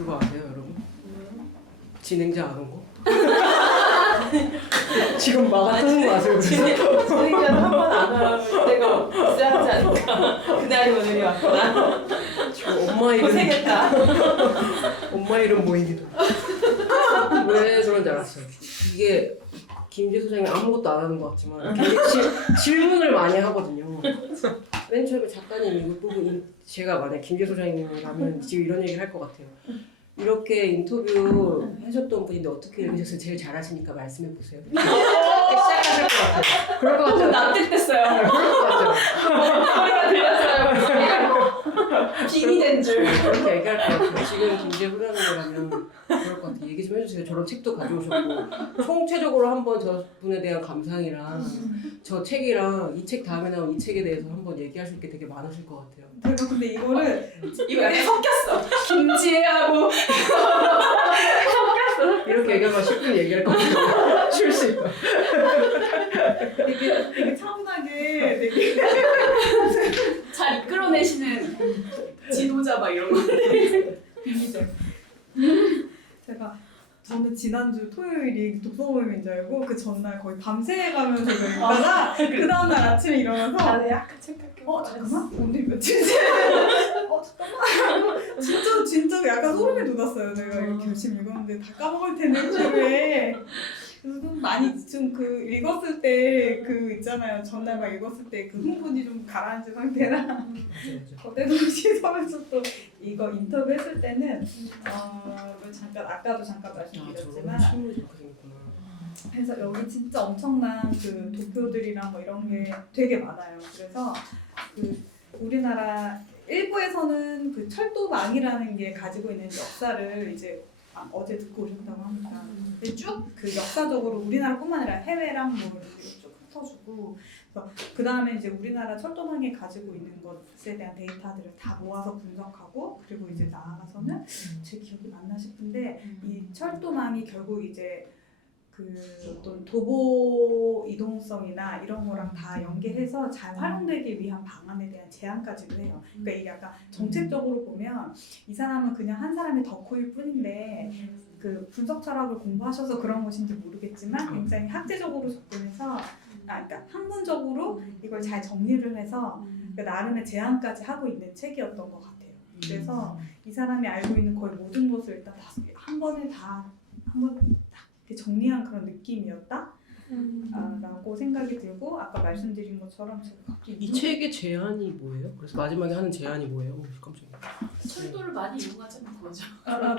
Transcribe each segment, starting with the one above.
그거 아세요, 여러분? 진행자 아는 거? 지금 막아뜨는 거 아세요? 진행자는 한 번 안 하면 때가 있어야지 않을까. 그날이 오늘이 왔구나. 지금 엄마 이름 고생했다. 엄마 이름 모임이다. 왜 그런 줄 알았어요. 이게 김재 소장이 아무것도 안 하는 것 같지만 질문을 많이 하거든요. 맨 처음에 작가님 이 부분 제가 만약 김재 소장님이라면 지금 이런 얘기를 할 것 같아요. 이렇게 인터뷰 하셨던 분인데 어떻게 읽으셨어요? 제일 잘하시니까 말씀해 보세요. 이렇게 시작하실 것 같아요. 그럴 것 너무 같아요. 납득됐어요. 그럴 것 같아요. 소리가 들렸어요. 빙이 된 줄. 그렇게 얘기할 것 같아요. 지금 김재 소장님이라면 그럴 것 같아요. 얘기 좀 해주세요. 저런 책도 가져오셨고 총체적으로 한번 저분에 대한 감상이랑 저 책이랑 이 책 다음에 나온 이 책에 대해서 한번 얘기하실 게 되게 많으실 것 같아요. 제가 근데 이거를 이거 약간 섞였어. 김지혜하고 이렇게 얘기하면 10분 얘기할 것 같아요. 쉴 수 있다. 되게 차분하게 되게 잘 이끌어내시는 지도자 막 이런 거. 비밀죠. 제가 저는 지난주 토요일이 독서 모임인 줄 알고 그 전날 거의 밤새 가면서 읽다가 그 다음날 아침에 일어나서 나는 약간 착각해. 잠깐만 오늘 며칠째 잠깐만 진짜 약간 소름이 돋았어요. 내가 이렇게 열심히 읽었는데 다 까먹을 텐데 하루에. 그래서 좀 많이 좀 그 읽었을 때 그 있잖아요. 전날 막 읽었을 때 그 흥분이 좀 가라앉은 상태라 그때도 시선에서 또 이거 인터뷰 했을 때는 잠깐 아까도 잠깐 말씀드렸지만 친구이 그렇게 생겼구나. 그래서 여기 진짜 엄청난 그 도표들이랑 뭐 이런 게 되게 많아요. 그래서 그 우리나라 일부에서는 그 철도망이라는 게 가지고 있는 역사를 이제 어제 듣고 오셨다고 합니다. 쭉 그 역사적으로 우리나라뿐만 아니라 해외랑 뭐 이렇게 쭉 흩어주고 그 다음에 이제 우리나라 철도망이 가지고 있는 것에 대한 데이터들을 다 모아서 분석하고 그리고 이제 나아가서는 제 기억이 맞나 싶은데 이 철도망이 결국 이제 그 어떤 도보 이동성이나 이런 거랑 다 연계해서 잘 활용되기 위한 방안에 대한 제안까지도 해요. 그러니까 이게 약간 정책적으로 보면 이 사람은 그냥 한 사람의 덕후일 뿐인데 그 분석 철학을 공부하셔서 그런 것인지 모르겠지만 굉장히 학제적으로 접근해서 그러니까 학문적으로 이걸 잘 정리를 해서 그러니까 나름의 제안까지 하고 있는 책이었던 것 같아요. 그래서 이 사람이 알고 있는 거의 모든 것을 일단 한 번에 다 정리한 그런 느낌이었다? 라고 생각이 들고 아까 말씀드린 것처럼 제가 갑자기 이 책의 제안이 뭐예요? 그래서 마지막에 하는 제안이 뭐예요? 깜짝이야. 철도를 많이 이용하자는 거죠.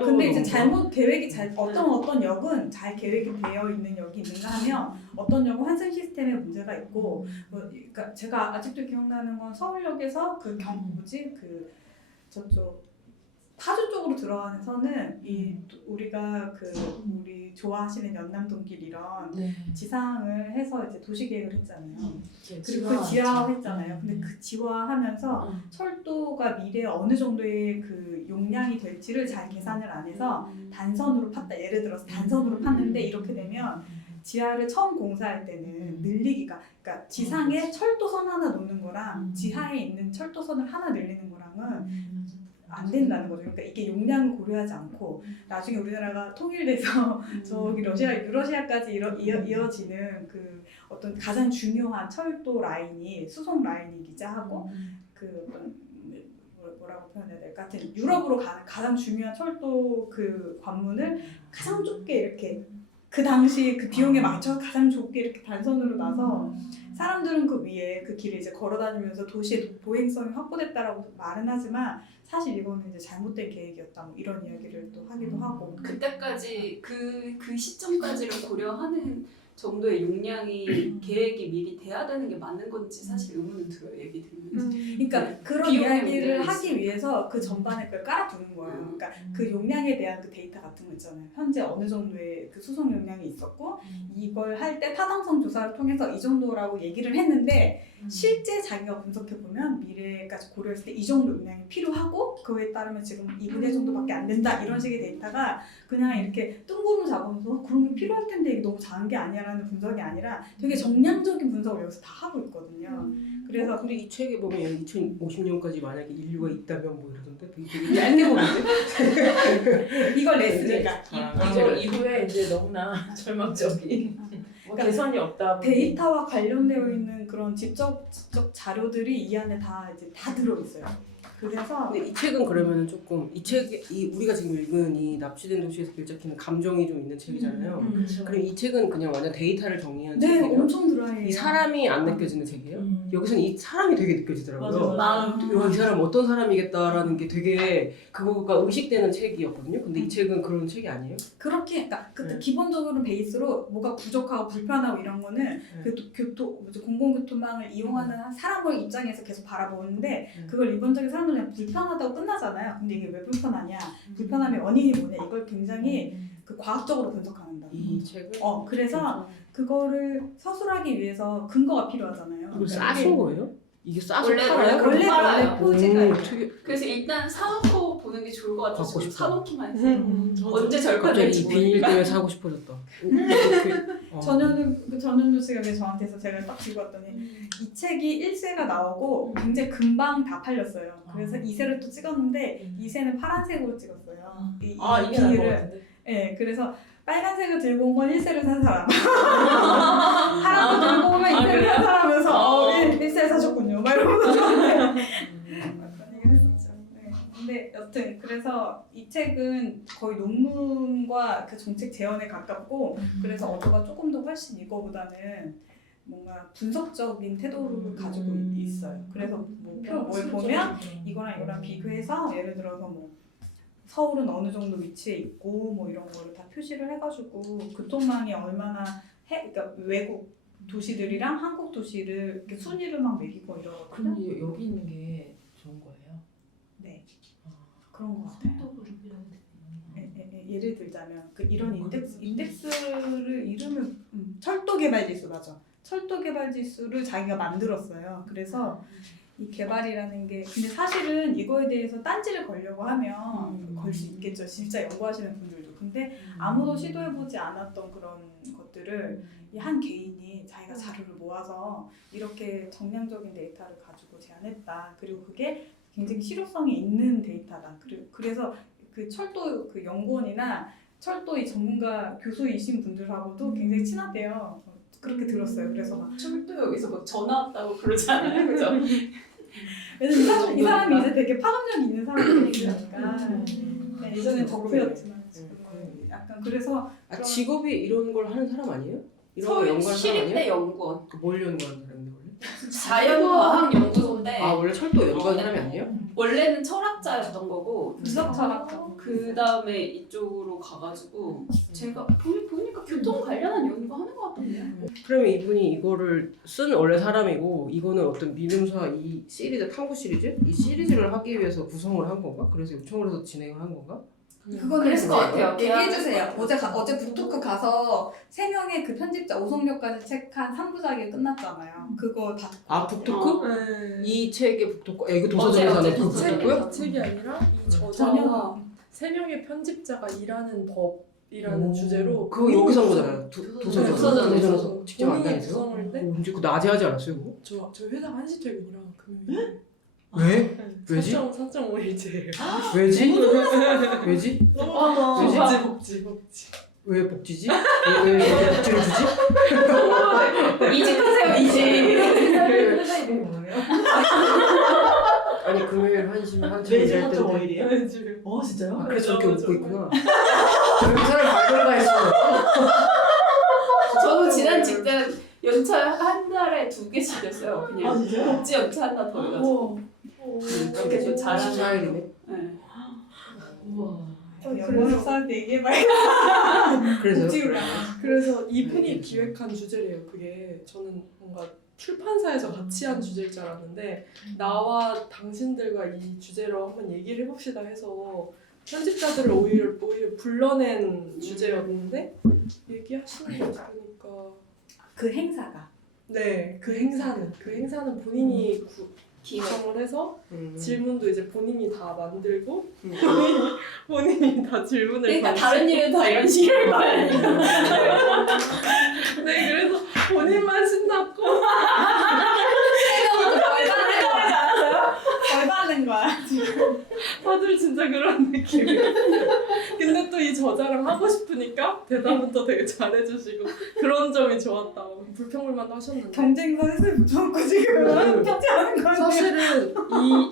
근데 이제 잘못 계획이 어떤 역은 잘 계획이 되어 있는 역이 있는가 하면 어떤 역은 환승 시스템에 문제가 있고 그러니까 제가 아직도 기억나는 건 서울역에서 그 저쪽 파주 쪽으로 들어가는 선은 우리가 우리 좋아하시는 연남동길 이런 지상을 해서 이제 도시 계획을 했잖아요. 그리고 그 지하화했잖아요. 근데 그 지하화하면서 철도가 미래에 어느 정도의 그 용량이 될지를 잘 계산을 안 해서 단선으로 팠다. 예를 들어서 단선으로 팠는데 이렇게 되면 지하를 처음 공사할 때는 늘리기가 그러니까 지상에 철도선 하나 놓는 거랑 지하에 있는 철도선을 하나 늘리는 거랑은 안 된다는 거죠. 그러니까 이게 용량을 고려하지 않고 나중에 우리나라가 통일돼서 저기 유러시아까지 이어지는 그 어떤 가장 중요한 철도 라인이 수송 라인이기자 하고 그 뭐라고 표현해야 될까? 하여튼 유럽으로 가는 가장 중요한 철도 그 관문을 가장 좁게 이렇게 그 당시 그 비용에 맞춰 가장 좁게 이렇게 단선으로 놔서 사람들은 그 위에 그 길을 이제 걸어다니면서 도시의 보행성이 확보됐다라고 말은 하지만 사실 이거는 이제 잘못된 계획이었다 뭐 이런 이야기를 또 하기도 하고 그때까지 그 시점까지를 고려하는 정도의 용량이 계획이 미리 돼야 되는 게 맞는 건지 사실 의문은 들어요. 얘기 들으면서. 그러니까 그런 이야기를 하기 위해서 그 전반에 그걸 깔아두는 거예요. 그러니까 그 용량에 대한 그 데이터 같은 거 있잖아요. 현재 어느 정도의 그 수송 용량이 있었고 이걸 할 때 타당성 조사를 통해서 이 정도라고 얘기를 했는데 실제 자기가 분석해보면 미래까지 고려했을 때 이 정도 용량이 필요하고 그에 따르면 지금 2분의 1 정도밖에 안 된다 이런 식의 데이터가 그냥 이렇게 뜬구름 잡으면서 그런 게 필요할 텐데 이게 너무 작은 게 아니야 라는 분석이 아니라 되게 정량적인 분석을 여기서 다 하고 있거든요. 그래서 근데 이 책에 보면 2050년까지 만약에 인류가 있다면 뭐 이러던데 되게 얇게 보는데 이걸 냈으니까. 이거 이후에 이제 너무나 절망적인 뭐 개선이 없다. 데이터와 관련되어 있는 그런 지적 자료들이 이 안에 다 이제 다 들어 있어요. 그래서 근데 이 책은 그러면은 조금 이 우리가 지금 읽은 이 납치된 도시에서 길잡히는 감정이 좀 있는 책이잖아요. 그렇죠. 그럼 이 책은 그냥 완전 데이터를 정리한 네, 책이에요. 엄청 드라이해요. 이 사람이 안 느껴지는 책이에요. 여기서는 이 사람이 되게 느껴지더라고요. 맞아. 와, 이 사람 어떤 사람이겠다라는 게 되게 그거가 의식되는 책이었거든요. 근데 이 책은 그런 책이 아니에요? 그렇게 그러니까 네. 기본적으로 베이스로 뭐가 부족하고 불편하고 이런 거는 그 공공교통망을 이용하는 사람을 입장에서 계속 바라보는데 그걸 일반적인 사람들은 그냥 불편하다고 끝나잖아요. 근데 이게 왜 불편하냐? 불편함의 원인이 뭐냐? 이걸 굉장히 그 과학적으로 분석한다. 이 책을? 그래서 그거를 서술하기 위해서 근거가 필요하잖아요. 이걸 싸신 거예요? 이게 싸서 원래 팔아요? 그렇게 팔아요. 원래 표지가 있어요. 되게 그래서 일단 사놓고 보는 게 좋을 것 같아서 갖고 싶다. 사놓기만 했어요. 언제 갑자기 절판될지 이 비닐 모르니까. 때문에 사고 싶어졌다. 전현우 씨가 저한테 해서 제가 딱 들고 왔더니 이 책이 1세가 나오고 굉장히 금방 다 팔렸어요. 그래서 2세를 또 찍었는데 2세는 파란색으로 찍었어요. 이 이게 나을 것 비닐을. 같은데. 네, 그래서 빨간색을 들고 온 건 1세를 산 사람. 파란 거 들고 오면 2세를 산 사람이어서 1세 사셨군요. 막 이러면서 그런 얘기를 했었죠. 네. 근데 여튼 그래서 이 책은 거의 논문과 그 정책 재현에 가깝고 그래서 어조가 조금 더 훨씬 이거보다는 뭔가 분석적인 태도를 가지고 있어요. 그래서 뭘 보면 이거랑 비교해서 예를 들어서 뭐 서울은 어느 정도 위치에 있고 뭐 이런 거를 다 표시를 해가지고 교통망이 얼마나 그러니까 외국 도시들이랑 한국 도시를 이렇게 순위를 막 매기고 이러거든요. 그럼 여기 있는 게 좋은 거예요? 네, 그런 거 같아요. 예를 들자면 이런 인덱스를 이름을 철도 개발 지수 맞아. 철도 개발 지수를 자기가 만들었어요. 그래서 이 개발이라는 게 근데 사실은 이거에 대해서 딴지를 걸려고 하면 걸 수 있겠죠. 진짜 연구하시는 분들도. 근데 아무도 시도해보지 않았던 그런 것들을 이 한 개인이 자기가 자료를 모아서 이렇게 정량적인 데이터를 가지고 제안했다. 그리고 그게 굉장히 실효성이 있는 데이터다. 그래서 그 철도 그 연구원이나 철도의 전문가 교수이신 분들하고도 굉장히 친하대요. 그렇게 들었어요. 그래서 막 철도 여기서 막 전화 왔다고 그러잖아요. 그죠? 왜냐면 이 사람이 이제 되게 파급력이 있는 사람이니까 네, 예전에 덕후였지만 지금은 약간 그래서 직업이 이런 걸 하는 사람 아니에요? 이런 걸 서울 연구하는 사람 시립대 아니에요? 연구원. 뭘 연구하는 사람인데 원래? 자연과학연구소인데 원래 철도 연구하는 사람이 아니에요? 원래는 철학자였던 거고 무석 철학자. 그 다음에 이쪽으로 가가지고 제가 보니까 교통 관련한 연구하는 것 같던데요. 그러면 이분이 이거를 쓴 원래 사람이고 이거는 어떤 믿음사 이 시리즈 탐구 시리즈? 이 시리즈를 하기 위해서 구성을 한 건가? 그래서 요청을 해서 진행을 한 건가? 그거는 그랬을 것 같아요. 얘기해주세요. 어제 북토크 가서 3명의 그 편집자 오성료까지 책 한 3부작이 끝났잖아요. 그거 다 북토크? 네. 이 책의 북토크? 야 이거 도서관에서 하는 맞아요. 북토크고요? 책이 아니라 이 전혀 저자와 3명의 편집자가 일하는 법이라는 주제로 그거 여기서 한 거잖아요. 도서관에서 도서관에서. 직접 안 본인이 다녔어요? 구성을 때 언제 그 낮에 하지 않았어요 그거? 저 회사 한시 퇴근이라 금요일 왜? 왜지? 4.5일째예요. 왜지? 왜지? 너무 복지. 왜 복지지? 왜 복지를 주지? 이직하세요 이직. 회사 이름이 뭐예요? 아니 금요일 한시면 한참 매주 일할 텐데 3.5일이에요? 진짜요? 아, 그래서 저렇게 웃고 있구나. 저렇게 사람 발걸가 했어. 저도 지난 직장 연차 한 달에 2개씩 냈어요. 그냥 진짜요? 복지 연차 하나 더 해가지고. 그렇게 좀 잘하는. 24일이네. 네. 우와. 연구사한테 얘기해봐요. 그래서요? 그래서 이분이 기획한 주제래요. 그게 저는 뭔가 출판사에서 같이 한 주제일 줄 알았는데 나와 당신들과 이 주제로 한번 얘기를 해봅시다 해서 편집자들을 오히려 불러낸 주제였는데 얘기하시는 거 들으니까 그 행사가 네, 그 행사는 본인이 구성을 해서 질문도 이제 본인이 다 만들고 본인이 다 질문을 그러니까 던지고. 다른 일은 다 이런 식일 거예요. 네, 그래서 본인만 신났고 얼마는 거야? 다들 진짜 그런 느낌이에요. 저자랑 하고 싶으니까 대답은 또 되게 잘해주시고 그런 점이 좋았다. 불평불만도 하셨는데 경쟁사 셋을 붙여놓고 지금 편지 하는 거 아니에요? 사실은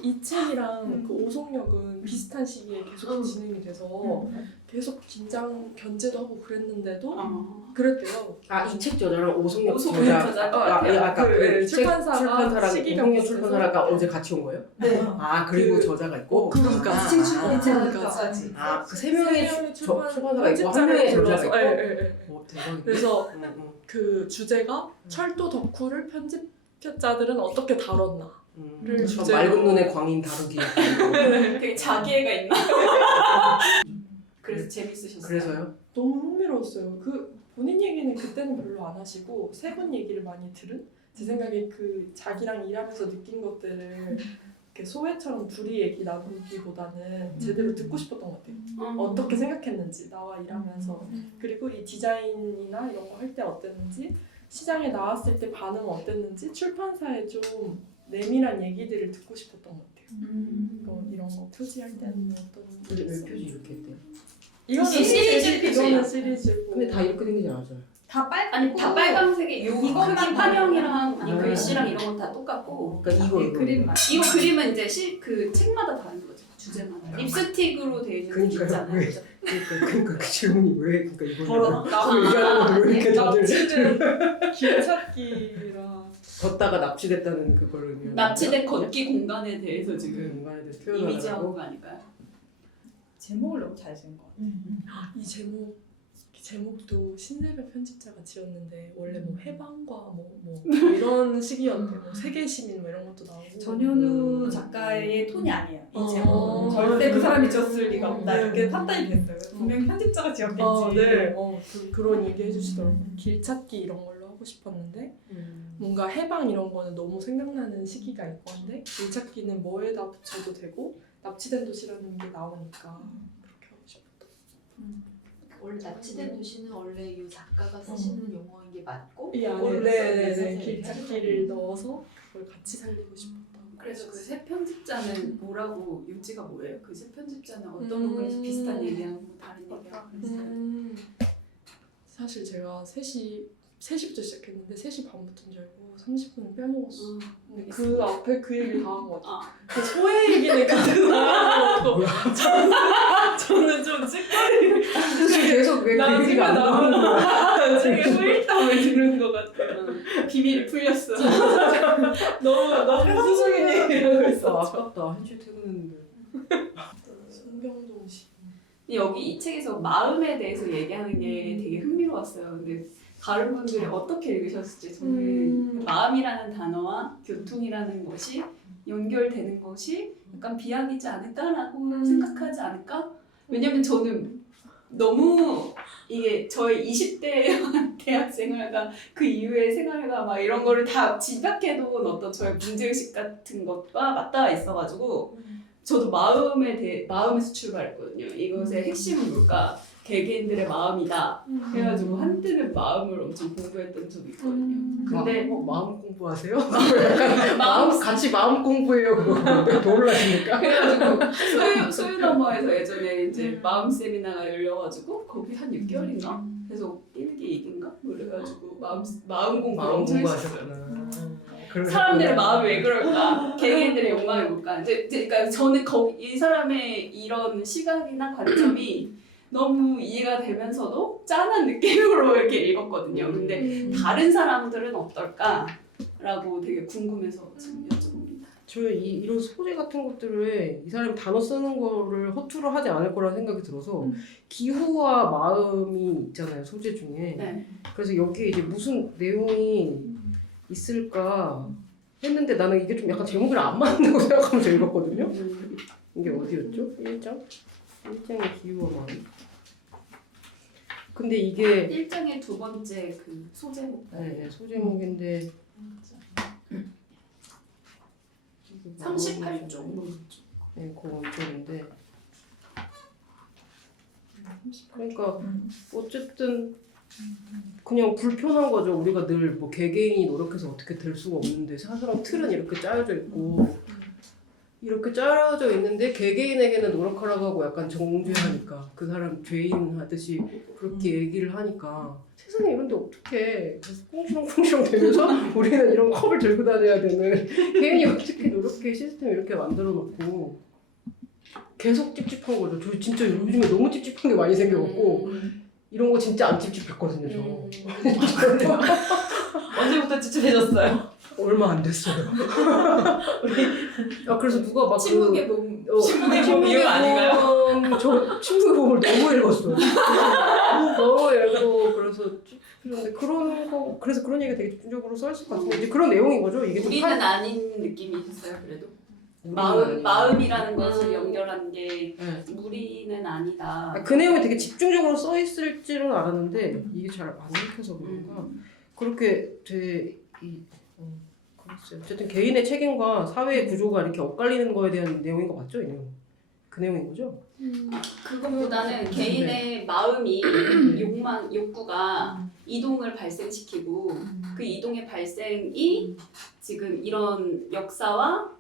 이 책이랑 그 오송역은 비슷한 시기에 계속 진행이 돼서 계속 긴장 견제도 하고 그랬는데도 그랬대요. 아, 이 책 저자랑 오송역 오송역 저자. 저자 아까 그 책 출판사가 시기가 오송역 비슷해서. 출판사가 어제 같이 온 거예요? 네. 아, 그리고 그- 저자가 있고. 그러니까 아, 책까지. 아, 그 세 명의 출판사가 있고 한 편집자를 명의 저자가 불러서, 있고. 예, 예, 예. 대박이네. 그래서 그 주제가 철도 덕후를 편집자들은 어떻게 다뤘나. 를 저 주제로. 맑은 눈의 광인 다루기. 되게 자기애가 있나? 그래서 재밌으셨어요? 그래서요? 너무 흥미로웠어요. 그 본인 얘기는 그때는 별로 안 하시고 세 분 얘기를 많이 들은? 제 생각에 그 자기랑 일하면서 느낀 것들을 이렇게 소회처럼 둘이 얘기 나누기보다는 제대로 듣고 싶었던 것 같아요. 어떻게 생각했는지 나와 일하면서 그리고 이 디자인이나 이런 거 할 때 어땠는지 시장에 나왔을 때 반응 어땠는지 출판사에 좀 내밀한 얘기들을 듣고 싶었던 것 같아요. 이런 거 표지할 때는 어떤 근데 왜 있어요? 표지 이렇게 했대요? 이거는 시리즈 표지예요. 이거는 시리즈고 근데 다 이렇게 생기지 않았어요? 다 빨갛고 아니 다 빨간색에 요 이것만 크기 판형이랑 이 아. 글씨랑 이런 건 다 똑같고 그러니까 이거 그림만. 이거 그림은 이제 그 책마다 다른 거죠. 주제마다. 립스틱으로 돼 있는 게 그러니까요. 있잖아요. 왜? 그죠? 그러니까 그 질문이 왜? 그러니까 이거 더러- 그 얘기하는 것도 왜 이렇게 다들 납치는 길찾기라 걷다가 납치됐다는 그거를 의미하는 납치된 거예요? 걷기 공간에 대해서 그 지금 공간에 대해서 이미지하는 표현하려고. 거 아닐까요? 제목을 너무 잘 지은 것 같아요. 이 제목도 신세배 편집자가 지었는데 원래 뭐 해방과 뭐 이런 식이었는데 뭐 세계 시민 뭐 이런 것도 나오고 전현우 작가의 톤이 아니에요. 이 어. 제목은 절대 그 사람이 지었을 리가 없다 네. 이렇게 판단이 됐어요. 분명 편집자가 지었겠지. 네. 그런 얘기 해주시더라고요. 길찾기 이런 걸로 하고 싶었는데 뭔가 해방 이런 거는 너무 생각나는 시기가 있고 한데 길찾기는 뭐에다 붙여도 되고 납치된 도시라는 게 나오니까 그렇게 하고 싶었다. 원래 납치된 도시는 원래 이 작가가 쓰시는 용어인 게 맞고 이 안에 원래 네네네 길찾기를 넣어서 그걸 같이 살리고 싶었다. 그래서 그 새 편집자는 뭐라고 요지가 뭐예요? 그 새 편집자는 어떤 부분에서 비슷한 얘기하고 다른 얘기하고 그랬어요? 사실 제가 3시부터 시작했는데 3시 반부터인 줄 알고 30분을 빼먹었어. 근데 그 앞에 그 얘기를 다 한 것 같아. 그 소외 얘기는 그때 나왔고 저는 좀 찌꺼리 계속 왜 그 얘기가 안 나오는 거야? 되게 후일담을 들은 것 같아요. 비밀이 풀렸어. 너무 수석인 얘기를 하고 있어. 아깝다. 한시 퇴근했는데. 송병동 씨. 여기 이 책에서 마음에 대해서 얘기하는 게 되게 흥미로웠어요. 근데 다른 분들이 어떻게 읽으셨을지 저는 마음이라는 단어와 교통이라는 것이 연결되는 것이 약간 비약이지 않을까라고 생각하지 않을까? 왜냐면 저는 너무 이게 저의 20대 대학 생활과 그 이후의 생활과 막 이런 거를 다 집약해놓은 어떤 저의 문제의식 같은 것과 맞닿아 있어가지고 저도 마음에서 출발했거든요. 이것의 핵심은 뭘까? 개개인들의 마음이다. 해가지고 한때는 마음을 엄청 공부했던 적이 있거든요. 근데 마음 공부하세요? 약간 마음 같이 마음 공부해요. 그거 도울라십니까? 그래가지고 소유너머에서 예전에 이제 마음 세미나가 열려가지고 거기 한 6개월인가? 그래서 1기 2기인가? 뭐 이래가지고 마음 공부를 마음 엄청 했었어요. 공부하셨구나. 사람들의 마음이 왜 그럴까? 개개인들의 욕망이 뭘까? 그러니까 저는 이 사람의 이런 시각이나 관점이 너무 이해가 되면서도 짠한 느낌으로 이렇게 읽었거든요. 근데 다른 사람들은 어떨까라고 되게 궁금해서 지금 여쭤봅니다. 저는 이런 소재 같은 것들을 이 사람이 단어 쓰는 거를 허투루 하지 않을 거라는 생각이 들어서 기호와 마음이 있잖아요, 소재 중에. 네. 그래서 여기에 이제 무슨 내용이 있을까 했는데 나는 이게 좀 약간 제목이랑 안 맞는다고 생각하면서 읽었거든요. 이게 어디였죠? 1장? 1장의 기호와 마음. 근데 이게 1장의 두 번째 그 소제목. 네, 소제목인데 38쪽. 네, 그 원절인데 그러니까 어쨌든 그냥 불편한 거죠. 우리가 늘 뭐 개개인이 노력해서 어떻게 될 수가 없는데 사실은 틀은 이렇게 짜여져 있고 이렇게 짜여져 있는데 개개인에게는 노력하라고 하고 약간 정죄하니까 그 사람 죄인 하듯이 그렇게 얘기를 하니까 세상에 이런데 어떡해. 그래서 꽁시렁꽁시렁 되면서 우리는 이런 컵을 들고 다녀야 되는 개인이 어떻게 이렇게 시스템 이렇게 만들어 놓고 계속 찝찝한 거죠. 저 진짜 요즘에 너무 찝찝한 게 많이 생겨갖고 이런 거 진짜 안 찝찝했거든요. 저 언제부터 찝찝해졌어요? 얼마 안 됐어요. 그래서 누가 막 침묵의 몸. 침묵의 몸 이유 아닌가요? 저 침묵의 몸을 너무 읽었어요. 너무 읽고 그래서 찝찝했는데 그런 거 그래서 그런 얘기가 되게 집중적으로 써있을 것 같은데 이제 그런 내용인 거죠. 이게 좀 우리는 아닌 느낌이 있었어요. 그래도 아니에요. 마음이라는 것을 연결한 게 네. 무리는 아니다. 그 내용이 되게 집중적으로 써있을 줄은 알았는데 이게 잘 안 읽혀서 그런가 그렇게 그랬어요. 어쨌든 개인의 책임과 사회의 구조가 이렇게 엇갈리는 거에 대한 내용인 거 맞죠? 이 내용? 그 내용인 거죠? 그것보다는 개인의 마음이 욕구가 이동을 발생시키고 그 이동의 발생이 지금 이런 역사와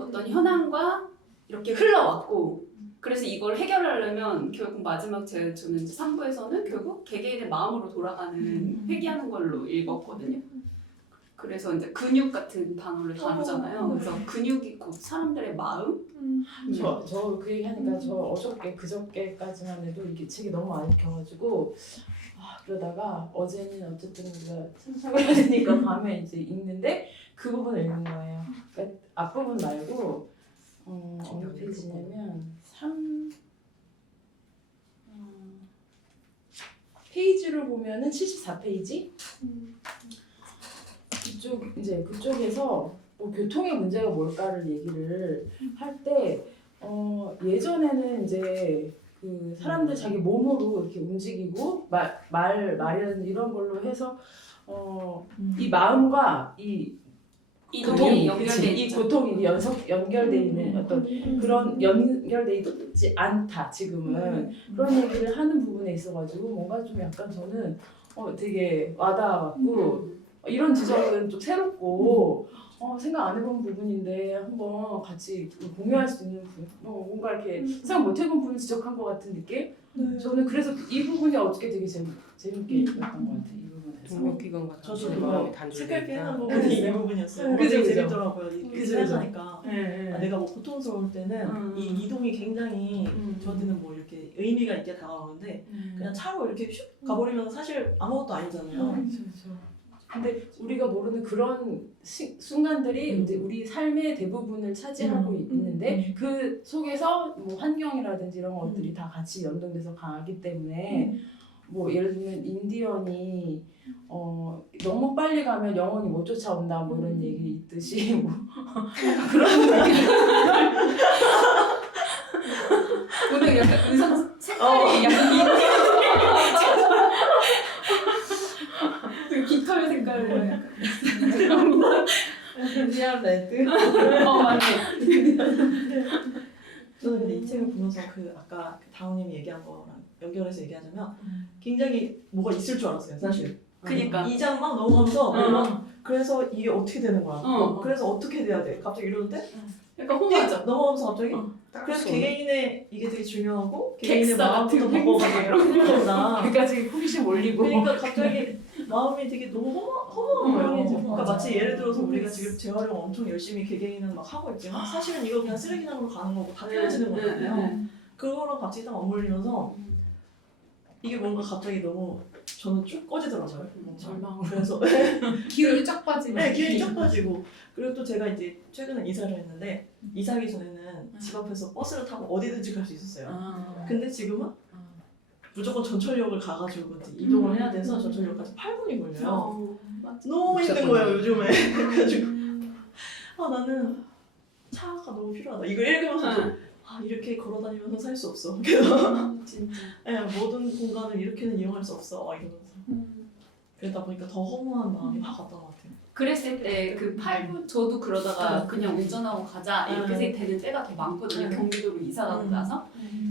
어떤 현황과 이렇게 흘러왔고 그래서 이걸 해결하려면 결국 마지막 저는 3부에서는 결국 개개인의 마음으로 돌아가는 회귀하는 걸로 읽었거든요. 그래서 이제 근육 같은 단어를 다루잖아요. 그래서 근육이 곧 사람들의 마음? 저 그 얘기하니까 저 어저께 그저께까지만 해도 이게 책이 너무 안 읽혀가지고 그러다가 어제는 어쨌든 우리가 참석을 하니까 밤에 이제 읽는데 그 부분을 읽는 거예요. 그러니까 앞부분 말고 어느 페이지냐면 3페이지를 보면은 74페이지 그쪽에서 뭐 교통의 문제가 뭘까를 얘기를 할 때 예전에는 이제 그 사람들 자기 몸으로 이렇게 움직이고 말이라든지 이런 걸로 해서 이 마음과 이 이동이 연결돼 이 있죠. 고통이 연결돼 있는 어떤 그런 연결돼 있지 않다 지금은 그런 얘기를 하는 부분에 있어가지고 뭔가 좀 약간 저는 되게 와닿았고 이런 지적은 좀 새롭고 생각 안 해본 부분인데 한번 같이 공유할 수 있는 뭔가 이렇게 생각 못 해본 부분 지적한 것 같은 느낌? 저는 그래서 이 부분이 어떻게 되게 재밌게 읽었던 것 같아요. 이 부분에서. 동력기관 같은 저도 마음이 그거 책갈피 하는 단절되니까 부분이 이 부분이었어요. 그죠, 되게 그죠. 재밌더라고요. 그 생각하니까 네. 내가 뭐 고통스러울 때는 이 이동이 굉장히 저한테는 뭐 이렇게 의미가 있게 다가오는데 그냥 차로 이렇게 슉 가버리면 사실 아무것도 아니잖아요. 그렇죠. 근데 우리가 모르는 그런 순간들이 이제 우리 삶의 대부분을 차지하고 있는데 그 속에서 뭐 환경이라든지 이런 것들이 다 같이 연동돼서 가기 때문에 뭐 예를 들면 인디언이 너무 빨리 가면 영혼이 못 쫓아온다 뭐 이런 얘기 있듯이 뭐 그런 얘기 오늘 약간 의상 색깔이 약간 그 깃털 색깔로 약간 인디안 레드. 맞네. 저는 근데 이 책을 보면서 그 아까 그 다운님이 얘기한 거랑 연결해서 얘기하자면 굉장히 뭐가 있을 줄 알았어요, 사실. 그니까. 2장 막 넘어가면서 막 그래서 이게 어떻게 되는 거야? 어. 그래서 어떻게 돼야 돼? 갑자기 이러는데 약간 호마죠. 넘어가면서 갑자기 그래서 개개인의 이게 되게 중요하고 개개인의 마음부터 바꿔가지고 이런 된다. 여기까지 호기심 올리고 그러니까 갑자기 마음이 되게 너무 허무한 거예요. 그러니까 마치 예를 들어서 우리가 지금 재활용 엄청 열심히 개개인은 막 하고 있지만 사실은 이거 그냥 쓰레기장으로 가는 거고 다 태워지는 거잖아요. 그거랑 같이 딱 맞물리면서 이게 뭔가 갑자기 너무 저는 쭉 꺼지더라고요. 절망. 그래서 기운이 쫙 빠지는. 네, 기운이 쫙 빠지고 그리고 또 제가 이제 최근에 이사를 했는데 이사하기 전에는 집 앞에서 버스를 타고 어디든지 갈 수 있었어요. 근데 지금은 무조건 전철역을 가가지고 이제 이동을 해야 돼서 전철역까지 8분이 걸려요. 너무 힘든 거예요 요즘에. 그래가지고 나는 차가 너무 필요하다. 이거 읽으면서 이렇게 걸어다니면서 살 수 없어. 그래서 진짜. 네, 모든 공간을 이렇게는 이용할 수 없어. 이러면서 그러다 보니까 더 허무한 마음이 확 왔던 것 같아요. 그랬을 때 그 8분 저도 그러다가 그냥 운전하고 가자 이렇게 되는 때가 더 많거든요. 경기도로 이사 가고 나서.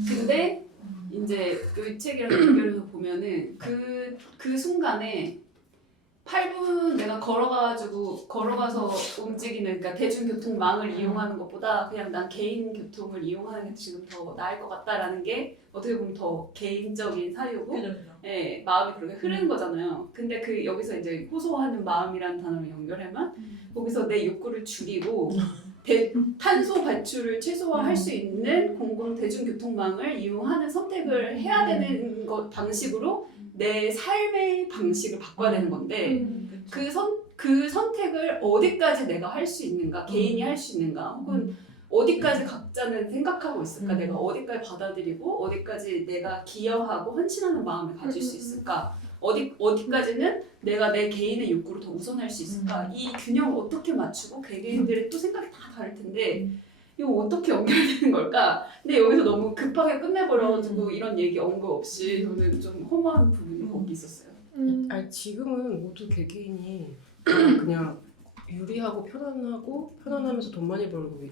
근데 이제 이 책이랑 연결해서 보면은 그 순간에 8분 내가 걸어가서 움직이는, 그러니까 대중교통망을 이용하는 것보다 그냥 난 개인 교통을 이용하는 게 지금 더 나을 것 같다라는 게 어떻게 보면 더 개인적인 사유고, 그죠. 예, 마음이 그렇게 흐르는 거잖아요. 근데 그 여기서 이제 호소하는 마음이라는 단어를 연결하면 거기서 내 욕구를 줄이고 탄소 발출을 최소화할 수 있는 공공 대중교통망을 이용하는 선택을 해야 되는 방식으로 내 삶의 방식을 바꿔야 되는 건데 그 선택을 어디까지 내가 할 수 있는가, 개인이 할 수 있는가, 혹은 어디까지 각자는 생각하고 있을까, 내가 어디까지 받아들이고 어디까지 내가 기여하고 헌신하는 마음을 가질 수 있을까, 어디까지는 내가 내 개인의 욕구를 더 우선할 수 있을까, 이 균형을 어떻게 맞추고 개개인들의 또 생각이 다 다를 텐데 이거 어떻게 연결되는 걸까? 근데 여기서 너무 급하게 끝내버려가지고 이런 얘기 언급 없이 저는 좀 허무한 부분이 거기 있었어요. 아니 지금은 모두 개개인이 그냥 유리하고 편안하면서 돈 많이 벌고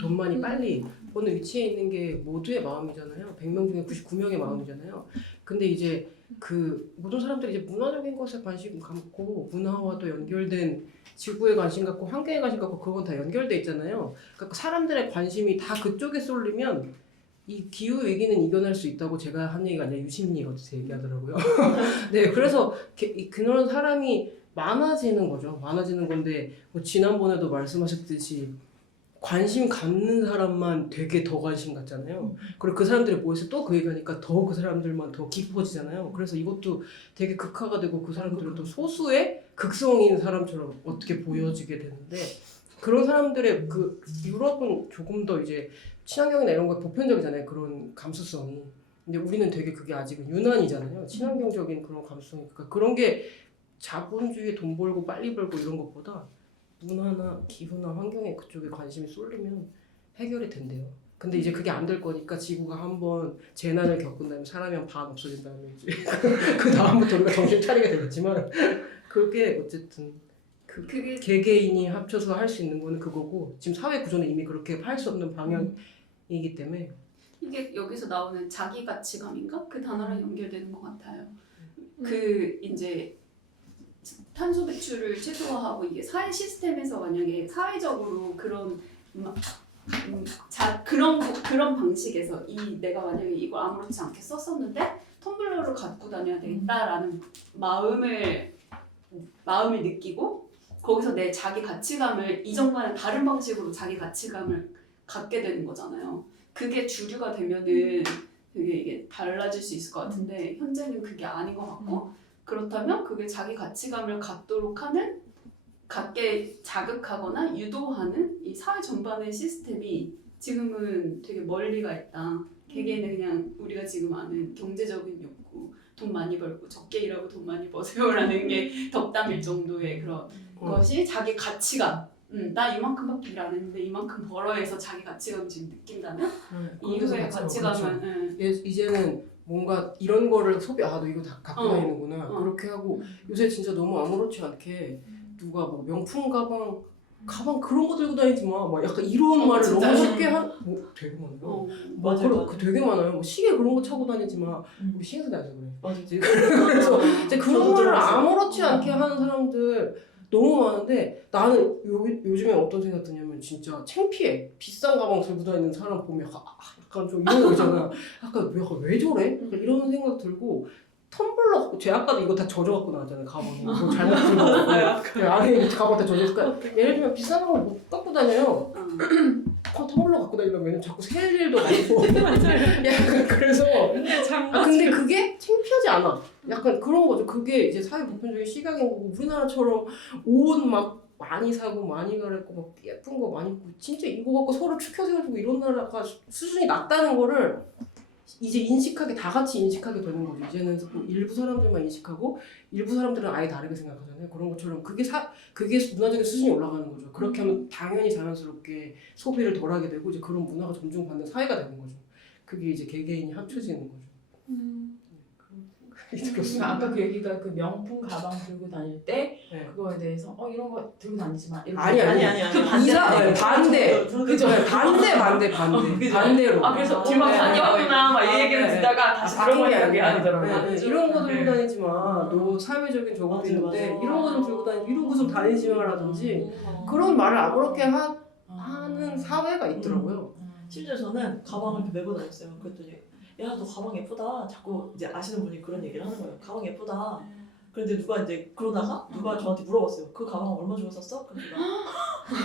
돈 많이 빨리 버는 위치에 있는 게 모두의 마음이잖아요. 100명 중에 99명의 마음이잖아요. 근데 이제 그 모든 사람들이 이제 문화적인 것에 관심 갖고 문화와 또 연결된 지구에 관심 갖고 환경에 관심 갖고 그건 다 연결돼 있잖아요. 그러니까 사람들의 관심이 다 그쪽에 쏠리면 이 기후 위기는 이겨낼 수 있다고 제가 한 얘기가 아니라 유심리가 어디서 얘기하더라고요. 네, 그래서 그런 사람이 많아지는 거죠. 많아지는 건데 뭐 지난번에도 말씀하셨듯이 관심 갖는 사람만 되게 더 관심 갖잖아요. 그리고 그 사람들이 모여서 또 그 얘기하니까 더 그 사람들만 더 깊어지잖아요. 그래서 이것도 되게 극화가 되고 그 사람들은 또 소수의 극성인 사람처럼 어떻게 보여지게 되는데 그런 사람들의 그 유럽은 조금 더 이제 친환경이나 이런 거 보편적이잖아요. 그런 감수성이. 근데 우리는 되게 그게 아직은 유난이잖아요. 친환경적인 그런 감수성이. 그러니까 그런 게 자본주의에 돈 벌고 빨리 벌고 이런 것보다 문화나 기후나 환경에 그쪽에 관심이 쏠리면 해결이 된대요. 근데 이제 그게 안 될 거니까 지구가 한번 재난을 겪은 다음에 사람이 한 반 없어진 다음에 이제 그 다음부터 우리가 정신 차리게 되겠지만 그게 어쨌든 그게 개개인이 합쳐서 할 수 있는 거는 그거고 지금 사회 구조는 이미 그렇게 할 수 없는 방향이기 때문에 이게 여기서 나오는 자기 가치감인가? 그 단어랑 연결되는 것 같아요. 그 이제 탄소 배출을 최소화하고 이게 사회 시스템에서 만약에 사회적으로 그런 그런 방식에서 내가 만약에 이걸 아무렇지 않게 썼었는데 텀블러를 갖고 다녀야 되겠다라는 마음을 느끼고 거기서 내 자기 가치감을 이전과는 다른 방식으로 자기 가치감을 갖게 되는 거잖아요. 그게 주류가 되면은 되게 이게 달라질 수 있을 것 같은데 현재는 그게 아닌 것 같고 그렇다면 그게 자기 가치감을 갖게 자극하거나 유도하는 이 사회 전반의 시스템이 지금은 되게 멀리 가 있다. 개개인의 그냥 우리가 지금 아는 경제적인 욕구, 돈 많이 벌고 적게 일하고 돈 많이 버세요라는 게 덕담일 정도의 그런 것이 자기 가치감. 나 이만큼밖에 일 안 했는데 이만큼 벌어해서 자기 가치감 지금 느낀다면 이후의 가치감은 이제는 뭔가 이런 거를 너 이거 다 갖고 다니는구나 그렇게 하고 요새 진짜 너무 아무렇지 않게 누가 뭐 명품 가방 그런 거 들고 다니지 마. 막 약간 이런 말을 진짜요? 너무 쉽게 되게 많아요. 맞아요. 되게 많아요. 뭐 시계 그런 거 차고 다니지 마. 우리 시계사 다녀서 그래. 맞아. 그래서 이제 그런 저도 말을 들었어요. 아무렇지 않게 하는 사람들 너무 많은데 나는 요즘에 어떤 생각 드냐면 진짜 창피해. 비싼 가방 들고 다니는 사람 보면 약간 좀 이런 거 있잖아. 약간 왜 저래? 약간 이런 생각 들고 텀블러, 제가 아까도 이거 다 젖어갖고 나왔잖아요, 가방에. 이거 잘못 들고 안에 가방 다 젖었을까? 예를 들면 비싼 가방 못 갖고 다녀요. 텀블러 갖고 다니려면 왜냐면 자꾸 셀 일도 아니고. 약간 그래서. 근데 그게 창피하지 않아. 약간 그런 거죠. 그게 이제 사회 보편적인 시각인 거고, 우리나라처럼 옷 막 많이 사고 많이 갈아입고 막 예쁜 거 많이 입고 진짜 이거 갖고 서로 추켜 세워주고 이런 나라가 수준이 낮다는 거를 이제 다 같이 인식하게 되는 거죠. 이제는 일부 사람들만 인식하고 일부 사람들은 아예 다르게 생각하잖아요. 그런 것처럼 그게 문화적인 수준이 올라가는 거죠. 그렇게 하면 당연히 자연스럽게 소비를 덜하게 되고 이제 그런 문화가 존중받는 사회가 되는 거죠. 그게 이제 개개인이 합쳐지는 거죠. 생각이 들었어요. 아까 그 얘기가 그 명품 가방 들고 다닐 때 네. 그거에 대해서 이런 거 들고 다니지 마. 이렇게 아니. 그 이사 반대. 그죠? 반대. 그죠? 반대로. 아 그래서 네. 막 다녔구나 막 이 네. 얘기를 듣다가 다시 그런 걸 얘기하더라고요. 이런 거 들고 다니지 마. 너 사회적인 적응도 맞아, 있는데 맞아. 이런 거 좀 들고 다니. 이러고 좀 다니지 마라든지 그런 말을 아무렇게 아. 하는 사회가 있더라고요. 심지어 저는 가방을 이렇게 메고 다녔어요. 그랬더니 야 너 가방 예쁘다. 자꾸 이제 아시는 분이 그런 얘기를 하는 거예요. 가방 예쁘다. 그런데 누가 이제 그러다가 누가 저한테 물어봤어요. 그 가방 얼마 주고 샀어? 그래서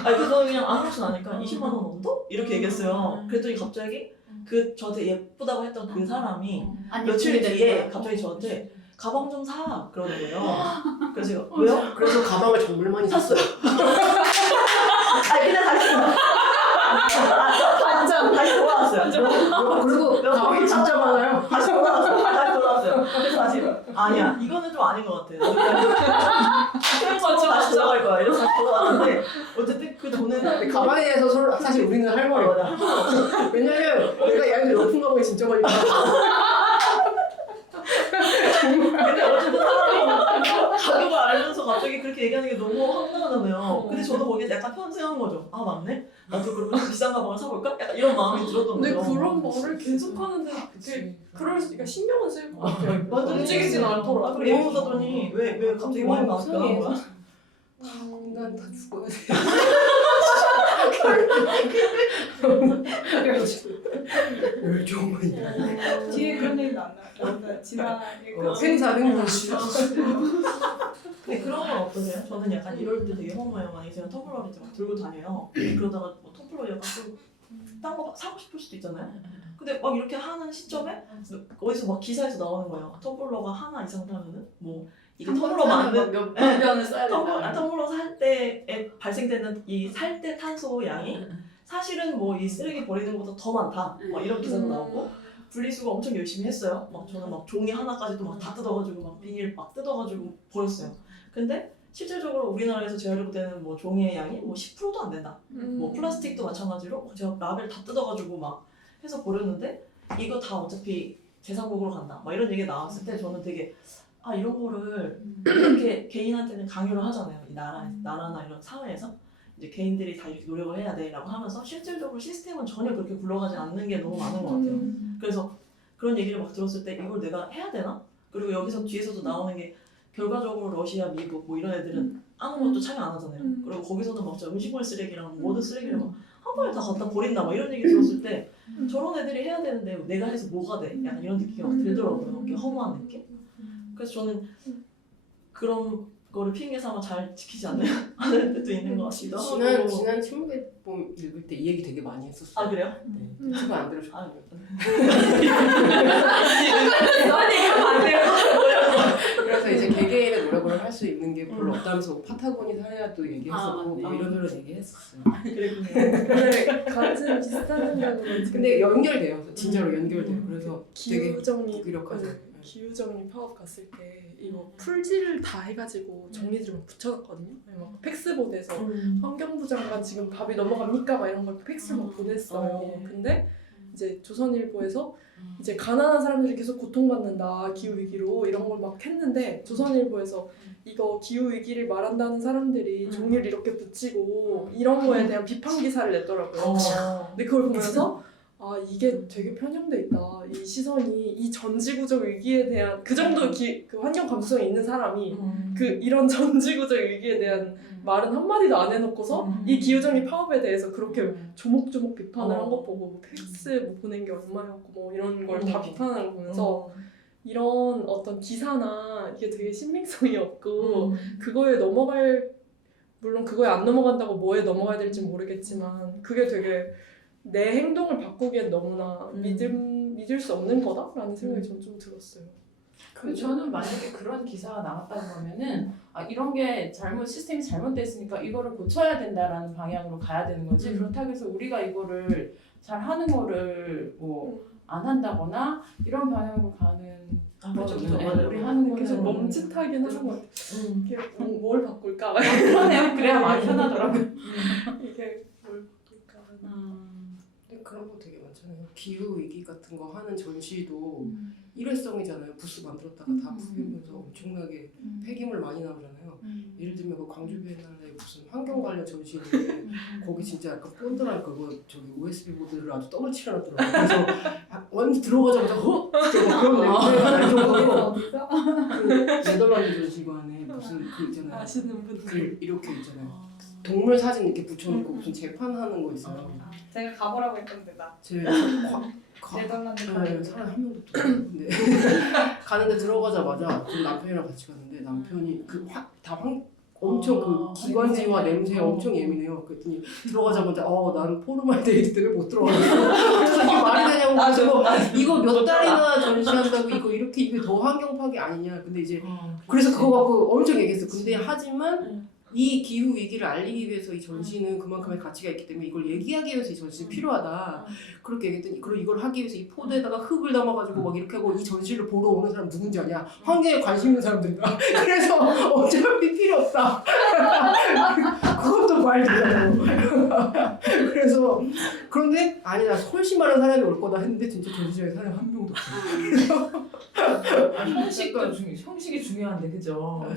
아니 그래서 그냥 아무렇지도 않으니까 20만 원 정도? 이렇게 얘기했어요. 그랬더니 갑자기 그 저한테 예쁘다고 했던 그 사람이 며칠 뒤에 갑자기 저한테 가방 좀 사 그러는 거예요. 그래서 제가 왜요? 그래서 가방을 정말 많이 샀어요. 아니 그냥 다시 반전 다시 돌아왔어요. 그리고 가방이 진짜 많아요. 다시 돌아왔어요. 그래서 다시 아니야 이거는 좀 아닌 것 같아. 그래서 다시 돌아갈 거야. 이러고 다시 돌아왔는데 어쨌든 그 돈은 가방에 대해서 사실 우리는 할 말이 없어. 왜냐면 내가 얘한테 높은 가방이 진짜 많이 많아. 근데 어쨌든 사람이 가격을 알면서 갑자기 그렇게 얘기하는 게 너무 황당하잖아요. 근데 저도 거기에 약간 편승한 거죠. 아 맞네? 나도 그러면 비싼 가방을 사볼까? 약간 이런 마음이 들었던 근데 거죠. 그런 말을 계속 하는데 그럴 수니까 신경은 쓸 것 같아요. 완전 움직이진 않더라. 아, 그래 예쁘다더니 왜 갑자기 많이 나온 거야? 인간 다 죽어야 돼. 열정만. 뒤에 그런 얘기도 안 나와요. 지난해 생사 행복. 근데 그런 건 어떠세요? 저는 약간 이럴 때 되게 허무해요. 만약에 제가 텀블러를 이제 막 들고 다녀요. 그러다가 뭐 텀블러 약간 딴 거 사고 싶을 수도 있잖아요. 근데 막 이렇게 하는 시점에 어디서 막 기사에서 나오는 거예요. 텀블러가 하나 이상 타면은 뭐 이게 텀블러 만든 몇 번을 써야 텀블러 살 때에 발생되는 이 살 때 탄소 양이 사실은 뭐 이 쓰레기 버리는 것보다 더 많다. 막 이런 기사도 나오고 분리수거 엄청 열심히 했어요. 막 저는 막 종이 하나까지도 막 다 뜯어가지고 막 비닐 막 뜯어가지고 버렸어요. 근데 실질적으로 우리나라에서 재활용되는 뭐 종이의 양이 뭐 10%도 안 된다. 뭐 플라스틱도 마찬가지로 제가 라벨 다 뜯어가지고 막 해서 버렸는데 이거 다 어차피 재상국으로 간다. 막 이런 얘기 나왔을 때 저는 되게 아 이런 거를 이렇게 개인한테는 강요를 하잖아요. 이 나라나 이런 사회에서 이제 개인들이 다 이렇게 노력을 해야 돼라고 하면서 실질적으로 시스템은 전혀 그렇게 굴러가지 않는 게 너무 많은 것 같아요. 그래서 그런 얘기를 막 들었을 때 이걸 내가 해야 되나? 그리고 여기서 뒤에서도 나오는 게 결과적으로 러시아, 미국 뭐 이런 애들은 아무것도 참여 안 하잖아요. 그리고 거기서는 막 진짜 음식물 쓰레기랑 모든 쓰레기를 막 한 번에 다 갖다 버린다 막 이런 얘기 들었을 때 저런 애들이 해야 되는데 내가 해서 뭐가 돼? 약간 이런 느낌이 막 들더라고요. 이렇게 허무한 느낌? 그래서 저는 그런 거를 핑계 삼아 잘 지키지 않을 때도 있는 것 같기도 하고. 지난 침묵의 봄 읽을 때 이 얘기 되게 많이 했었어요. 아 그래요? 네. 그거 안 들으셨죠? 아, 그래서 이제 개개인의 노력을 할 수 있는 게 별로 없다면서 파타고니 사례도 얘기했었고 뭐 이런저런 얘기했었어요. 그랬군요. 네, 같은 비슷한 생각으로 근데 연결돼요. 진짜로 연결돼요. 그래서 되게 기후정리 무기력하죠. 기후정리 파업 갔을 때 이거 풀지를 다 해가지고 정리지를 막 붙여놨거든요. 막 팩스보내서 환경부 장관 지금 밥이 넘어갑니까? 막 이런 걸 팩스로 막 보냈어요. 근데 이제 조선일보에서 이제 가난한 사람들이 계속 고통받는다 기후 위기로 이런 걸 막 했는데 조선일보에서 이거 기후 위기를 말한다는 사람들이 종이를 이렇게 붙이고 이런 거에 대한 비판 기사를 냈더라고요. 근데 그걸 보면서 아 이게 되게 편향돼 있다. 이 시선이 이 전지구적 위기에 대한 그 정도 그 환경 감수성이 있는 사람이 그 이런 전지구적 위기에 대한 말은 한마디도 안 해놓고서 이 기후정리 파업에 대해서 그렇게 조목조목 비판을 한 거 보고 뭐 팩스 뭐 보낸 게 얼마였고 뭐 이런 걸 다 비판하는 거 보면서 이런 어떤 기사나 이게 되게 신빙성이 없고 그거에 물론 그거에 안 넘어간다고 뭐에 넘어가야 될지 모르겠지만 그게 되게 내 행동을 바꾸기엔 너무나 믿을 수 없는 거다라는 생각이 좀 들었어요. 근데 저는 만약에 그런 기사가 나왔다고 하면은 이런 게 시스템이 잘못됐으니까 이거를 고쳐야 된다라는 방향으로 가야 되는 거지. 그렇다고 해서 우리가 이거를 잘 하는 거를 뭐 안 한다거나 이런 방향으로 가는 그렇죠. 거는 우리 하는 거는 계속 멈칫하긴 하는 것 같아요. 이게 뭘 바꿀까? 그러네요. 그래야 마음이 편하더라고요. 이게 뭘 바꿀까? 근데 그런 거 되게 많잖아요. 기후 위기 같은 거 하는 전시도 일회성이잖아요. 부스 만들었다가 다 부수면서 엄청나게 폐기물 많이 나오잖아요. 예를 들면 그 광주 비엔날레 무슨 환경 관련 전시인데 거기 진짜 약간 본드랑 그거 저기 OSB 보드를 아주 떡을 치러놨더라고요. 그래서 완전 들어가자마자 헉! 그런 냄새가 날 정도로 어디서? 그 네덜란드 전시관에 무슨 그 있잖아요. 아시는 분들. 그 이렇게 있잖아요. 동물 사진 이렇게 붙여놓고 무슨 재판하는 거 있어요. 제가 가보라고 했던데 나 제 네덜란드 네, 가는 사람 한 명도 없어요. 근데 가는데 들어가자마자 그 남편이랑 같이 갔는데 남편이 엄청 그 기관지와 냄새에 엄청 예민해요. 그랬더니 들어가자마자 나는 포르말데히드 때문에 못 들어가겠어. 그래서 이게 말이 되냐고. 이거 몇 달이나 전시한다고 이게 더 환경 파괴 아니냐. 근데 이제 그래서 그거 갖고 엄청 얘기했어. 근데 하지만 이 기후 위기를 알리기 위해서 이 전시는 그만큼의 가치가 있기 때문에 이걸 얘기하기 위해서 이 전시는 필요하다. 그렇게 얘기했더니 그리고 이걸 하기 위해서 이 포대에다가 흙을 담아가지고 막 이렇게 하고 이 전시를 보러 오는 사람 누군지 아냐? 환경에 관심 있는 사람들이다. 그래서 어차피 필요 없다. 그것도 말 되냐고. 그래서 그런데 아니다. 훨씬 많은 사람이 올 거다 했는데 진짜 전시장에 사람 한 명도 없어요. 형식이 중요한데 그죠?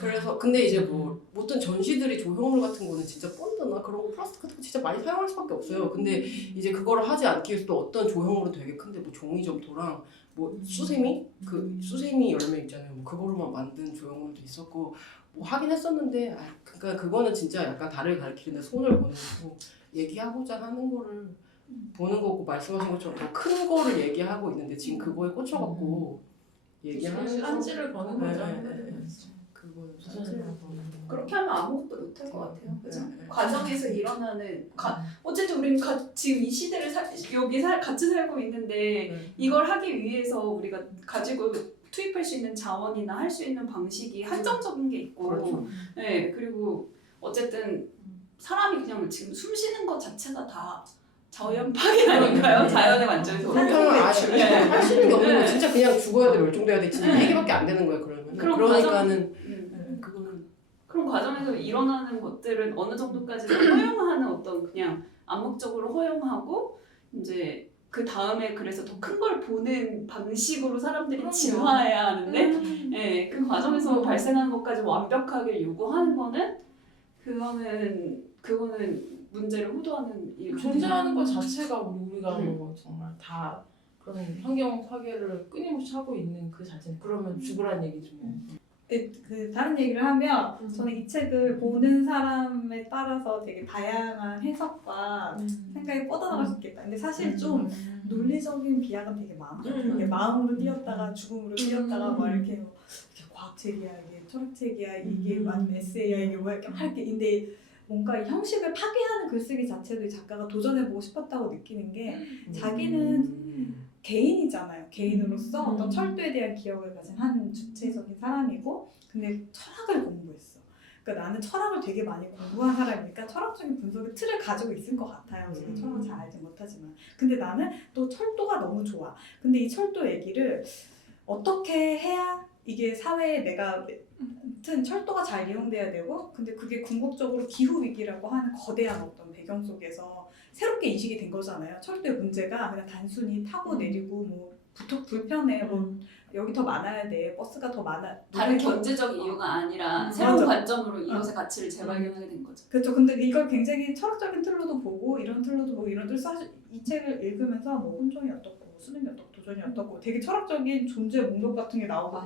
그래서 근데 이제 뭐 어떤 전시들이 조형물 같은 거는 진짜 본드나 그런 거 플라스틱 같은 거 진짜 많이 사용할 수밖에 없어요. 근데 이제 그거를 하지 않기 위해서 또 어떤 조형물은 되게 큰데 뭐 종이점토랑 뭐 수세미 그 수세미 열매 있잖아요. 뭐 그거로만 만든 조형물도 있었고 뭐 하긴 했었는데 그러니까 그거는 진짜 약간 달을 가리키는데 손을 보는 거고 얘기하고자 하는 거를 보는 거고 말씀하신 것처럼 더 큰 거를 얘기하고 있는데 지금 그거에 꽂혀갖고 얘기하는 딴지를 거는 거죠. 그거 그렇게 하면 아무것도 못할 것 같아요. 그죠? 네. 과정에서 일어나는 어쨌든 우리는 지금 이 시대를 같이 살고 있는데 이걸 하기 위해서 우리가 가지고 투입할 수 있는 자원이나 할 수 있는 방식이 한정적인 게 있고 그렇죠. 네, 그리고 어쨌든 사람이 그냥 지금 숨 쉬는 것 자체가 다 자연 파괴 아닌가요? 자연의 관점에서 그렇다면 할 수 있는 게 없는 거예요. 진짜 그냥 죽어야 돼 mel종돼야 돼. 진짜 얘기밖에 안 되는 거예요. 그러니까는 그거는 그런 과정에서 일어나는 것들은 어느 정도까지는 허용하는 어떤 그냥 암묵적으로 허용하고 이제 그 다음에 그래서 더 큰 걸 보는 방식으로 사람들이 진화해야 하는데 네, 그 과정에서 발생하는 것까지 완벽하게 요구하는 거는 그거는 문제를 호도하는 일 존재하는 것 자체가 우리가 뭐 정말 다 그런 환경 파괴를 끊임없이 하고 있는 그 자체는 그러면 죽으란 얘기죠. 그 다른 얘기를 하면 저는 이 책을 보는 사람에 따라서 되게 다양한 해석과 생각이 뻗어나갈 수 있겠다. 근데 사실 좀 논리적인 비약은 되게 많아. 이게 마음으로 뛰었다가 죽음으로 뛰었다가 막 이렇게 뭐 이게 과학책이야, 이게 철학책이야, 이게 에세이야, 이게 뭐야 이렇게 할 게 있는데 뭔가 이 형식을 파괴하는 글쓰기 자체도 이 작가가 도전해보고 싶었다고 느끼는 게 자기는 개인이잖아요. 개인으로서 어떤 철도에 대한 기억을 가진 한 주체적인 사람이고 근데 철학을 공부했어. 그러니까 나는 철학을 되게 많이 공부한 사람이니까 철학적인 분석의 틀을 가지고 있을 것 같아요. 제가 철학을 잘 알지 못하지만. 근데 나는 또 철도가 너무 좋아. 근데 이 철도 얘기를 어떻게 해야 이게 사회에 내가 아무튼 철도가 잘 이용돼야 되고 근데 그게 궁극적으로 기후위기라고 하는 거대한 어떤 배경 속에서 새롭게 인식이 된 거잖아요. 철도의 문제가 그냥 단순히 타고 내리고 뭐 불편해 뭐 여기 더 많아야 돼 버스가 더 많아 다른 경제적 이유가 아니라 새로운 관점으로 이것의 가치를 재발견하게 된 거죠. 그렇죠. 근데 이걸 굉장히 철학적인 틀로도 보고 이런 틀로도 보고 이런 틀 사실 이 책을 읽으면서 뭐 혼종이 어떻고 수능이 어떻고 도전이 어떻고 되게 철학적인 존재 목록 같은 게 나오고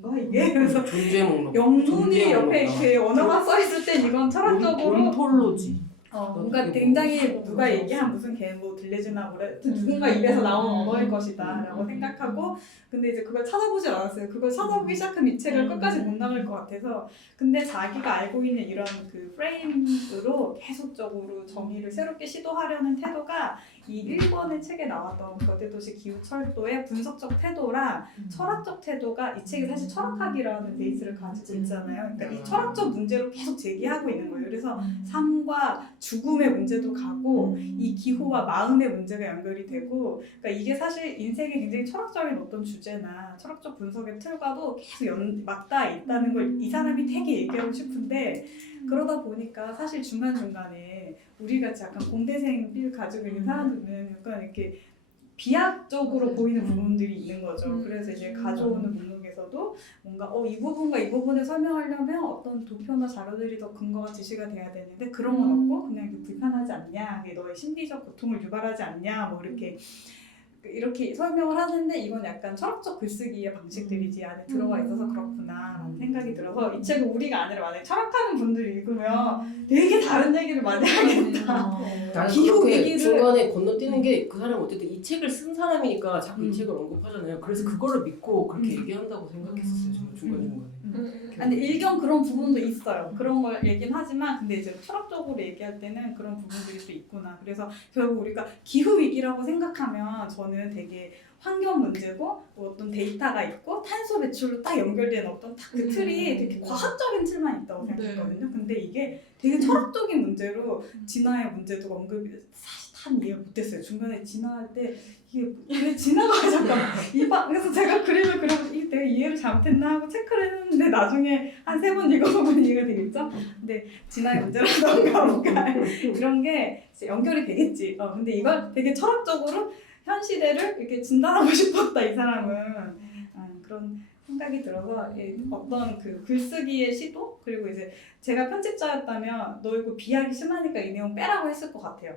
뭔가 이게 그래서 존재 목록 영문이 옆에 이렇게 언어가 써 있을 땐 이건 철학적으로 온톨로지 뭔가 굉장히 누가 얘기한 무슨 뭐 들레즈나 뭐래 누군가 입에서 나온 언어일 것이다 라고 생각하고 근데 이제 그걸 찾아보질 않았어요. 그걸 찾아보기 시작하면 이 책을 끝까지 못 나갈 것 같아서 근데 자기가 알고 있는 이런 그 프레임으로 계속적으로 정의를 새롭게 시도하려는 태도가 이 1번의 책에 나왔던 거대도시 기후철도의 분석적 태도랑 철학적 태도가 이 책이 사실 철학학이라는 베이스를 가지고 있잖아요. 그러니까 이 철학적 문제로 계속 제기하고 있는 거예요. 그래서 삶과 죽음의 문제도 가고 이 기후와 마음의 문제가 연결이 되고 그러니까 이게 사실 인생의 굉장히 철학적인 어떤 주제나 철학적 분석의 틀과도 계속 맞닿아 있다는 걸 이 사람이 되게 얘기하고 싶은데 그러다 보니까 사실 중간중간에 우리같이 약간 공대생 필 가지고 있는 사람들은 약간 이렇게 비약적으로 보이는 부분들이 있는 거죠. 그래서 이제 가져오는 목록에서도 뭔가 이 부분과 이 부분을 설명하려면 어떤 도표나 자료들이 더 근거가 제시가 돼야 되는데 그런 건 없고 그냥 이게 불편하지 않냐, 이게 너의 심리적 고통을 유발하지 않냐, 뭐 이렇게 설명을 하는데 이건 약간 철학적 글쓰기의 방식들이지 안에 들어가 있어서 그렇구나라는 생각이 들어서 이 책을 우리가 아니라 만약에 철학하는 분들이 읽으면 되게 다른 얘기를 많이 하겠다. 나는 기후 그렇게 위기를- 중간에 건너뛰는 게 그 사람 어쨌든 이 책을 쓴 사람이니까 자꾸 이 책을 언급하잖아요. 그래서 그거를 믿고 그렇게 얘기한다고 생각했었어요. 저는 중간중간에. 근데 일견 그런 부분도 있어요. 그런 걸 얘기는 하지만 근데 이제 철학적으로 얘기할 때는 그런 부분들이 또 있구나. 그래서 결국 우리가 기후 위기라고 생각하면 저는 되게 환경 문제고 뭐 어떤 데이터가 있고 탄소 배출로 딱 연결된 어떤 딱 그 틀이 되게 과학적인 틀만 있다고 생각했거든요. 근데 이게 되게 철학적인 문제로 진화의 문제도 언급이 사실 참 이해를 못했어요. 중간에 진화할 때 이게 왜 진화가 잠깐 그래서 제가 그림을 그려서 이게 내가 이해를 잘못했나 하고 체크를 했는데 나중에 한 3번 읽어보면 이해가 되겠죠? 근데 진화의 문제라던가 뭔가 그런 게 이제 연결이 되겠지. 근데 이걸 되게 철학적으로 현 시대를 이렇게 진단하고 싶었다 이 사람은. 그런 생각이 들어서 어떤 그 글쓰기의 시도 그리고 이제 제가 편집자였다면 너 이거 비하기 심하니까 이 내용 빼라고 했을 것 같아요.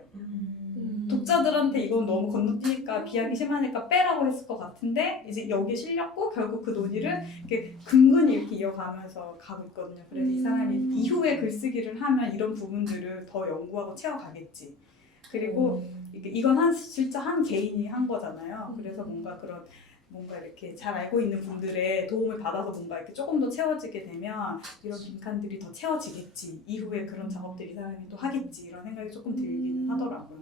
독자들한테 이건 너무 건너뛰니까 비하기 심하니까 빼라고 했을 것 같은데 이제 여기에 실렸고 결국 그 논의를 이렇게 근근히 이렇게 이어가면서 가고 있거든요. 그래서 이 사람이 이후에 글쓰기를 하면 이런 부분들을 더 연구하고 채워가겠지. 그리고 이건 진짜 한 개인이 한 거잖아요. 그래서 뭔가 이렇게 잘 알고 있는 분들의 도움을 받아서 뭔가 이렇게 조금 더 채워지게 되면 이런 빈칸들이 더 채워지겠지. 이후에 그런 작업들이 이 사람이 또 하겠지. 이런 생각이 조금 들기는 하더라고요.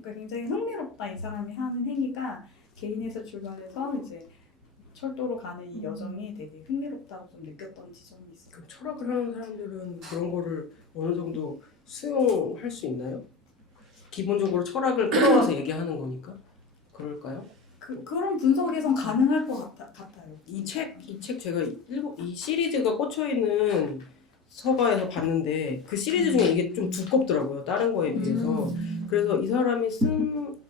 그러니까 굉장히 흥미롭다. 이 사람이 하는 행위가 개인에서 출발해서 이제 철도로 가는 이 여정이 되게 흥미롭다고 좀 느꼈던 지점이 있어요. 그럼 철학을 하는 사람들은 그런 거를 어느 정도 수용할 수 있나요? 기본적으로 철학을 끌어와서 얘기하는 거니까 그럴까요? 그런 분석에선 가능할 것 같아요. 이 책 제가 이 시리즈가 꽂혀 있는 서가에서 봤는데 그 시리즈 중에 이게 좀 두껍더라고요. 다른 거에 비해서. 그래서 이 사람이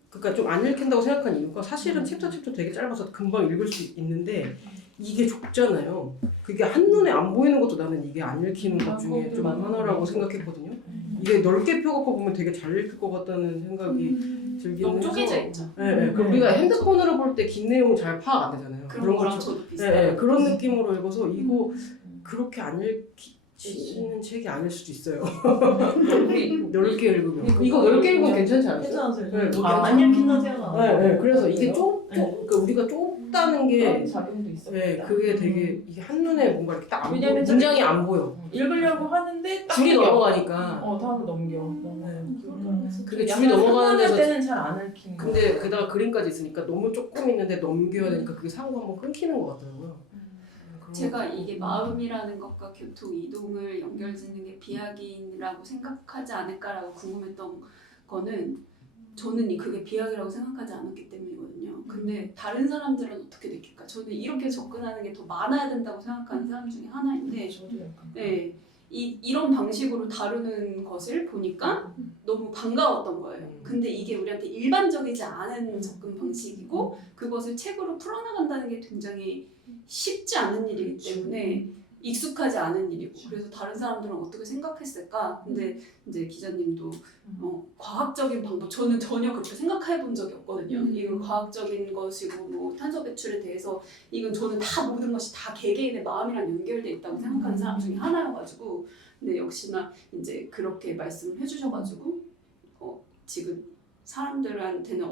그러니까 좀 안 읽힌다고 생각한 이유가 사실은 챕터 되게 짧아서 금방 읽을 수 있는데 이게 좁잖아요. 그게 한눈에 안 보이는 것도 나는 이게 안 읽히는 것 중에 좀 하나라고 생각했거든요. 이게 넓게 펴갖고 보면 되게 잘 읽힐 것 같다는 생각이 들긴 너무 해서 쪼개져 있죠. 네. 그럼 우리가 핸드폰으로 볼 때 긴 내용 잘 파악 안 되잖아요. 그런 거랑 것처럼. 저도 비슷해요. 네, 그런 느낌으로 읽어서 이거 그렇게 안 읽히는 책이 아닐 수도 있어요. 넓게 읽으면. 이거 넓게 읽으면 괜찮지 않았어요? 괜찮았어요. 네, 안 읽힌다 생각. 네, 그래서 이게 그러니까 우리가 좁다는 게 그런 작용도 있어요. 네, 그게 되게 이게 한눈에 뭔가 이렇게 딱 안 보여. 왜냐면 문장이 안 보여. 읽으려고 하는데 딱 줄이 넘겨. 넘어가니까. 다음을 넘겨. 그게 줄이 넘어가는 데서 때는 잘 안 읽히는 거. 근데 게다가 그림까지 있으니까 너무 조금 있는데 넘겨야 되니까 그게 사고가 한번 끊기는 것 같더라고요. 제가 이게 마음이라는 것과 교통 이동을 연결짓는 게 비약이라고 생각하지 않을까라고 궁금했던 거는 저는 그게 비약이라고 생각하지 않았기 때문이거든요. 근데 다른 사람들은 어떻게 느낄까? 저는 이렇게 접근하는 게 더 많아야 된다고 생각하는 사람 중에 하나인데 저도 약간. 네. 이런 방식으로 다루는 것을 보니까 너무 반가웠던 거예요. 근데 이게 우리한테 일반적이지 않은 접근 방식이고 그것을 책으로 풀어나간다는 게 굉장히 쉽지 않은 일이기 때문에 익숙하지 않은 일이고 그래서 다른 사람들은 어떻게 생각했을까? 근데 이제 기자님도 과학적인 방법 저는 전혀 그렇게 생각해 본 적이 없거든요. 이건 과학적인 것이고 뭐 탄소 배출에 대해서 이건 저는 다 모든 것이 다 개개인의 마음이랑 연결돼 있다고 생각하는 사람 중에 하나여가지고 근데 역시나 이제 그렇게 말씀을 해주셔가지고 지금 사람들한테는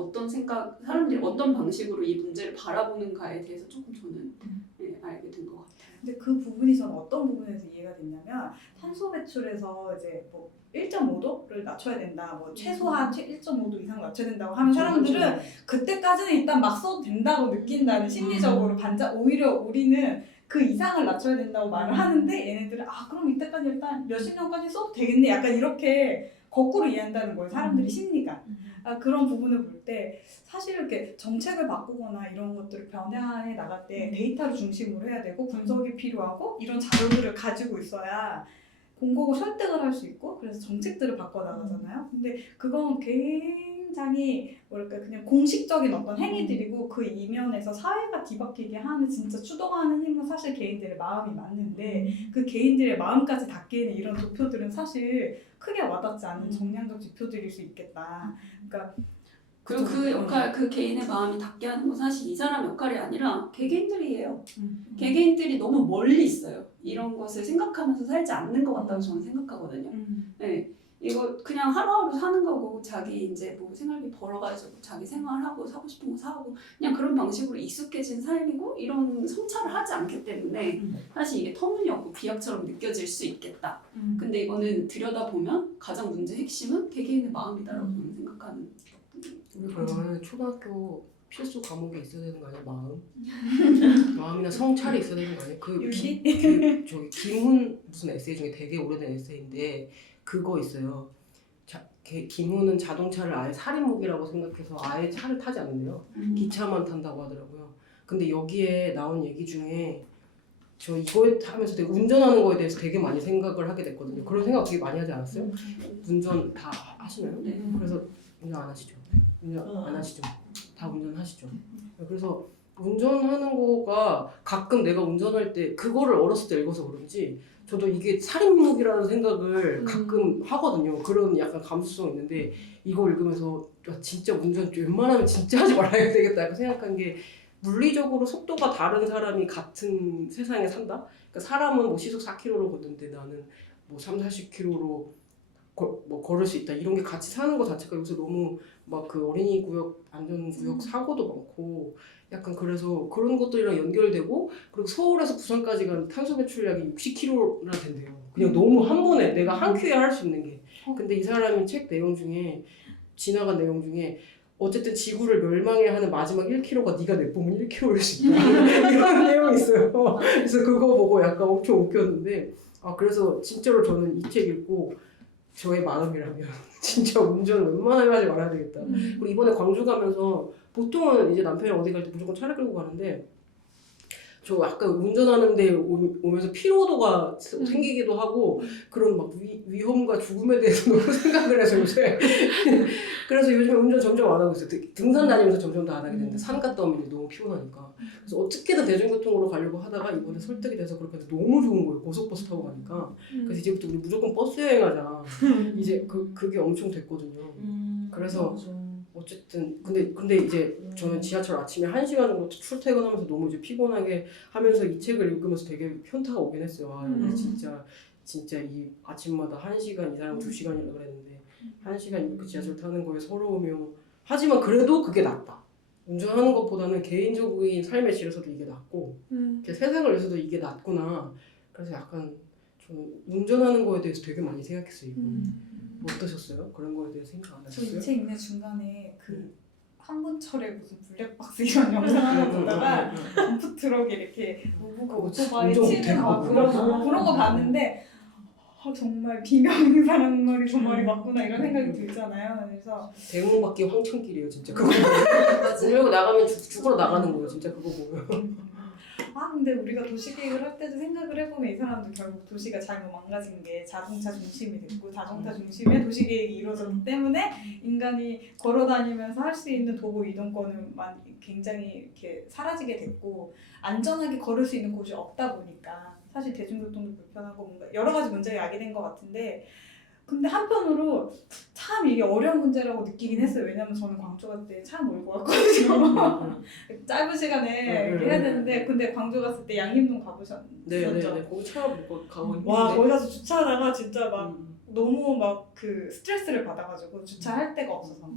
사람들이 어떤 방식으로 이 문제를 바라보는가에 대해서 조금 저는 알게 된 것 같아요. 근데 그 부분이 저는 어떤 부분에서 이해가 됐냐면 탄소 배출에서 이제 뭐 1.5도를 낮춰야 된다, 뭐 최소한 1.5도 이상 낮춰야 된다고 하는 사람들은 그때까지는 일단 막 써도 된다고 느낀다는 심리적으로 오히려 우리는 그 이상을 낮춰야 된다고 말을 하는데 얘네들은 그럼 이때까지 일단 몇십 년까지 써도 되겠네 약간 이렇게 거꾸로 이해한다는 거예요. 사람들이 심리가. 그런 부분을 볼 때 사실 이렇게 정책을 바꾸거나 이런 것들을 변화해 나갈 때 데이터를 중심으로 해야 되고 분석이 필요하고 이런 자료들을 가지고 있어야 공공을 설득을 할 수 있고 그래서 정책들을 바꿔 나가잖아요. 근데 그건 굉장히 주차장이 뭐랄까 그냥 공식적인 어떤 행위들이고 그 이면에서 사회가 뒤바뀌게 하는 진짜 추동하는 힘은 사실 개인들의 마음이 맞는데 그 개인들의 마음까지 닿기에는 이런 도표들은 사실 크게 와닿지 않는 정량적 지표들일 수 있겠다. 그러니까 그리고 그 역할, 그 개인의 마음이 닿게 하는 건 사실 이 사람 역할이 아니라 개개인들이에요. 개개인들이 너무 멀리 있어요. 이런 것을 생각하면서 살지 않는 것 같다고 저는 생각하거든요. 네. 이거 그냥 하루하루 사는 거고 자기 이제 뭐 생활비 벌어가지고 자기 생활하고 사고 싶은 거 사고 그냥 그런 방식으로 익숙해진 삶이고 이런 성찰을 하지 않기 때문에 사실 이게 터무니없고 비약처럼 느껴질 수 있겠다. 근데 이거는 들여다보면 가장 문제 핵심은 개개인의 마음이다라고 저는 생각하는. 우리 그러면 초등학교 필수 과목에 있어야 되는 거 아니야? 마음? 마음이나 성찰이 있어야 되는 거 아니야? 저기 김훈 무슨 에세이 중에 되게 오래된 에세이인데 그거 있어요. 김훈은 자동차를 아예 살인무기라고 생각해서 아예 차를 타지 않는데요. 기차만 탄다고 하더라고요. 근데 여기에 나온 얘기 중에 저 이거에 하면서 되게 운전하는 거에 대해서 되게 많이 생각을 하게 됐거든요. 그런 생각 되게 많이 하지 않았어요? 운전 다 하시나요? 네. 그래서 운전 안 하시죠? 운전 안 하시죠? 다 운전하시죠? 그래서 운전하는 거가 가끔 내가 운전할 때 그거를 어렸을 때 읽어서 그런지 저도 이게 살인무기라는 생각을 가끔 하거든요. 그런 약간 감수성 있는데 이거 읽으면서 진짜 운전 웬만하면 진짜 하지 말아야 되겠다 약간 생각한 게 물리적으로 속도가 다른 사람이 같은 세상에 산다? 그러니까 사람은 뭐 시속 4km로 걷는데 나는 뭐 3, 40km로 뭐 걸을 수 있다 이런 게 같이 사는 거 자체가 요새 너무 막 그 어린이 구역 안전구역 사고도 많고 약간 그래서 그런 것들이랑 연결되고 그리고 서울에서 부산까지 가는 탄소 배출량이 60kg나 된대요. 그냥 너무 한 번에 내가 한 큐에 할 수 있는 게. 근데 이 사람이 책 내용 중에 지나간 내용 중에 어쨌든 지구를 멸망해야 하는 마지막 1km가 네가 내뿜은 1km일 수 있다. 이런 내용이 있어요. 그래서 그거 보고 약간 엄청 웃겼는데 그래서 진짜로 저는 이 책 읽고 저의 마음이라면 진짜 운전 웬만하면 하지 말아야 되겠다. 그리고 이번에 광주 가면서 보통은 이제 남편이랑 어디 갈 때 무조건 차를 끌고 가는데 저 약간 운전하는데 오면서 피로도가 생기기도 하고 그런 막 위험과 죽음에 대해서 너무 생각을 해서 요새 그래서 요즘에 운전 점점 안 하고 있어요. 등산 다니면서 점점 더 안 하게 되는데 산 갔다 오면 너무 피곤하니까 그래서 어떻게든 대중교통으로 가려고 하다가 이번에 설득이 돼서 그렇게 해서 너무 좋은 거예요. 고속버스 타고 가니까 그래서 이제부터 우리 무조건 버스 여행하자 이제 그게 엄청 됐거든요. 그래서 어쨌든 근데 이제 저는 지하철 아침에 1시간 정도 출퇴근하면서 너무 이제 피곤하게 하면서 이 책을 읽으면서 되게 현타가 오긴 했어요. 이게 진짜 이 아침마다 1시간 이 사람 2시간이라고 그랬는데 1시간 이렇게 지하철 타는 거에 서러우며 하지만 그래도 그게 낫다. 운전하는 것보다는 개인적인 삶의 질에서도 이게 낫고 세상을 위해서도 이게 낫구나. 그래서 약간 저는 운전하는 거에 대해서 되게 많이 생각했어요. 어떠셨어요? 그런 거에 대해서 생각 안 하셨어요? 저 이 책 읽는 중간에 그 한문철의 무슨 블랙박스 이런 영상 하나 보다가 덤프트럭이 이렇게 무브가 오토바이 치는 그런 거 봤는데 정말 비명 사는 말이 저 말이 맞구나 이런 생각이 들잖아요. 그래서 대문밖에 황천길이에요 진짜 그거 보면 나가면 죽으러 나가는 거예요 진짜 그거 보면. 근데 우리가 도시계획을 할 때도 생각을 해보면 이 사람도 결국 도시가 잘못 망가진 게 자동차 중심이 됐고 자동차 중심의 도시계획이 이루어졌기 때문에 인간이 걸어다니면서 할 수 있는 도보 이동권은 굉장히 이렇게 사라지게 됐고 안전하게 걸을 수 있는 곳이 없다 보니까 사실 대중교통도 불편하고 뭔가 여러 가지 문제가 야기된 것 같은데 근데 한편으로 참 이게 어려운 문제라고 느끼긴 했어요. 왜냐면 저는 광주 갈 때 차 몰고 갔거든요. 짧은 시간에 해야 되는데 근데 광주 갔을 때 양림동 가보셨죠? 네. 거기 차 몰고 가고 와 거기 가서 주차하다가 진짜 막 너무 막 그 스트레스를 받아가지고 주차할 데가 없어서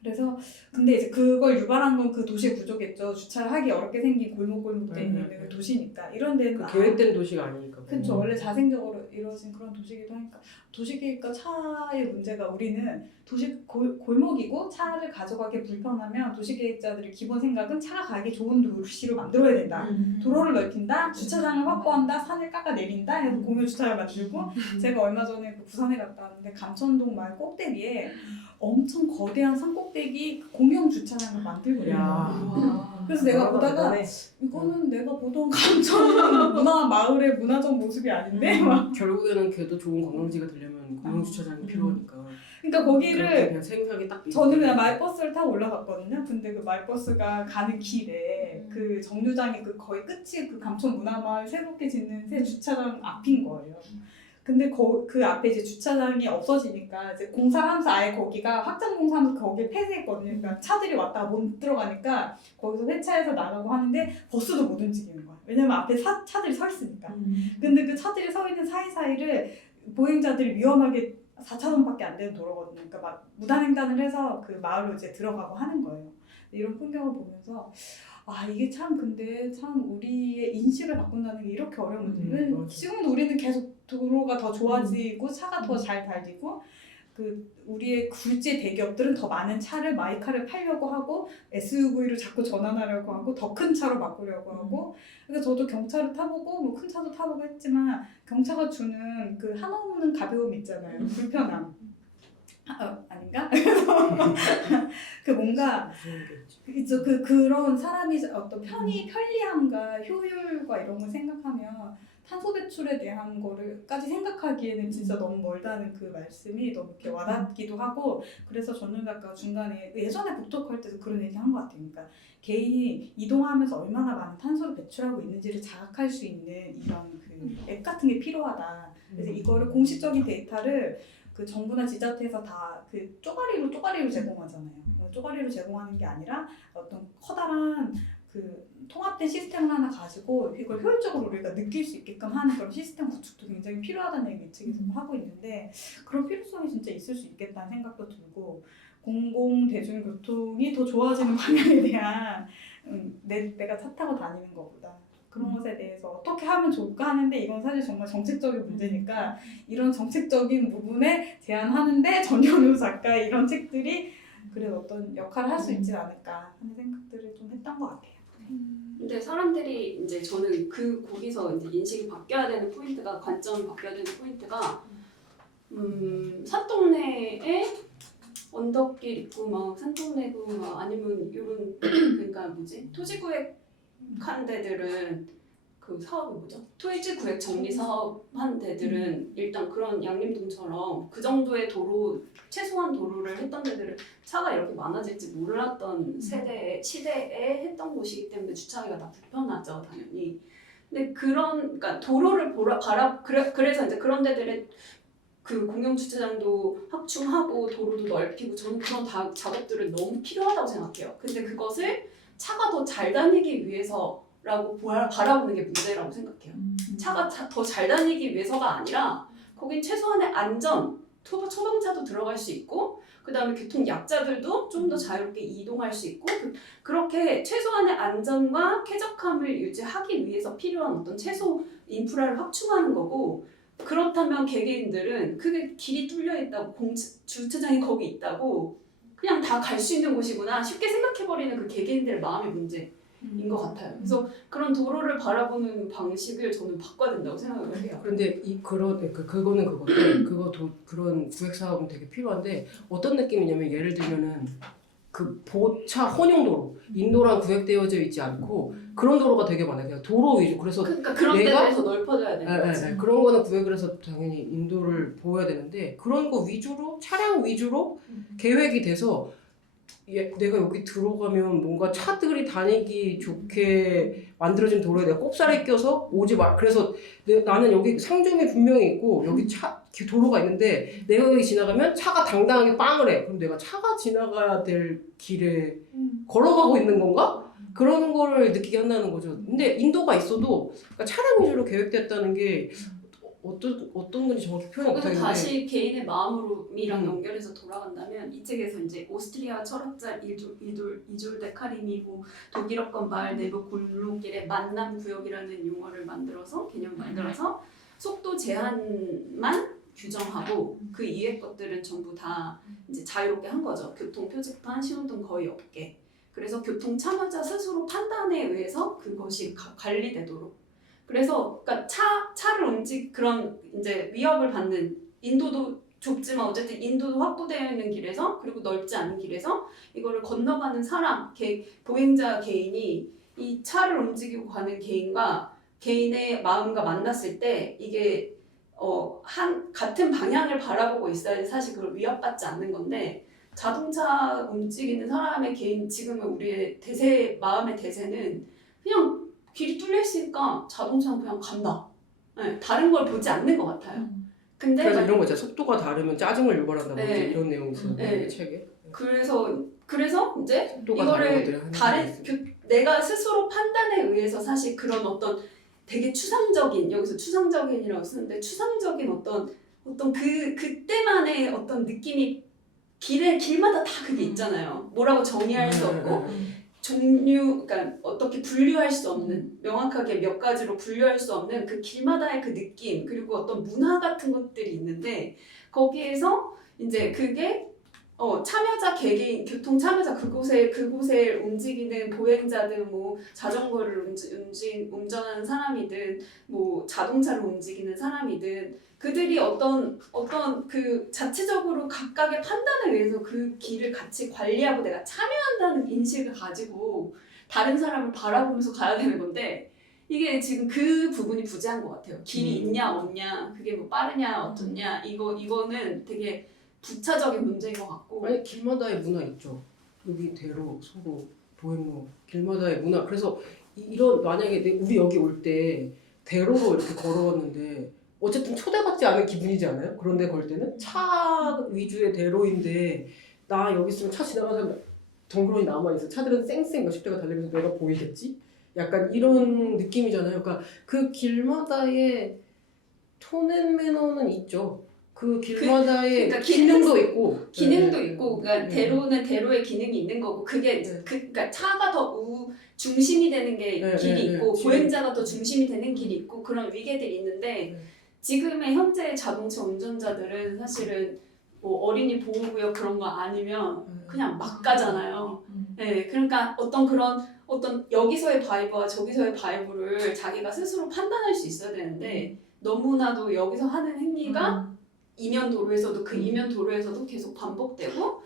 그래서 근데 이제 그걸 유발한 건 그 도시의 구조겠죠. 주차를 하기 어렵게 생긴 골목골목돼 있는 도시니까 이런 데는 계획된 도시가 아니니까. 그렇죠. 원래 자생적으로 이루어진 그런 도시이기도 하니까 도시계획과 차의 문제가 우리는 도시 골목이고 차를 가져가기 불편하면 도시계획자들의 기본 생각은 차가 가기 좋은 도시로 만들어야 된다. 도로를 넓힌다. 주차장을 확보한다. 산을 깎아내린다. 해서 공유 주차를 만들고 제가 얼마 전에 부산에 갔다 왔는데 감천동 마을 꼭대기에 엄청 거대한 산 꼭대기 공영 주차장을 만들고 있어요. 그래서 내가 보다가 이거는 내가 보던 감천 마을의 문화적 모습이 아닌데 막 결국에는 걔도 좋은 관광지가 되려면 공영 주차장이 필요하니까. 그러니까 그렇게 거기를 그냥 생각이 딱 저는 그냥 마을버스를 타고 올라갔거든요. 근데 그 마을버스가 가는 길에 그 정류장이 그 거의 끝이 그 감천문화마을 새롭게 짓는 새 주차장 앞인 거예요. 근데 그 앞에 이제 주차장이 없어지니까 이제 공사를 하면서 아예 거기가 확장 공사하면서 거기를 폐쇄했거든요. 그러니까 차들이 왔다가 못 들어가니까 거기서 세차해서 나가고 하는데 버스도 못 움직이는 거야. 왜냐면 앞에 차들이 서 있으니까. 근데 그 차들이 서 있는 사이사이를 보행자들이 위험하게 4차선밖에 안 되는 도로거든요. 그러니까 막 무단횡단을 해서 그 마을로 이제 들어가고 하는 거예요. 이런 풍경을 보면서 아 이게 참 근데 참 우리의 인식을 바꾼다는 게 이렇게 어려운 문제는 지금도 우리는 계속 도로가 더 좋아지고 차가 더 잘 달리고 그 우리의 굴지 대기업들은 더 많은 차를 마이카를 팔려고 하고 SUV로 자꾸 전환하려고 하고 더 큰 차로 바꾸려고 하고 그래서 저도 경차를 타보고 뭐 큰 차도 타보고 했지만 경차가 주는 그 한없는 가벼움 있잖아요. 불편함. 아닌가? 그 뭔가 그런 사람이 어떤 편리함과 효율과 이런 걸 생각하면 탄소 배출에 대한 거를까지 생각하기에는 진짜 너무 멀다는 그 말씀이 너무 이렇게 와닿기도 하고 그래서 저는 아까 중간에 예전에 북토크 할 때도 그런 얘기 한 것 같아요. 그러니까 개인이 이동하면서 얼마나 많은 탄소를 배출하고 있는지를 자각할 수 있는 이런 그 앱 같은 게 필요하다. 그래서 이거를 공식적인 데이터를 그 정부나 지자체에서 다 그 쪼가리로 제공하잖아요. 쪼가리로 제공하는 게 아니라 어떤 커다란 그 통합된 시스템을 하나 가지고 이걸 효율적으로 우리가 느낄 수 있게끔 하는 그런 시스템 구축도 굉장히 필요하다는 얘기 측에서 하고 있는데 그런 필요성이 진짜 있을 수 있겠다는 생각도 들고 공공 대중교통이 더 좋아지는 방향에 대한 내가 차 타고 다니는 것보다 그런 것에 대해서 어떻게 하면 좋을까 하는데 이건 사실 정말 정책적인 문제니까 이런 정책적인 부분에 제안하는데 전현우 작가 이런 책들이 그래도 어떤 역할을 할 수 있지 않을까 하는 생각들을 좀 했던 것 같아요. 근데 사람들이 이제 저는 거기서 이제 인식이 바뀌어야 되는 포인트가 관점이 바뀌어야 되는 포인트가 산동네에 언덕길 있고 막 산동네고 막 아니면 이런 그러니까 토지구획한 데들은 그 사업이 뭐죠? 토지구획 정리 사업 한 데들은 일단 그런 양림동처럼 그 정도의 최소한 도로를 했던 데들은 차가 이렇게 많아질지 몰랐던 시대에 했던 곳이기 때문에 주차하기가 다 불편하죠, 당연히. 근데 그러니까 도로를 그래서 이제 그런 데들의 그 공영 주차장도 확충하고 도로도 넓히고 저는 그런 작업들은 너무 필요하다고 생각해요. 근데 그것을 차가 더 잘 다니기 위해서라고 바라보는 게 문제라고 생각해요. 차가 더 잘 다니기 위해서가 아니라 거긴 최소한의 안전, 초봉차도 들어갈 수 있고 그 다음에 교통 약자들도 좀 더 자유롭게 이동할 수 있고 그렇게 최소한의 안전과 쾌적함을 유지하기 위해서 필요한 어떤 최소 인프라를 확충하는 거고 그렇다면 개개인들은 그게 길이 뚫려 있다고 주차장이 거기 있다고 그냥 다 갈 수 있는 곳이구나 쉽게 생각해버리는 그 개개인들의 마음의 문제인 것 같아요. 그래서 그런 도로를 바라보는 방식을 저는 바꿔야 된다고 생각을 해요. 그런데 그거는 그건데 그런 구획 사업은 되게 필요한데 어떤 느낌이냐면 예를 들면은 그 보차 혼용도로 인도랑 구획되어져 있지 않고 그런 도로가 되게 많아요. 그냥 도로 위주. 그래서 그러니까 그런 데에서 넓혀져야 되는 거지. 그런 거는 구획을 해서 당연히 인도를 보여야 되는데 그런 거 위주로 차량 위주로 계획이 돼서 내가 여기 들어가면 뭔가 차들이 다니기 좋게 만들어진 도로에 내가 꼽사리 껴서 오지 말. 그래서 나는 여기 상점이 분명히 있고 여기 도로가 있는데 내가 여기 지나가면 차가 당당하게 빵을 해. 그럼 내가 차가 지나가야 될 길에 걸어가고 있는 건가? 그런 거를 느끼게 한다는 거죠. 근데 인도가 있어도 그러니까 차량 위주로 계획됐다는 게 어떤 건지 정확히 표현 거기서 못하겠는데 다시 개인의 마음이랑 연결해서 돌아간다면 이 책에서 이제 오스트리아 철학자 이졸 데카림이 독일어권 마을 내부 골목길의 만남 구역이라는 용어를 개념을 만들어서 속도 제한만 규정하고 그 이외 것들은 전부 다 이제 자유롭게 한 거죠. 교통 표지판, 신호등 거의 없게. 그래서 교통 참여자 스스로 판단에 의해서 그것이 관리되도록. 그래서 그러니까 차를 그런 이제 위협을 받는 인도도 좁지만 어쨌든 인도도 확보되어 있는 길에서 그리고 넓지 않은 길에서 이거를 건너가는 사람, 보행자 개인이 이 차를 움직이고 가는 개인과 개인의 마음과 만났을 때 이게 같은 방향을 바라보고 있어야지 사실 그걸 위협받지 않는 건데 자동차 움직이는 사람의 개인 지금은 우리의 마음의 대세는 그냥 길이 뚫려 있으니까 자동차는 그냥 간다. 네, 다른 걸 보지 않는 것 같아요. 근데 그래서 이런 거 있잖아. 속도가 다르면 짜증을 유발한다. 뭐 네. 이런 내용이 있었는데 네. 책에. 그래서 이제 속도가 다른 것들을 이거를 하는 내가 스스로 판단에 의해서 사실 그런 어떤 되게 추상적인 여기서 추상적인이라고 쓰는데 추상적인 어떤 그때만의 어떤 느낌이 길마다 다 그게 있잖아요. 뭐라고 정의할 수 없고 그러니까 어떻게 분류할 수 없는 명확하게 몇 가지로 분류할 수 없는 그 길마다의 그 느낌 그리고 어떤 문화 같은 것들이 있는데 거기에서 이제 그게 참여자 개개인 교통 참여자 그곳에 움직이는 보행자든 뭐 자전거를 운전하는 사람이든 뭐 자동차를 움직이는 사람이든 그들이 어떤 그 자체적으로 각각의 판단에 의해서 그 길을 같이 관리하고 내가 참여한다는 인식을 가지고 다른 사람을 바라보면서 가야 되는 건데 이게 지금 그 부분이 부재한 것 같아요. 길이 있냐 없냐 그게 뭐 빠르냐 어떻냐 이거는 되게 부차적인 문제인 것 같고. 아니 길마다의 문화 있죠. 여기 대로, 소로, 보행로, 길마다의 문화. 그래서 이런 만약에 우리 여기 올 때 대로로 이렇게 걸어왔는데 어쨌든 초대받지 않은 기분이지 않아요? 그런데 걸 때는 차 위주의 대로인데 나 여기 있으면 차 지나가는 사람 덩그러니 남아있어. 차들은 쌩쌩 몇십 대가 달리면서 내가 보이겠지? 약간 이런 느낌이잖아요. 그러니까 그 길마다의 톤앤 매너는 있죠. 그 길마다의 그러니까 기능도 있고 기능도 네. 있고 그러니까 네. 대로는 대로의 기능이 있는 거고 그게 네. 그러니까 차가 더 중심이 되는 게 네, 길이 네, 있고 네. 보행자가 더 중심이 되는 길이 있고 그런 위계들이 있는데 네. 지금의 현재 자동차 운전자들은 사실은 뭐 어린이 보호구역 그런 거 아니면 그냥 막 가잖아요. 네, 그러니까 어떤 여기서의 바이브와 저기서의 바이브를 자기가 스스로 판단할 수 있어야 되는데 너무나도 여기서 하는 행위가 이면 도로에서도 그 이면 도로에서도 계속 반복되고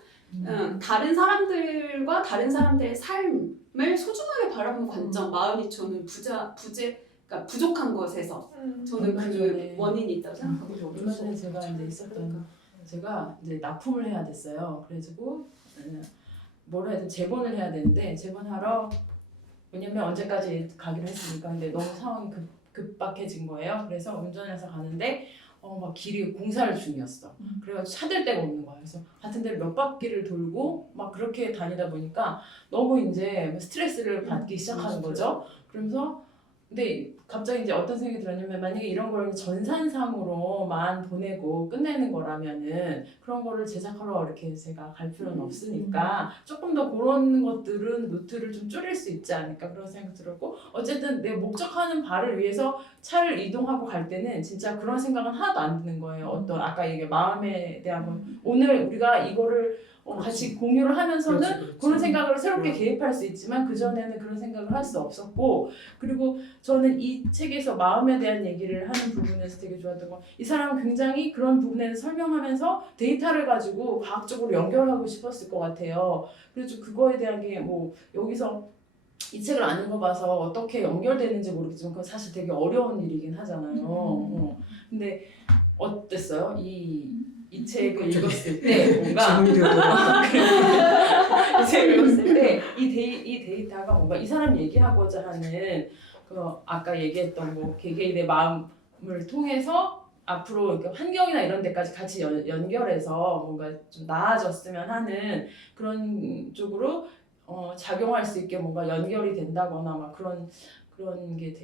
다른 사람들과 다른 사람들의 삶을 소중하게 바라보는 관점 마음이 저는 그러니까 부족한 것에서 저는 얼마 그 전에 원인이 있다고 생각하고 얼마 전에 제가 이제 있었던 제가 이제 납품을 해야 됐어요. 그래가지고 뭐라 해야 돼 재본을 해야 되는데 재본하러 왜냐면 언제까지 가기로 했으니까 근데 너무 상황이 급박해진 거예요. 그래서 운전해서 가는데 막 길이 공사를 중이었어. 그래가지고 찾을 데가 없는 거야. 그래서 같은 데를 몇 바퀴를 돌고 막 그렇게 다니다 보니까 너무 이제 스트레스를 받기 시작하는 거죠. 그러면서 근데 갑자기 이제 어떤 생각이 들었냐면 만약에 이런 걸 전산상으로만 보내고 끝내는 거라면은 그런 거를 제작하러 이렇게 제가 갈 필요는 없으니까 조금 더 그런 것들은 노트를 좀 줄일 수 있지 않을까 그런 생각이 들었고 어쨌든 내 목적하는 바를 위해서 차를 이동하고 갈 때는 진짜 그런 생각은 하나도 안 드는 거예요. 어떤 아까 얘기 마음에 대한 거 오늘 우리가 이거를 같이 공유를 하면서는 그렇지. 그런 생각을 새롭게 개입할 수 있지만 그전에는 그런 생각을 할 수 없었고 그리고 저는 이 책에서 마음에 대한 얘기를 하는 부분에서 되게 좋았던 건 이 사람은 굉장히 그런 부분에서 설명하면서 데이터를 가지고 과학적으로 연결하고 싶었을 것 같아요. 그래서 그거에 대한 게 뭐 여기서 이 책을 안 읽어봐서 어떻게 연결되는지 모르겠지만 그건 사실 되게 어려운 일이긴 하잖아요. 근데 어땠어요? 이 책을 읽었을 때 뭔가 질문이 되어버렸다. 이 책을 읽었을 때 이 데이터가 뭔가 이 사람이 얘기하고자 하는 그 아까 얘기했던 뭐 개개인의 마음을 통해서 앞으로 이렇게 환경이나 이런 데까지 같이 연결해서 뭔가 좀 나아졌으면 하는 그런 쪽으로 작용할 수 있게 뭔가 연결이 된다거나 막 그런 게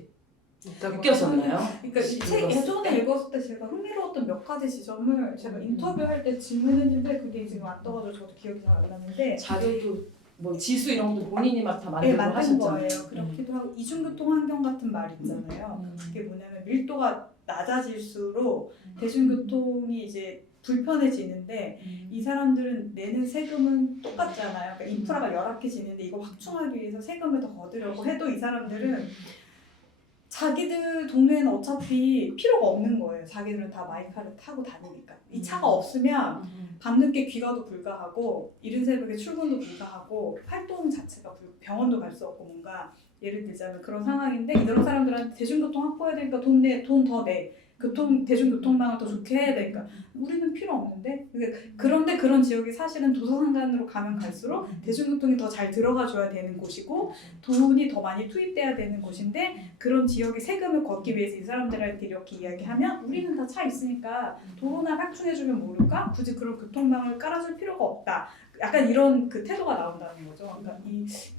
느껴졌나요? 그러니까 이 책 예전에 읽었을 때 제가 흥미로웠던 몇 가지 지점을 제가 인터뷰할 때 질문했는데 그게 지금 안 떠가지고 저도 기억이 잘 안 나는데 자료도 뭐 지수 이런 것도 본인이 막 다 네, 만들고 만든 하셨잖아요. 거예요. 그렇기도 하고 이중교통 환경 같은 말 있잖아요. 그게 뭐냐면 밀도가 낮아질수록 대중교통이 이제 불편해지는데 이 사람들은 내는 세금은 똑같잖아요. 그러니까 인프라가 열악해지는데 이거 확충하기 위해서 세금을 더 거두려고 해도 이 사람들은 자기들 동네에는 어차피 필요가 없는 거예요. 자기들은 다 마이카를 타고 다니니까. 이 차가 없으면 밤늦게 귀가도 불가하고 이른 새벽에 출근도 불가하고 활동 자체가 병원도 갈 수 없고 뭔가 예를 들자면 그런 상황인데 이런 사람들한테 대중교통 확보해야 되니까 돈 더 내. 대중교통망을 더 좋게 해야 되니까 우리는 필요 없는데. 그런데 그런 지역이 사실은 도서상간으로 가면 갈수록 대중교통이 더 잘 들어가 줘야 되는 곳이고 돈이 더 많이 투입돼야 되는 곳인데, 그런 지역이 세금을 걷기 위해서 이 사람들한테 이렇게 이야기하면 우리는 다 차 있으니까 도로나 확충해주면 모를까? 굳이 그런 교통망을 깔아줄 필요가 없다. 약간 이런 그 태도가 나온다는 거죠. 그러니까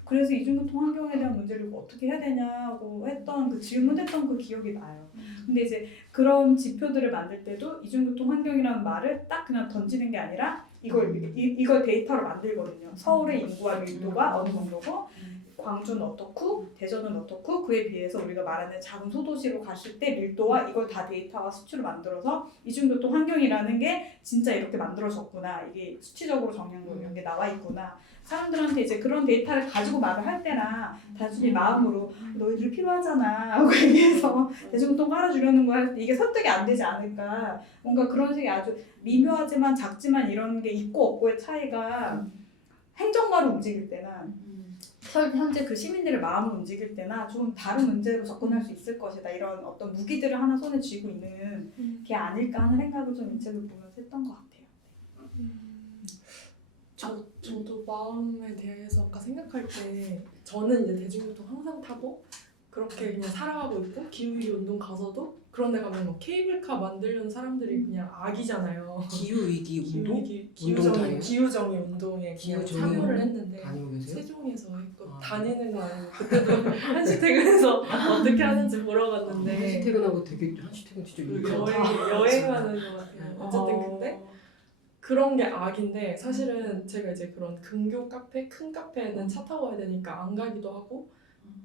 그래서 이중교통 환경에 대한 문제를 어떻게 해야 되냐고 했던 그 질문했던 그 기억이 나요. 근데 이제 그런 지표들을 만들 때도 이중교통 환경이라는 말을 딱 그냥 던지는 게 아니라 이걸 데이터로 만들거든요. 서울의 인구와 밀도가 어느 정도고, 광주는 어떻고, 대전은 어떻고, 그에 비해서 우리가 말하는 작은 소도시로 갔을 때 밀도와 이걸 다 데이터와 수치로 만들어서 이중교통 환경이라는 게 진짜 이렇게 만들어졌구나, 이게 수치적으로 정량도 이런 게 나와 있구나. 사람들한테 이제 그런 데이터를 가지고 말을 할 때나 단순히 마음으로 너희들 필요하잖아 하고 얘기해서 대중교통 깔아주려는 거 할 때 이게 설득이 안 되지 않을까. 뭔가 그런 식의 아주 미묘하지만 작지만 이런 게 있고 없고의 차이가 행정가로 움직일 때나 현재 그 시민들의 마음을 움직일 때나 좀 다른 문제로 접근할 수 있을 것이다, 이런 어떤 무기들을 하나 손에 쥐고 있는 게 아닐까 하는 생각을 좀 이 책을 보면서 했던 것 같아요. 저도 마음에 대해서 아까 생각할 때 저는 이제 대중교통 항상 타고 그렇게 그냥 살아가고 있고, 기후위기 운동 가서도 그런 데 가면 뭐 케이블카 만들려는 사람들이 그냥 악이잖아요. 기후위기 운동? 기후정의 운동에 그냥 기후정의 참여를 했는데 다니고 계세요? 세종에서 했고, 아. 다니는 거 아니고 그때도 한시 퇴근해서 어떻게 하는지 보러 갔는데 한시 퇴근하고 되게 한시 퇴근 진짜 유익하다. 여행하는 것 같아요. 어쨌든 근데 그런 게 악인데, 사실은 제가 이제 그런 근교 카페, 큰 카페에는 차 타고 와야 되니까 안 가기도 하고,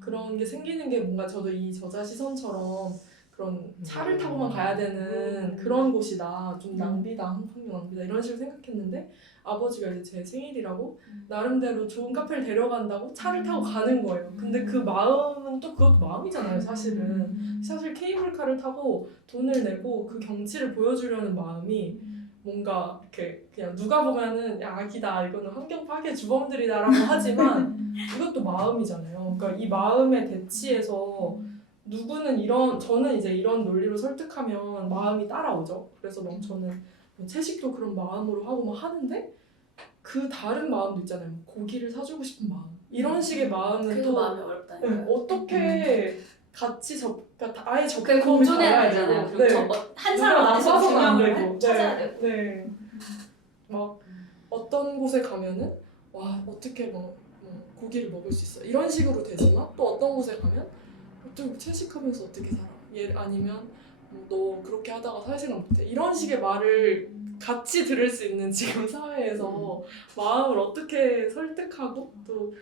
그런 게 생기는 게 뭔가 저도 이 저자 시선처럼 그런 차를 타고만 가야 되는 그런 곳이다, 좀 낭비다, 환경 낭비다 이런 식으로 생각했는데, 아버지가 이제 제 생일이라고 나름대로 좋은 카페를 데려간다고 차를 타고 가는 거예요. 근데 그 마음은 또 그것도 마음이잖아요, 사실은. 사실 케이블카를 타고 돈을 내고 그 경치를 보여주려는 마음이 뭔가 이렇게 그냥 누가 보면은 야, 악이다, 이거는 환경 파괴 주범들이다라고 하지만 이것도 마음이잖아요. 그러니까 이 마음에 대치해서 누구는 저는 이제 이런 논리로 설득하면 마음이 따라오죠. 그래서 막 저는 뭐 채식도 그런 마음으로 하고 막 하는데, 그 다른 마음도 있잖아요. 고기를 사주고 싶은 마음, 이런 식의 마음은 그래도 또 마음이 어렵다니까요. 어떻게 같이 그러니까 아예 그게 접근이 공존해야 달라요. 되잖아요. 네. 한 사람 안에서 두 나빠서는 안 명을 되고. 찾아야 되고. 네. 막 어떤 곳에 가면은 와, 어떻게 고기를 먹을 수 있어, 이런 식으로 되지만, 또 어떤 곳에 가면 또 채식하면서 어떻게 살아, 아니면 너 그렇게 하다가 사회생활 못해, 이런 식의 말을 같이 들을 수 있는 지금 사회에서 마음을 어떻게 설득하고, 또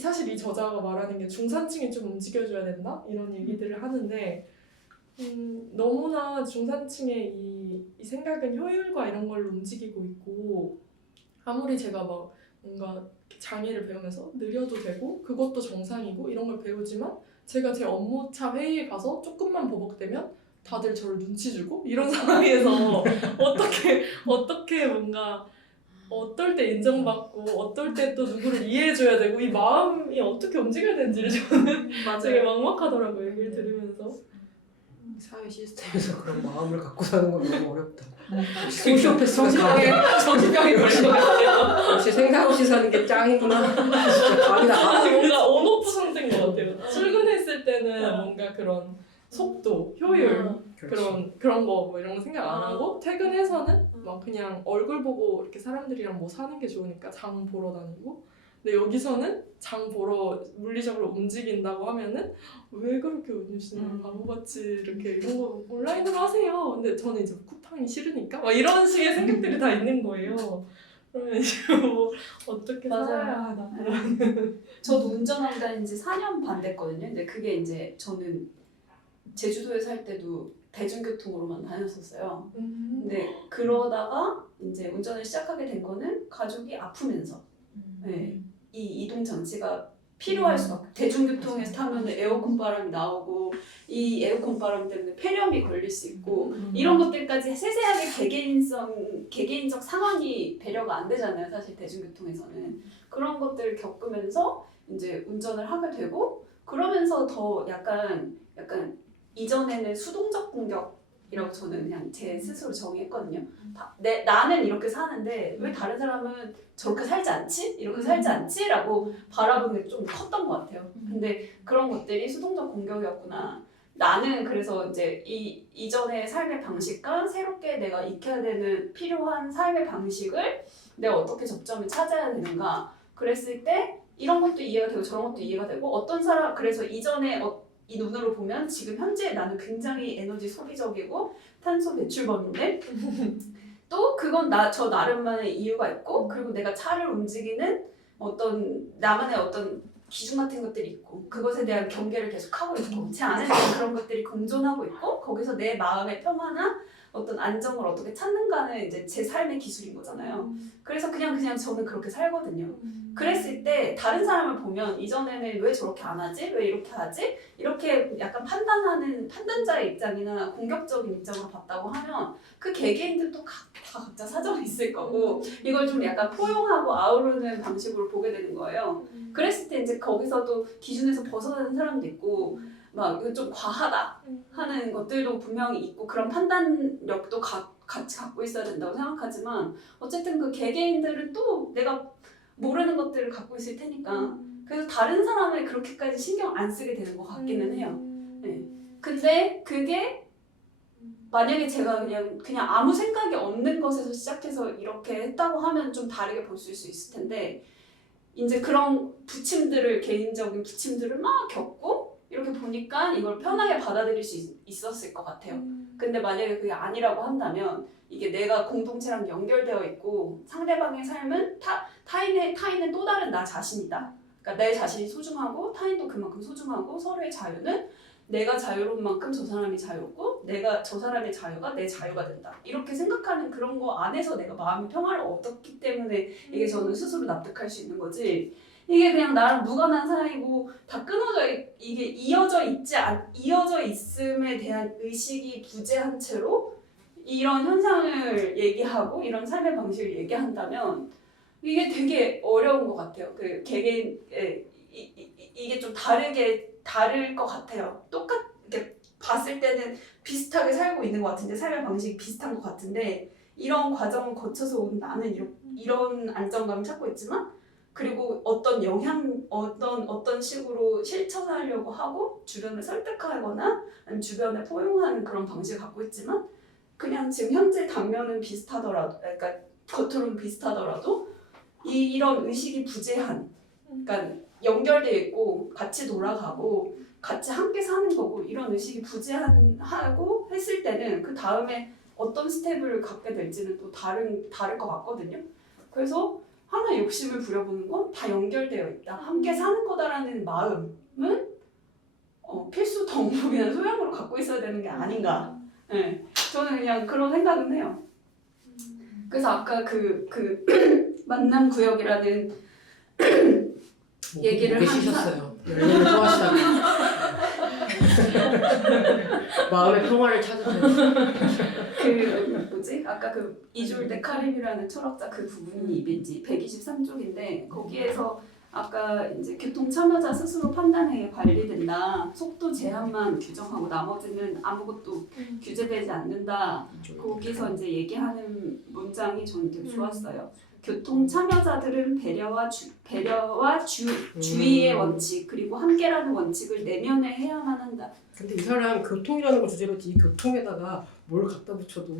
사실 이 저자가 말하는 게 중산층이 좀 움직여줘야 된다, 이런 얘기들을 하는데, 너무나 중산층의 이 생각은 효율과 이런 걸로 움직이고 있고, 아무리 제가 막 뭔가 장애를 배우면서 느려도 되고 그것도 정상이고 이런 걸 배우지만, 제가 제 업무차 회의에 가서 조금만 버벅대면 다들 저를 눈치 주고, 이런 상황에서 어떻게 뭔가 어떨 때 인정받고 어떨 때 또 누구를 이해해줘야 되고, 이 마음이 어떻게 움직여야 되는지를 저는 되게 막막하더라고요, 얘기를 들으면서. 사회 시스템에서 그런 마음을 갖고 사는 건 너무 어렵다. 네. 소시오패스가 정신병이 걸린 것 같아요. 역시 생각 없이 사는 게 짱이구나. 진짜 감이 나. 아니, 뭔가 온오프 상태인 것 같아요. 출근했을 때는 뭔가 그런 속도, 효율, 그런 거 뭐 이런 거 생각 안 하고, 퇴근해서는 막 그냥 얼굴 보고 이렇게 사람들이랑 뭐 사는 게 좋으니까 장 보러 다니고, 근데 여기서는 장 보러 물리적으로 움직인다고 하면은 왜 그렇게 은유 씨는 바보같이 이렇게 이런 거 온라인으로 하세요. 근데 저는 이제 쿠팡이 싫으니까 막 이런 식의 생각들이 다 있는 거예요. 그러면 이제 뭐 어떻게 살아야 하나. 저도 운전하고 다닌 지 4년 반 됐거든요. 근데 그게 이제 저는 제주도에 살 때도 대중교통으로만 다녔었어요. 근데 그러다가 이제 운전을 시작하게 된 거는 가족이 아프면서, 네. 이 이동 장치가 필요할 수밖에. 대중교통에서 타면 에어컨 바람이 나오고, 이 에어컨 바람 때문에 폐렴이 걸릴 수 있고, 이런 것들까지 세세하게 개개인적 상황이 배려가 안 되잖아요, 사실 대중교통에서는. 그런 것들을 겪으면서 이제 운전을 하게 되고, 그러면서 더 약간 이전에는 수동적 공격 이라고 저는 그냥 제 스스로 정의했거든요. 나는 이렇게 사는데 왜 다른 사람은 저렇게 살지 않지? 이렇게 살지 않지? 라고 바라보는 게 좀 컸던 것 같아요. 근데 그런 것들이 수동적 공격이었구나. 나는 그래서 이제 이전의 삶의 방식과 새롭게 내가 익혀야 되는 필요한 삶의 방식을 내가 어떻게 접점을 찾아야 되는가. 그랬을 때 이런 것도 이해가 되고 저런 것도 이해가 되고 어떤 사람 그래서 이전에 이 눈으로 보면 지금 현재 나는 굉장히 에너지 소비적이고 탄소 배출범인데 또 그건 저 나름만의 이유가 있고 그리고 내가 차를 움직이는 어떤 나만의 어떤 기준 같은 것들이 있고 그것에 대한 경계를 계속 하고 있고 제 안에는 그런 것들이 공존하고 있고 거기서 내 마음의 평화나 어떤 안정을 어떻게 찾는가는 이제 제 삶의 기술인 거잖아요. 그래서 그냥 저는 그렇게 살거든요. 그랬을 때 다른 사람을 보면 이전에는 왜 저렇게 안 하지? 왜 이렇게 하지? 이렇게 약간 판단하는 판단자의 입장이나 공격적인 입장으로 봤다고 하면 그 개개인들도 다 각자 사정이 있을 거고 이걸 좀 약간 포용하고 아우르는 방식으로 보게 되는 거예요. 그랬을 때 이제 거기서도 기준에서 벗어나는 사람도 있고 막 이거 좀 과하다 하는 것들도 분명히 있고 그런 판단력도 같이 갖고 있어야 된다고 생각하지만 어쨌든 그 개개인들은 또 내가 모르는 것들을 갖고 있을 테니까 그래서 다른 사람을 그렇게까지 신경 안 쓰게 되는 것 같기는 해요. 네. 근데 그게 만약에 제가 그냥 아무 생각이 없는 것에서 시작해서 이렇게 했다고 하면 좀 다르게 볼 수 있을 텐데 이제 그런 부침들을 개인적인 부침들을 막 겪고 이렇게 보니까 이걸 편하게 받아들일 수 있었을 것 같아요. 근데 만약에 그게 아니라고 한다면 이게 내가 공동체랑 연결되어 있고 상대방의 삶은 타인은 또 다른 나 자신이다. 그러니까 내 자신이 소중하고 타인도 그만큼 소중하고 서로의 자유는 내가 자유로운 만큼 저 사람이 자유롭고 저 사람의 자유가 내 자유가 된다. 이렇게 생각하는 그런 거 안에서 내가 마음의 평화를 얻었기 때문에 이게 저는 스스로 납득할 수 있는 거지. 이게 그냥 나랑 무관한 사이고 다 끊어져 이게 이어져 있음에 대한 의식이 부재한 채로 이런 현상을 얘기하고 이런 삶의 방식을 얘기한다면 이게 되게 어려운 것 같아요. 그 개개인 이게 좀 다를 것 같아요. 이렇게 봤을 때는 비슷하게 살고 있는 것 같은데 삶의 방식이 비슷한 것 같은데 이런 과정을 거쳐서 온 나는 이런 안정감을 찾고 있지만 그리고 어떤 식으로 실천하려고 하고 주변을 설득하거나 아니면 주변에 포용하는 그런 방식을 갖고 있지만 그냥 지금 현재 당면은 비슷하더라도 그러니까 겉으로는 비슷하더라도 이런 의식이 부재한 그러니까 연결되어 있고 같이 돌아가고 같이 함께 사는 거고 이런 의식이 부재하고 했을 때는 그 다음에 어떤 스텝을 갖게 될지는 또 다를 것 같거든요. 그래서 하나 욕심을 부려보는 건 다 연결되어 있다. 함께 사는 거다라는 마음은 필수 덕목이나 소양으로 갖고 있어야 되는 게 아닌가. 네, 저는 그냥 그런 생각은 해요. 그래서 아까 그 만남 구역이라는 얘기를 계시셨어요. 연애를 좋아하시다고. 마음의 평화를 찾으세요. 아까 그 이졸 데 카림이라는 철학자 그 부분이 123쪽인데 거기에서 아까 이제 교통 참여자 스스로 판단에 관리된다. 속도 제한만 규정하고 나머지는 아무것도 규제되지 않는다. 거기서 이제 얘기하는 문장이 저는 되게 좋았어요. 교통 참여자들은 배려와 주의의 원칙 그리고 함께라는 원칙을 내면해야만 한다. 근데 이 사람 교통이라는 걸 주제로 이 교통에다가 뭘 갖다 붙여도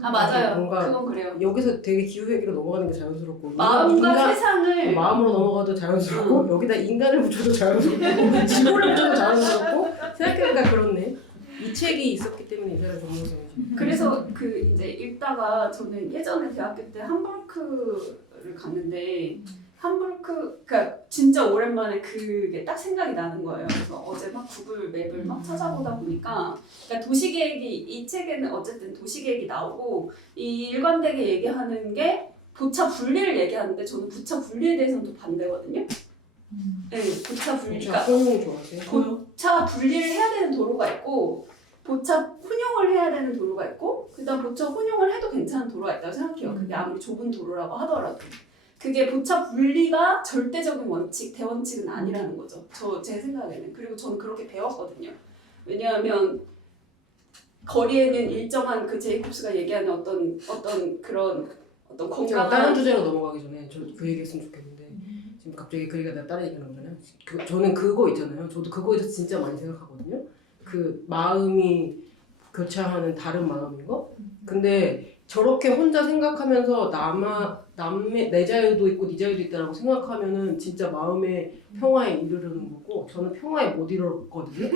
맞아요. 뭔가 그건 그래요. 여기서 되게 기후얘기로 넘어가는 게 자연스럽고 마음과 세상을 마음으로 넘어가도 자연스럽고 여기다 인간을 붙여도 자연스럽고 지구를 붙여도 자연스럽고 생각해보니까 그렇네. 이 책이 있었기 때문에 이 사람 전문성이지. 그래서 그 이제 읽다가 저는 예전에 대학교 때 함부르크를 갔는데 그러니까 진짜 오랜만에 그게 딱 생각이 나는 거예요. 그래서 어제 막 구글 맵을 막 찾아보다 보니까 그러니까 도시계획이 이 책에는 어쨌든 도시계획이 나오고 이 일관되게 얘기하는 게 보차 분리를 얘기하는데 저는 보차 분리에 대해서는 또 반대거든요. 네, 보차 분리. 그러니까 보차 분리를 해야 되는 도로가 있고 보차 혼용을 해야 되는 도로가 있고 그다음 보차 혼용을 해도 괜찮은 도로가 있다고 생각해요. 그게 아무리 좁은 도로라고 하더라도. 그게 보차 분리가 절대적인 원칙, 대원칙은 아니라는 거죠. 제 생각에는. 그리고 저는 그렇게 배웠거든요. 왜냐하면 거리에는 일정한 그 제이콥스가 얘기하는 어떤 그런 어떤 제가 다른 건강한 주제로 넘어가기 전에 저 그 얘기했으면 좋겠는데 지금 갑자기 그 얘기가 내가 다른 얘기하는 거잖아요. 저는 그거 있잖아요. 저도 그거에 대해서 진짜 많이 생각하거든요. 그 마음이 교차하는 다른 마음인 거. 근데 저렇게 혼자 생각하면서 남의 내 자유도 있고 네 자유도 있다라고 생각하면은 진짜 마음의 평화에 이르르는 거고 저는 평화에 못 이르거든요.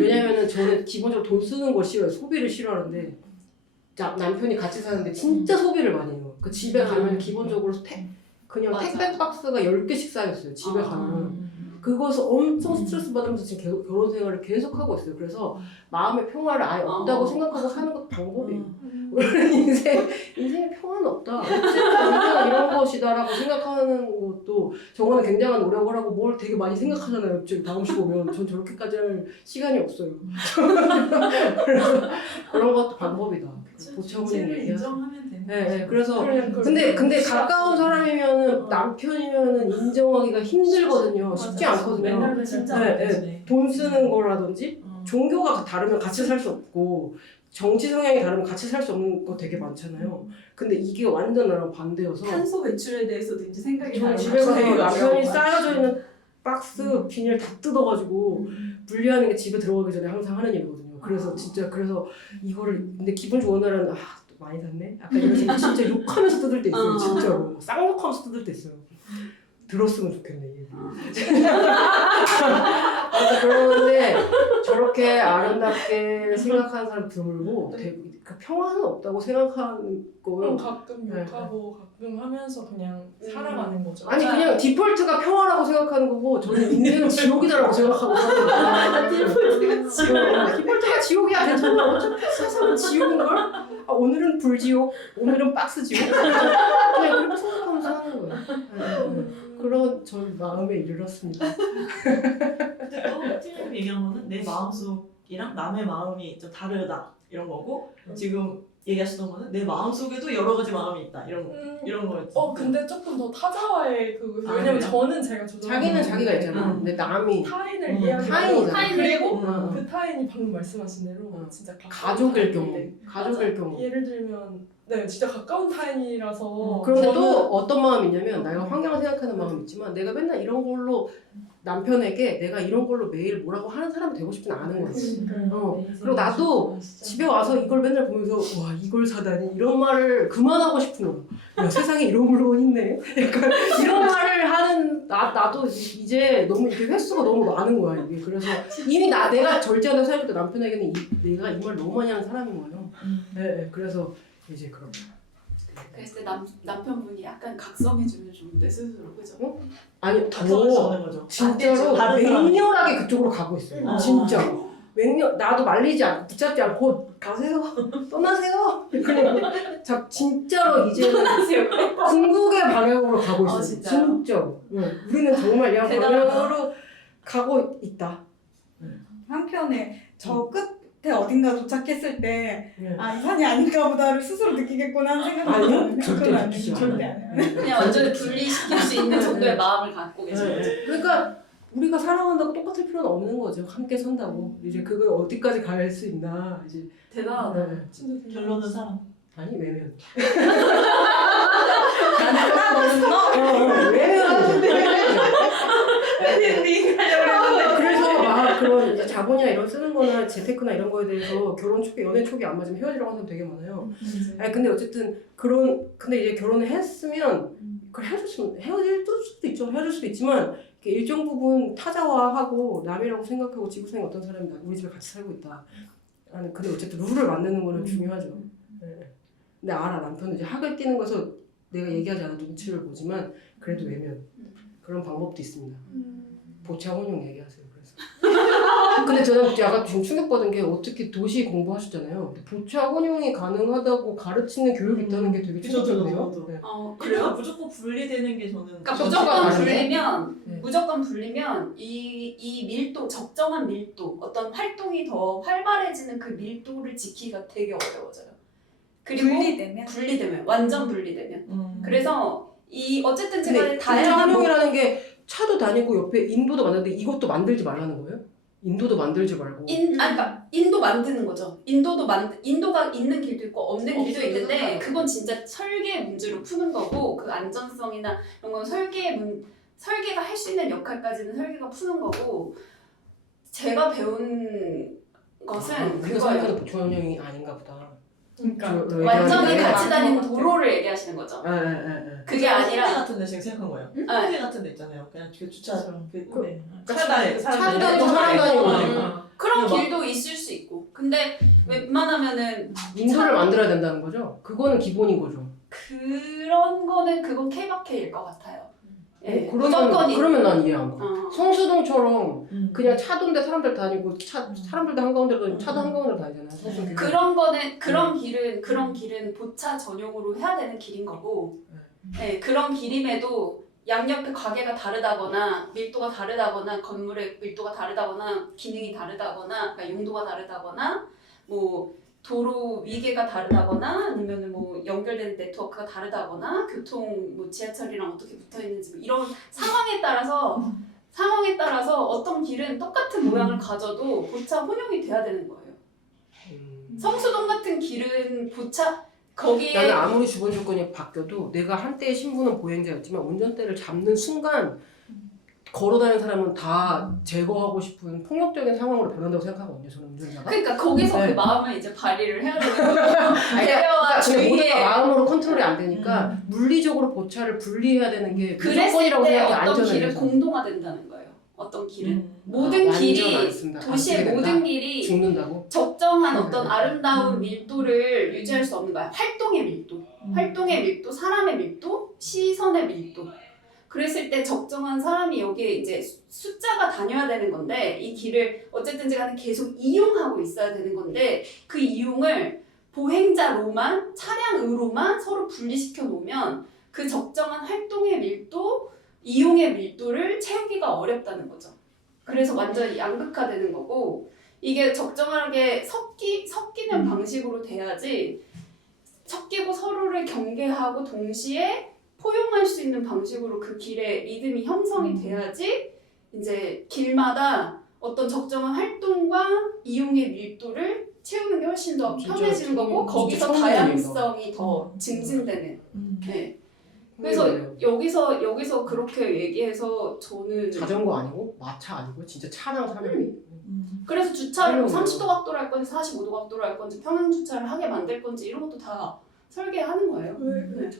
왜냐면은 저는 기본적으로 돈 쓰는 걸 싫어요. 소비를 싫어하는데 남편이 같이 사는데 진짜 소비를 많이 해요. 그 집에 가면 기본적으로 그냥 맞아. 택배 박스가 10개씩 쌓였어요. 집에 가면. 그것을 엄청 스트레스 받으면서 지금 계속 결혼 생활을 계속 하고 있어요. 그래서 마음의 평화를 아예 없다고 생각하고 사는 것도 방법이에요. 우리는 인생에 평화는 없다. 인생은 이런 것이다라고 생각하는 것도 저거는 굉장한 노력을 하고 뭘 되게 많이 생각하잖아요. 저기 다음씩 보면 전 저렇게까지 할 시간이 없어요. 그래서 그런 것도 방법이다. 보채우는 주제를 얘기야. 인정하면 되는 네, 그래서 그래, 근데 가까운 사람이면은 남편이면은 인정하기가 힘들거든요. 쉽지 않거든요. 맨날 진짜 네, 안 되지. 돈 쓰는 거라든지 종교가 다르면 같이 살 수 없고 정치 성향이 다르면 같이 살 수 없는 거 되게 많잖아요. 근데 이게 완전 나랑 반대여서 탄소 배출에 대해서도 이제 생각이 저 다른 집에 가서 거예요. 남편이 쌓여져 있는 박스 비닐 다 뜯어가지고 분리하는 게 집에 들어가기 전에 항상 하는 일이거든요. 그래서 진짜 이거를 근데 기분 좋은 날은 또 많이 샀네? 약간 이런 생각 진짜 욕하면서 뜯을 때 있어요. 진짜로 쌍욕하면서 뜯을 때 있어요. 들었으면 좋겠네. 그런데 저렇게 아름답게 생각하는 사람 드물고 그 평화는 없다고 생각하는 거예요. 가끔 네. 욕하고 가끔 하면서 그냥 살아가는 거죠. 아니 그냥 디폴트가 평화라고 생각하는 거고 저는 인생은 지옥이다라고 생각하고 살아요. 디폴트가 지옥이야 괜찮아. 어차피 세상은 지옥인걸? 오늘은 불지옥, 오늘은 박스지옥. 그냥 그렇게 생각하면서 하는 거예요. 그런 전 마음에 이르렀습니다. 근데 또 팀님 얘기한 거는 내 마음속이랑 남의 마음이 좀 다르다 이런 거고 지금 얘기하셨던 거는 내 마음속에도 여러 가지 마음이 있다 이런 거였죠. 근데 조금 더 타자와의 아, 왜냐면 그래요? 저는 제가 조절. 자기는 자기가 있잖아. 근데 남이 타인을 이해하기 타인이잖아. 어려워. 그리고 음. 그 타인이 방금 말씀하신 대로 진짜 가족일 경우, 타인인데. 가족일 경우. 예를 들면 진짜 가까운 타인이라서 그런데 저는 또 어떤 마음이냐면 내가 환경을 생각하는 마음이 있지만 내가 맨날 이런 걸로 남편에게 내가 이런 걸로 매일 뭐라고 하는 사람이 되고 싶진 않은 거지. 그리고 나도 집에 와서 이걸 맨날 보면서 와 이걸 사다니 이런 말을 그만하고 싶은 거야. 야 세상에 이런 물건 있네. 약간 이런 말을 하는 나도 이제 너무 이렇게 횟수가 너무 많은 거야 이게. 그래서 이미 내가 절제하는 삶일 때 남편에게는 내가 이 말 너무 많이 하는 사람인 거예요. 네, 그래서 이제 그런 거야. 그랬을 때 남편분이 약간 각성해주면 좋은데 스스로 그죠? 아니 각성할 수 더 없는 거죠. 진짜로 다른 사람이. 맹렬하게 그쪽으로 가고 있어요. 진짜. 나도 말리지 않고 붙잡지 않고 가세요 떠나세요 그냥 진짜로 이제는 궁극의 방향으로 가고 있어요. 진짜요? 진짜로. 우리는 정말 이 방향으로 가고 있다. 한편에 저 끝에 어딘가 도착했을 때 네. 이 산이 아닌가 보다를 스스로 느끼겠구나 하는 생각이 아니요, 들어요. 절대 그건 아니에요. 느끼지 절대 않아요. 안 해요. 그냥 완전히 분리시킬 수 있는 정도의 마음을 갖고 계신 거죠. 그러니까 우리가 사랑한다고 똑같을 필요는 없는 거죠. 함께 산다고 이제 그걸 어디까지 갈 수 있나 이제. 대단하다. 네. 진짜 결론은 사랑. 아니 외면. 너는 너? 그래서 막 그런 이제 자본이나 이런 쓰는 거나 재테크나 이런 거에 대해서 결혼 초기, 연애 초기 안 맞으면 헤어지라고 하는 사람 되게 많아요. 아니 근데 어쨌든 근데 이제 결혼을 했으면 그걸 헤어질 수도 있죠. 헤어질 수도 있지만 이렇게 일정 부분 타자화하고 남이라고 생각하고 지구상에 어떤 사람이 우리 집에 같이 살고 있다. 아니 근데 어쨌든 룰을 만드는 거는 중요하죠. 네. 근데 알아 남편은 이제 학을 뛰는 거에서 내가 얘기하지 않아도 눈치를 보지만 그래도 외면 그런 방법도 있습니다. 보차 혼용 얘기하세요. 그래서 근데 저는 약간 좀 충격받은 게 어떻게 도시 공부하셨잖아요. 근데 보차 혼용이 가능하다고 가르치는 교육이 있다는 게 되게 충격적이네요. 저도. 네. 그래요? 무조건 분리되는 게 저는 그러니까 무조건 무조건 불리면 이 밀도 적정한 밀도 어떤 활동이 더 활발해지는 그 밀도를 지키기가 되게 어려워져요. 그리고 분리되면 완전 분리되면 그래서 이 어쨌든 제가 근데 보차 다양한 혼용이라는 게 차도 다니고 옆에 인도도 만드는데 이것도 만들지 말라는 거예요? 인도도 만들지 말고. 그러니까 인도 만드는 거죠. 인도가 있는 길도 있고 없는 길도 있는데 그건 진짜 설계 문제로 푸는 거고 그 안전성이나 이런 건 설계가 할 수 있는 역할까지는 설계가 푸는 거고 제가 배운 것은 그래서 그거예요. 생각해도 보충원형이 아닌가 보다. 그러니까 완전히 네, 같이 맞는 다니는 것 같아요. 도로를 얘기하시는 거죠. 예. 그게 홍대 아니라 같은 데 지금 생각한 거예요. 응? 홍대 같은 데 있잖아요. 그냥 그 주차 네. 그러니까 차다에 차도 다니고 사람 다니고. 그런 막- 길도 있을 수 있고 근데 웬만하면은 인도를 만들어야 된다는 거죠. 그거는 기본인 거죠. 그건 케바케일 것 같아요. 예, 그러면 난 이해 안 가. 어. 성수동처럼 그냥 차도인데 사람들 다니고 사람들도 한가운데로 다니고 차도 한가운데로 다니잖아요. 성수동. 그런 길은 보차 전용으로 해야 되는 길인 거고, 네, 그런 길임에도 양옆에 가게가 다르다거나 밀도가 다르다거나 건물의 밀도가 다르다거나 기능이 다르다거나 그러니까 용도가 다르다거나 뭐 도로 위계가 다르다거나 아니면은 뭐 연결되는 네트워크가 다르다거나 교통 뭐 지하철이랑 어떻게 붙어 있는지 뭐 이런 상황에 따라서 어떤 길은 똑같은 모양을 가져도 보차 혼용이 돼야 되는 거예요. 성수동 같은 길은 보차 거기에 나는 아무리 주변 조건이 바뀌어도 내가 한때의 신분은 보행자였지만 운전대를 잡는 순간 걸어다니는 사람은 다 제거하고 싶은 폭력적인 상황으로 변한다고 생각하거든요. 저는 운전자가. 그러니까 거기서 네. 그 마음을 이제 발휘를 해야 되는 거예요. 그러니까 배려와 근데 모두가 주의에 마음으로 컨트롤이 안 되니까 물리적으로 보차를 분리해야 되는 게 그랬을 무조건이라고 때 생각해. 어떤 안전을 길은 위해서. 공동화된다는 거예요. 어떤 길은 모든 완전 길이 안 쓴다. 안 쓰게 도시의 된다. 모든 길이 죽는다고? 적정한 어떤 아름다운 밀도를 유지할 수 없는 거야. 활동의 밀도, 사람의 밀도, 시선의 밀도. 그랬을 때 적정한 사람이 여기에 이제 숫자가 다녀야 되는 건데 이 길을 어쨌든지 간에 계속 이용하고 있어야 되는 건데 그 이용을 보행자로만 차량으로만 서로 분리시켜 놓으면 그 적정한 활동의 밀도, 이용의 밀도를 채우기가 어렵다는 거죠. 그래서 완전히 양극화되는 거고 이게 적정하게 섞이는 방식으로 돼야지 섞이고 서로를 경계하고 동시에 포용할 수 있는 방식으로 그 길에 리듬이 형성이 돼야지 이제 길마다 어떤 적정한 활동과 이용의 밀도를 채우는 게 훨씬 더 진짜 편해지는 거고 진짜 거기서 처음 다양성이 더 증진되는. 네. 그래서 여기서 그렇게 얘기해서 저는 자전거 아니고 마차 아니고 진짜 차랑 사람이 그래서 주차를 뭐 그러네요. 30도 각도로 할 건지 45도 각도로 할 건지 평행 주차를 하게 만들 건지 이런 것도 다 설계하는 거예요. 네.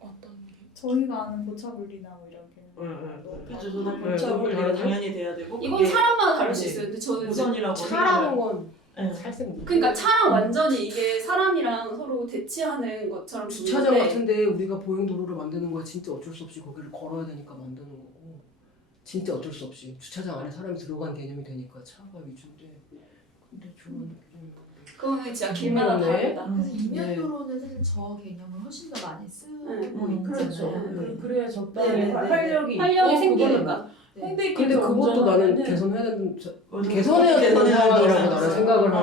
어떤 게? 저희가 아는 보차 분리나 뭐 이런 게 그렇죠. 저는 네, 보차 분리가 네. 당연히 돼야 되고 이건 그게 사람마다 다를 수 네. 있어요. 근데 저는 이제 우선이라고 차라는 건 네. 살색 그러니까 차랑 완전히 이게 사람이랑 서로 대치하는 것처럼 주차장 보이는데 같은데 우리가 보행 도로를 만드는 거야. 진짜 어쩔 수 없이 거기를 걸어야 되니까 만드는 거고 진짜 어쩔 수 없이 주차장 안에 사람이 들어간 개념이 되니까 차가 위주인데 근데 저는 그거는 진짜 길마다 그러네. 다르다. 그래서 네. 인면도로는 사실 저 개념을 훨씬 더 많이 쓰고 그렇죠. 있잖아요. 그래야 적당히 네, 네, 네. 활력이 활력이 있고 생기니까. 네. 홍대 근데 길에서 그것도 나는 운전하면은 개선해야 되는 개선해야 되는 개선해야 상황이라고 된다고 나는 생각을 아,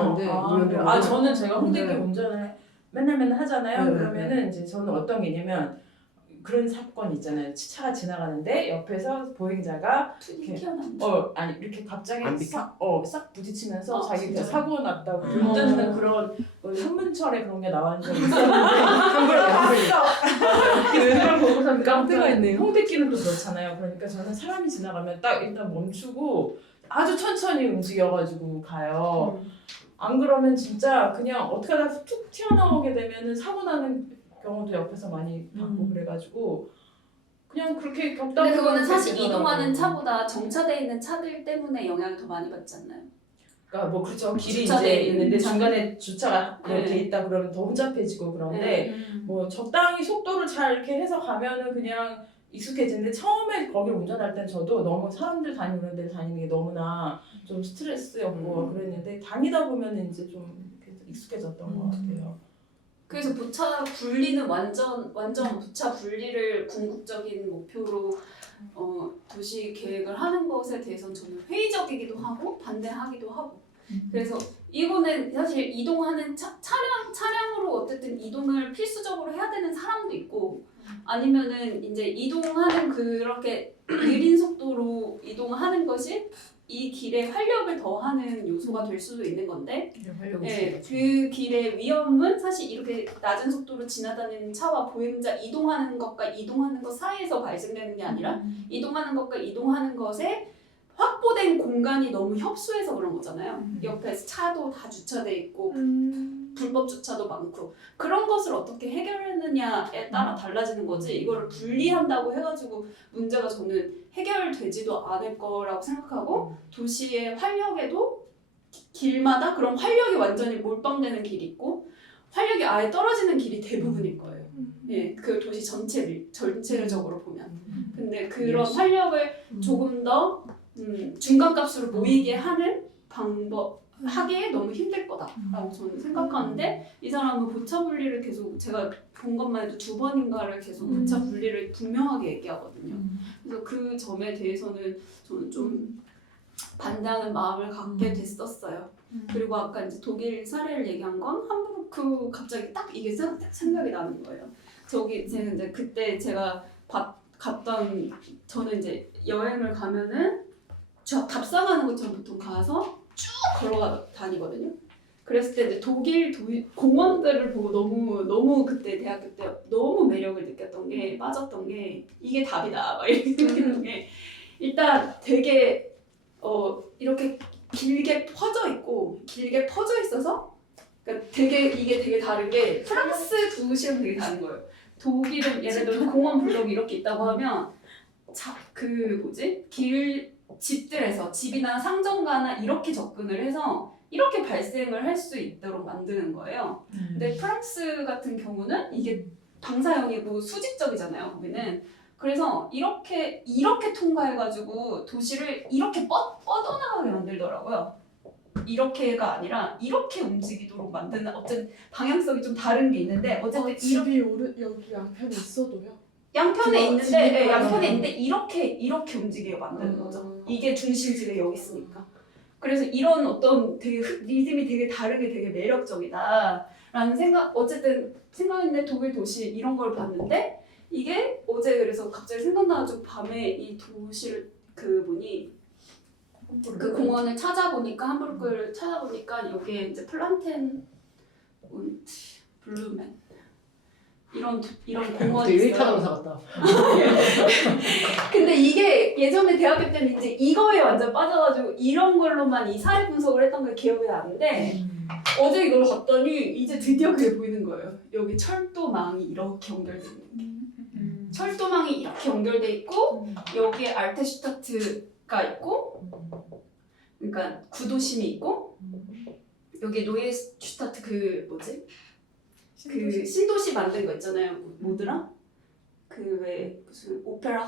하는데 그래요? 아 저는 제가 홍대길 네. 운전을 맨날 하잖아요. 네, 그러면은 이제 저는 어떤 개념이면 그런 사건 있잖아요. 차가 지나가는데 옆에서 보행자가 튜닝 튀어나온 아니 이렇게 갑자기 안 비켜? 싹 부딪히면서 아, 자기 진짜요? 사고 났다고 운전하는 그런 한문철에 그런 게 나온 적이 있었는데 그걸 보고서 깡패가 있네요. 홍대길은 또 그렇잖아요. 그러니까 저는 사람이 지나가면 딱 일단 멈추고 아주 천천히 움직여가지고 가요. 안 그러면 진짜 그냥 어떻게 하다 툭 튀어나오게 되면은 사고 나는 경우도 옆에서 많이 봤고 그래가지고 그냥 그렇게 겪다 근데 그거는 보면 사실 그렇게 이동하는 되더라고요. 차보다 정차돼 있는 차들 때문에 영향을 더 많이 받지 않나요? 그러니까 뭐 그렇죠. 길이 주차돼 이제 있는데 있는 중간에 주차가 네. 돼 있다 그러면 더 혼잡해지고 그런데 뭐 적당히 속도를 잘 이렇게 해서 가면은 그냥 익숙해지는데 처음에 거기 운전할 땐 저도 너무 사람들 다니는 데를 다니는 게 너무나 좀 스트레스였고 그랬는데 다니다 보면은 이제 좀 익숙해졌던 것 같아요. 그래서 보차 분리는 완전 보차 분리를 궁극적인 목표로 도시 계획을 하는 것에 대해서는 저는 회의적이기도 하고 반대하기도 하고 그래서 이거는 사실 이동하는 차량으로 어쨌든 이동을 필수적으로 해야 되는 사람도 있고 아니면은 이제 이동하는 그렇게 느린 속도로 이동하는 것이 이 길에 활력을 더하는 요소가 될 수도 있는 건데 활력이 네, 그 길의 위험은 사실 이렇게 낮은 속도로 지나다니는 차와 보행자 이동하는 것과 이동하는 것 사이에서 발생되는 게 아니라 이동하는 것과 이동하는 것에 확보된 공간이 너무 협소해서 그런 거잖아요. 옆에 차도 다 주차돼 있고 불법 주차도 많고 그런 것을 어떻게 해결했느냐에 따라 달라지는 거지 이거를 분리한다고 해가지고 문제가 저는 해결되지도 않을 거라고 생각하고 도시의 활력에도 길마다 그런 활력이 완전히 몰빵되는 길이 있고 활력이 아예 떨어지는 길이 대부분일 거예요. 예, 그 도시 전체적으로 보면. 근데 그런 활력을 조금 더 중간값으로 모이게 하는 방법 하기에 너무 힘들 거다라고 저는 생각하는데 이 사람은 보차 분리를 계속 제가 본 것만 해도 2번인가를 계속 보차 분리를 분명하게 얘기하거든요. 그래서 그 점에 대해서는 저는 좀 반대하는 마음을 갖게 됐었어요. 그리고 아까 이제 독일 사례를 얘기한 건 함부르크 갑자기 딱 이게 생각이 나는 거예요. 저기 제가 이제 그때 제가 갔던 저는 이제 여행을 가면은 답상하는 것처럼 보통 가서 쭉 걸어가 다니거든요. 그랬을 때 이제 독일 공원들을 보고 너무 그때 대학교 때 너무 매력을 느꼈던 게 빠졌던 게 이게 답이다 막 이렇게 느꼈던 게 일단 되게 이렇게 길게 퍼져 있어서 그러니까 이게 되게 다른 게 프랑스 도시랑 되게 다른 거예요. 독일은 예를 들어 공원 블록이 이렇게 있다고 하면 집들에서 집이나 상점가나 이렇게 접근을 해서 이렇게 발생을 할 수 있도록 만드는 거예요. 근데 프랑스 같은 경우는 이게 방사형이고 수직적이잖아요. 거기는. 그래서 이렇게 통과해가지고 도시를 이렇게 뻗어나가게 만들더라고요. 이렇게가 아니라 이렇게 움직이도록 만드는 어쨌든 방향성이 좀 다른 게 있는데 어쨌든 집이 여기 양편에 있어도요? 양편에 있는데 집이 네, 양편에 많아요. 있는데 이렇게 움직이게 만드는 거죠. 이게 중심지가 여기 있으니까. 그래서 이런 어떤 되게 리듬이 되게 다르게 되게 매력적이다라는 어쨌든 생각했는데 독일 도시 이런 걸 봤는데 이게 어제 그래서 갑자기 생각나가지고 밤에 이 도시를 그 공원을 찾아보니까 함부르크를 찾아보니까 여기에 이제 플란텐 und 블루멘 이런 공원이 되게 있어요. 타당사 같다. 근데 이게 예전에 대학교 때는 이제 이거에 완전 빠져가지고 이런 걸로만 이 사회 분석을 했던 게 기억이 나는데 어제 이걸 봤더니 이제 드디어 그게 보이는 거예요. 여기 철도망이 이렇게 연결돼 있는 게. 철도망이 이렇게 연결돼 있고 여기에 알테슈타트가 있고 그러니까 구도심이 있고 여기 노예슈타트 그 신도시 만든 거 있잖아요. 뭐더라? 그 왜 무슨 오페라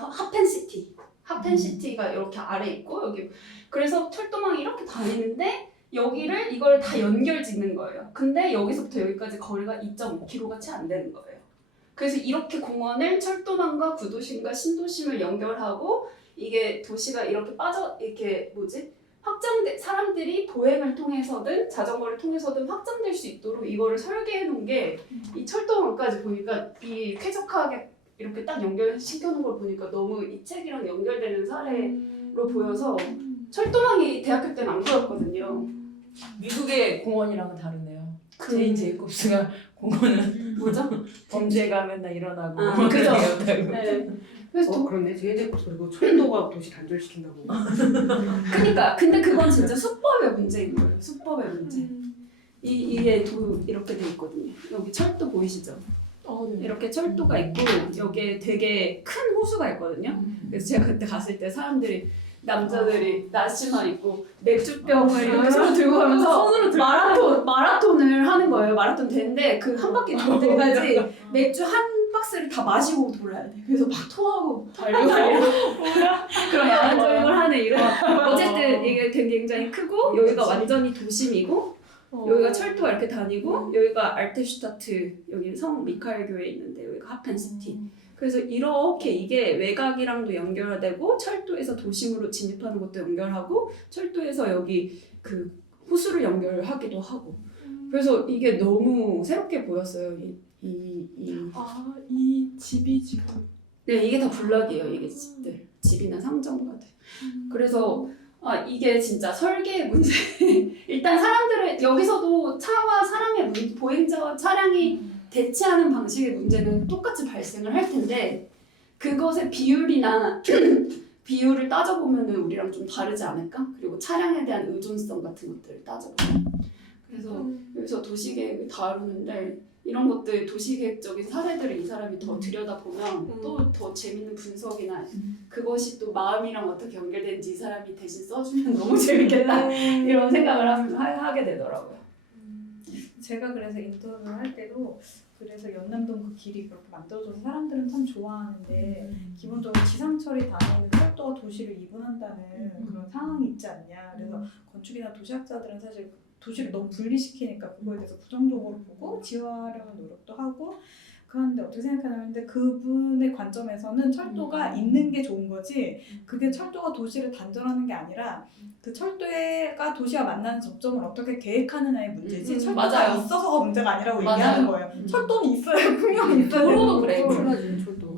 하펜시티가 이렇게 아래 있고 여기 그래서 철도망이 이렇게 다니는데 이걸 다 연결 짓는 거예요. 근데 여기서부터 여기까지 거리가 2.5km가 채 안 되는 거예요. 그래서 이렇게 공원을 철도망과 구도심과 신도심을 연결하고 이게 도시가 이렇게 사람들이 보행을 통해서든 자전거를 통해서든 확장될 수 있도록 이거를 설계해 놓은 게 이 철도망까지 보니까 이 쾌적하게 이렇게 딱 연결시켜 놓은 걸 보니까 너무 이 책이랑 연결되는 사례로 보여서 철도망이 대학교 때는 안 보였거든요. 미국의 공원이랑은 다르네요. 제인 제이콥스가 공원은 뭐죠? 범죄가 맨날 일어나고 그죠? 그런 네. 그래서 그런데 제이제콥스 그리고 철도가 도시 단절시킨다고. 그러니까 근데 그건 진짜 수법의 문제인 거예요. 수법의 문제. 이게 이렇게 돼 있거든요. 여기 철도 보이시죠? 네. 이렇게 철도가 있고 여기에 되게 큰 호수가 있거든요. 그래서 제가 그때 갔을 때 남자들이 나시만 입고 맥주병을 이렇게 손으로 들고 가면서 마라톤을 하는 거예요. 마라톤 되는데 그 한 바퀴 돌 때까지 맥주 한 박스를 다 마시고 돌아야 돼. 그래서 막 토하고 달리고 그런 야간조행을 하는 이런 어쨌든 이게 되게 굉장히 크고 여기가 완전히 도심이고 여기가 철도가 이렇게 다니고 여기가 알테슈타트 여기 성 미카엘 교회 있는데 여기가 하펜시티 그래서 이렇게 이게 외곽이랑도 연결되고 철도에서 도심으로 진입하는 것도 연결하고 철도에서 여기 그 호수를 연결하기도 하고 그래서 이게 너무 새롭게 보였어요. 이 집이 지금 네 이게 다 블락이에요. 이게 집이나 상점가들. 그래서 이게 진짜 설계의 문제. 일단 사람들은 여기서도 차와 사람의 보행자와 차량이 대치하는 방식의 문제는 똑같이 발생을 할 텐데 그것의 비율이나 비율을 따져보면은 우리랑 좀 다르지 않을까? 그리고 차량에 대한 의존성 같은 것들을 따져보면 그래서 여기서 도시계획을 다루는데 이런 것들 도시계획적인 사례들을 이 사람이 더 들여다보면 또 더 재밌는 분석이나 그것이 또 마음이랑 어떻게 연결되는지 이 사람이 대신 써주면 너무 재밌겠다 이런 생각을 하게 되더라고요. 제가 그래서 인터뷰를 할 때도 그래서 연남동 그 길이 그렇게 만들어져서 사람들은 참 좋아하는데 기본적으로 지상철이 다니는 철도가 도시를 이분한다는 그런 상황이 있지 않냐. 그래서 건축이나 도시학자들은 사실 도시를 너무 분리시키니까 그거에 대해서 부정적으로 보고 지화하려는 노력도 하고 그런데 어떻게 생각하냐면 그분의 관점에서는 철도가 있는 게 좋은 거지 그게 철도가 도시를 단절하는 게 아니라 그 철도가 도시와 만나는 접점을 어떻게 계획하느냐의 문제지 철도가 맞아요. 있어서가 문제가 아니라고 맞아요. 얘기하는 거예요. 철도는 있어요. 분명히 있어야 도로도 되는 거고. 콜라지 철도.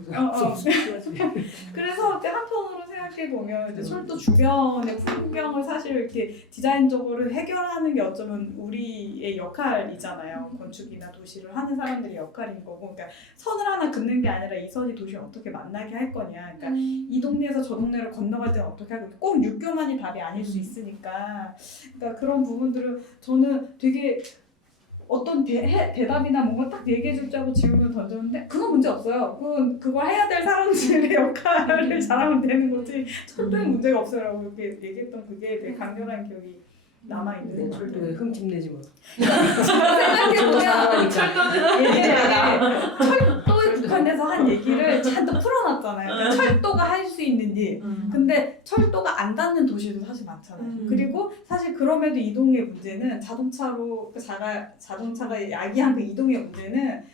그래서 이제 한편으로 생각해 보면 이제 철도 주변의 풍경을 사실 이렇게 디자인적으로 해결하는 게 어쩌면 우리의 역할이잖아요. 건축이나 도시를 하는 사람들의 역할인 거고, 그러니까 선을 하나 긋는 게 아니라 이 선이 도시를 어떻게 만나게 할 거냐. 그러니까 이 동네에서 저 동네를 건너갈 때는 어떻게 하고 꼭 육교만이 답이 아닐 수 있으니까, 그러니까 그런 부분들을 저는 되게 어떤 대답이나 뭔가 딱 얘기해 줄자고 질문을 던졌는데 그건 문제 없어요. 그걸 해야 될 사람들의 역할을 잘하면 되는 거지 철도에 문제가 없어요라고 이렇게 얘기했던 그게 되게 강렬한 기억이 남아있는 네, 것 같아요. 철도에 흠집 내지 마. 생각해보면 사랑하니까. 철도에 북한에서 한 얘기를 잔뜩 풀어놨잖아요. 그러니까 철도가 할 수 있는 일. 근데 철도가 안 닿는 도시도 사실 많잖아요. 그리고 사실 그럼에도 이동의 문제는 자동차로 자동차가 야기한 그 이동의 문제는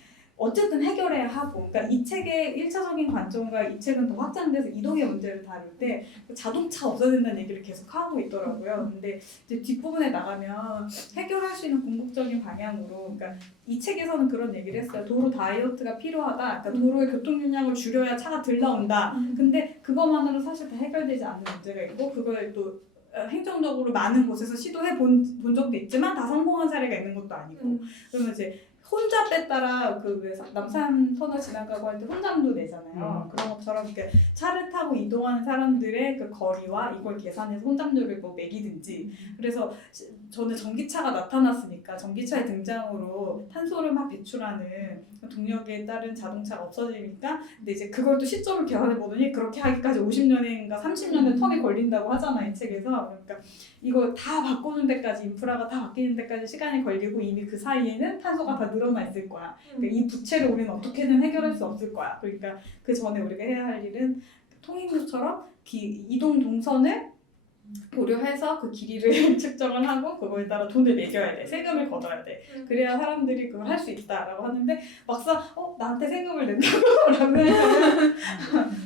어쨌든 해결해야 하고, 그러니까 이 책의 1차적인 관점과 이 책은 더 확장돼서 이동의 문제를 다룰 때 자동차 없어야 된다는 얘기를 계속 하고 있더라고요. 근데 이제 뒷부분에 나가면 해결할 수 있는 궁극적인 방향으로, 그러니까 이 책에서는 그런 얘기를 했어요. 도로 다이어트가 필요하다. 그러니까 도로의 교통용량을 줄여야 차가 덜 나온다. 근데 그것만으로 사실 다 해결되지 않는 문제가 있고, 그걸 또 행정적으로 많은 곳에서 시도해 본 적도 있지만 다 성공한 사례가 있는 것도 아니고, 그러면 이제 혼잡에 따라 그 남산 터널 지나가고 할 때 혼잡도 내잖아요. 그런 것처럼 이렇게 차를 타고 이동하는 사람들의 그 거리와 이걸 계산해서 혼잡률을 뭐 매기든지. 그래서 저는 전기차가 나타났으니까 전기차의 등장으로 탄소를 막 배출하는 동력에 따른 자동차가 없어지니까, 근데 이제 그걸 또 시점을 계산해 보더니 그렇게 하기까지 50년인가 30년의 텀이 걸린다고 하잖아요, 이 책에서. 그러니까 이거 다 바꾸는 데까지, 인프라가 다 바뀌는 데까지 시간이 걸리고 이미 그 사이에는 탄소가 다 늘어나 있을 거야. 그러니까 이 부채를 우리는 어떻게든 해결할 수 없을 거야. 그러니까 그 전에 우리가 해야 할 일은 통행료처럼 이동 동선을 고려해서 그 길이를 측정을 하고 그거에 따라 돈을 매겨야 돼. 세금을 걷어야 돼. 그래야 사람들이 그걸 할 수 있다라고 하는데 막상 나한테 세금을 낸다고 라고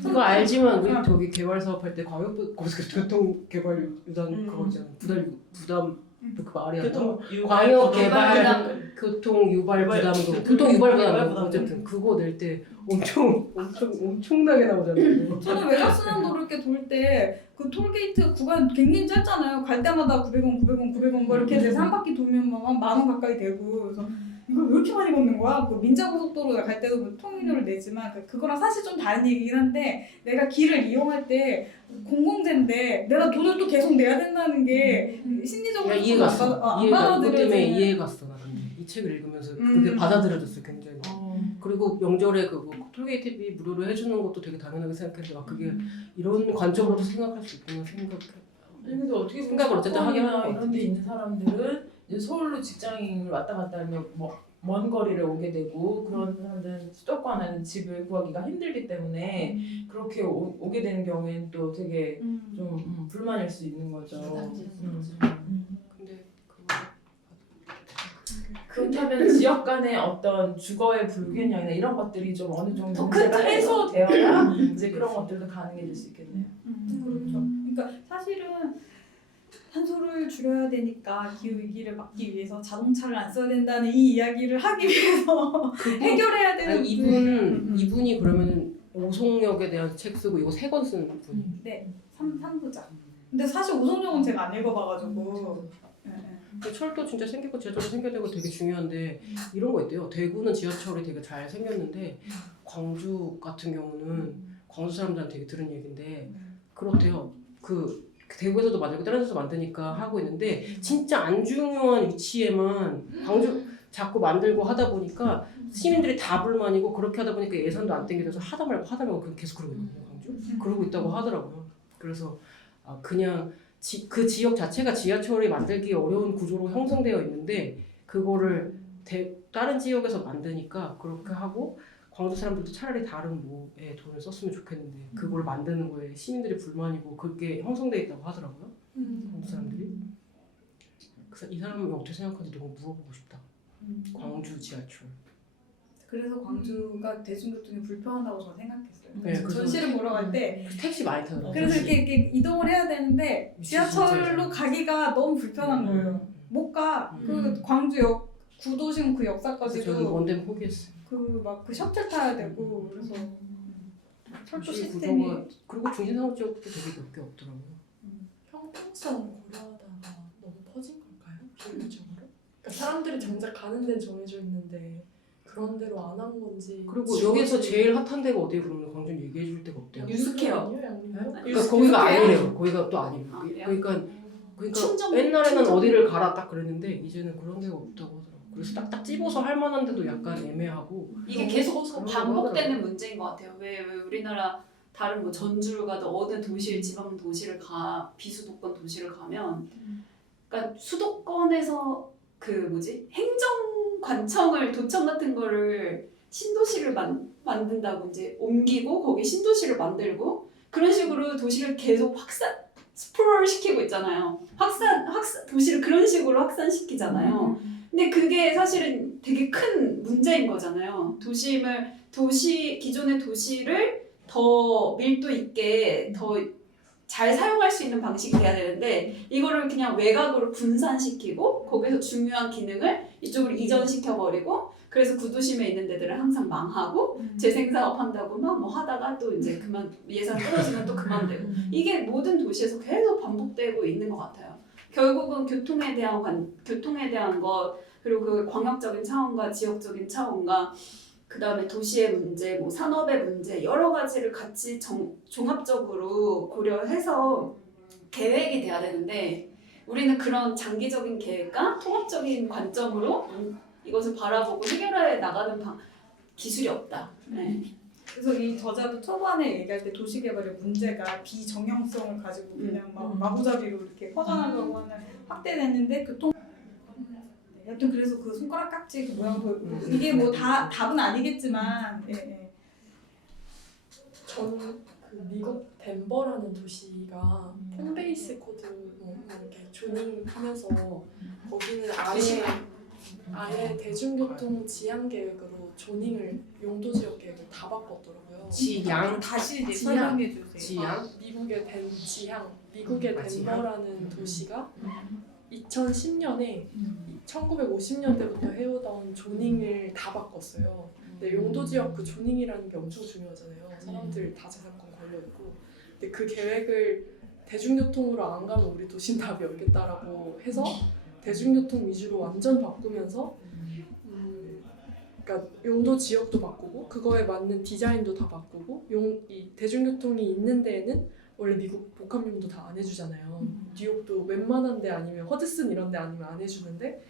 그거 알지만 우리 저기 개발 사업할 때 교통 개발 유단 그거 있잖아. 부담 그 말이 안 나. 광역 개발 교통 유발 부담도 교통 유발 부담도 어쨌든 그거 낼 때 엄청나게 나오잖아요. 저는 외곽순환도로 이렇게 돌 때 그 톨게이트 구간 굉장히 짧잖아요. 갈 때마다 900원 뭐 이렇게 돼서 한 바퀴 돌면 막 10,000원 가까이 되고, 그래서 이걸 왜 이렇게 많이 걷는 거야? 그 민자고속도로 갈 때도 뭐 통행료를 내지만 그거랑 사실 좀 다른 얘기긴 한데, 내가 길을 이용할 때 공공재인데 내가 돈을 또 계속 내야 된다는 게 심리적으로 이해 갔어. 안 받아들여지는. 그것 때문에 이해 갔어. 나는 이 책을 읽으면서 그게 받아들여졌어 굉장히. 그리고 명절에 그 톨게이트비 무료로 해주는 것도 되게 당연하게 생각했는데 그게 이런 관점으로도 생각할 수 있구나 생각해. 근데 어떻게 생각을 어쨌든 하긴 하는 것 이런 데 있는 사람들은 이제 서울로 직장인을 왔다 갔다 하면 먼 거리를 오게 되고, 그런 사람들은 수도권에는 집을 구하기가 힘들기 때문에 그렇게 오게 되는 경우에는 또 되게 좀 불만일 수 있는 거죠. 근데 그렇다면 지역 간의 어떤 주거의 불균형이나 이런 것들이 좀 어느 정도 문제가 해소되어야 이제 그런 것들도 가능해질 수 있겠네요. 그렇죠. 그러니까 사실은 탄소를 줄여야 되니까 기후 위기를 막기 위해서 자동차를 안 써야 된다는 이 이야기를 하기 위해서 해결해야 되는 이분이 그러면 오송역에 대한 책 쓰고 이거 3권 쓴 분이. 네, 3부작. 근데 사실 오성룡은 제가 안 읽어봐가지고. 예, 예. 근데 철도 진짜 생기고 지하철도 생겨야 되고 되게 중요한데 이런 거 있대요. 대구는 지하철이 되게 잘 생겼는데 광주 같은 경우는 광주 사람들한테 되게 들은 얘기인데 그렇대요. 그 대구에서도 만들고 다른 데서 만드니까 하고 있는데 진짜 안 중요한 위치에만 광주 자꾸 만들고 하다 보니까 시민들이 다 불만이고 그렇게 하다 보니까 예산도 안 땡겨져서 하다 말고 계속 그러고 있거든요. 광주 그러고 있다고 하더라고요. 그래서 그냥 그 지역 자체가 지하철이 만들기 어려운 구조로 형성되어 있는데 그거를 다른 지역에서 만드니까 그렇게 하고 광주 사람들도 차라리 다른 뭐에 돈을 썼으면 좋겠는데 그걸 만드는 거에 시민들이 불만이고 그게 형성되어 있다고 하더라고요. 광주 사람들이. 그래서 이 사람은 어떻게 생각하는지 너무 물어보고 싶다. 광주 지하철. 그래서 광주가 대중교통이 불편하다고 저는 생각했어요. 네, 그래서 전시를 보러 갈 때 택시 많이 타더라고요. 그래서 이렇게 이동을 해야 되는데 지하철로 진짜 가기가 너무 불편한 거예요. 못 가. 그 광주역 구도심 그 저는 역사까지도 원대는 포기했어요. 그 막 그 셔틀 타야 되고 그래서 철도 도시 시스템이 구조가 그리고 중심상업 지역도 되게 몇 개 없더라고요. 형평성 고려하다가 너무 퍼진 걸까요? 비율적으로? 그러니까 사람들이 정작 가는 데는 정해져 있는데 그런 대로 안 한 건지. 그리고 여기서 제일 핫한 데가 어디에 그러면 광주는 얘기해 줄 데가 없대요. 유숙해요. 그러니까 거기가 아니래요. 거기가 또 아니래요. 그러니까 충정- 옛날에는 충정- 어디를 가라 딱 그랬는데 이제는 그런 데가 없다고 하더라고. 그래서 딱딱 집어서 할 만한데도 약간 애매하고. 이게 계속 그런 반복되는 거더라고요. 문제인 것 같아요. 왜 우리나라 다른 뭐 전주를 가도 어느 도시 지방 도시를 비수도권 도시를 가면 그러니까 수도권에서 그 뭐지 행정관청을 도청 같은 거를 신도시를 만든다고 이제 옮기고 거기 신도시를 만들고 그런 식으로 도시를 계속 스프롤 시키고 있잖아요. 도시를 그런 식으로 확산시키잖아요. 근데 그게 사실은 되게 큰 문제인 거잖아요. 기존의 도시를 더 밀도 있게 더 잘 사용할 수 있는 방식이 돼야 되는데 이거를 그냥 외곽으로 분산시키고 거기서 중요한 기능을 이쪽으로 이전시켜버리고 그래서 구도심에 있는 데들은 항상 망하고 재생사업 한다고 막 뭐 하다가 또 이제 예산 떨어지면 또 그만되고 이게 모든 도시에서 계속 반복되고 있는 것 같아요. 결국은 교통에 대한 것 그리고 그 광역적인 차원과 지역적인 차원과 그 다음에 도시의 문제, 뭐 산업의 문제 여러 가지를 같이 종합적으로 고려해서 계획이 돼야 되는데 우리는 그런 장기적인 계획과 통합적인 관점으로 이것을 바라보고 해결해 나가는 기술이 없다. 네. 그래서 이 저자도 초반에 얘기할 때 도시개발의 문제가 비정형성을 가지고 그냥 막 마구잡이로 이렇게 퍼져나가고 하는 확대됐는데 여튼 그래서 그 손가락 깍지 그 모양도 이게 뭐 다 답은 아니겠지만 예. 저는 그 미국 덴버라는 도시가 폰베이스 코드 뭐 이렇게 조닝하면서 거기는 아예 대중교통 지향 계획으로 조닝을 용도 지역 계획을 다 바꿨더라고요. 지양 다시 이제 지향. 설명해 주세요. 지양 미국의 덴버라는 도시가 2010년에 1950년대부터 해오던 조닝을 다 바꿨어요. 근데 용도지역 그 조닝이라는 게 엄청 중요하잖아요. 사람들 다 재산권 걸려있고. 근데 그 계획을 대중교통으로 안 가면 우리 도시는 답이 없겠다라고 해서 대중교통 위주로 완전 바꾸면서 그러니까 용도 지역도 바꾸고 그거에 맞는 디자인도 다 바꾸고 이 대중교통이 있는 데에는 원래 미국 복합용도 다 안 해주잖아요. 뉴욕도 웬만한 데 아니면 허드슨 이런 데 아니면 안 해주는데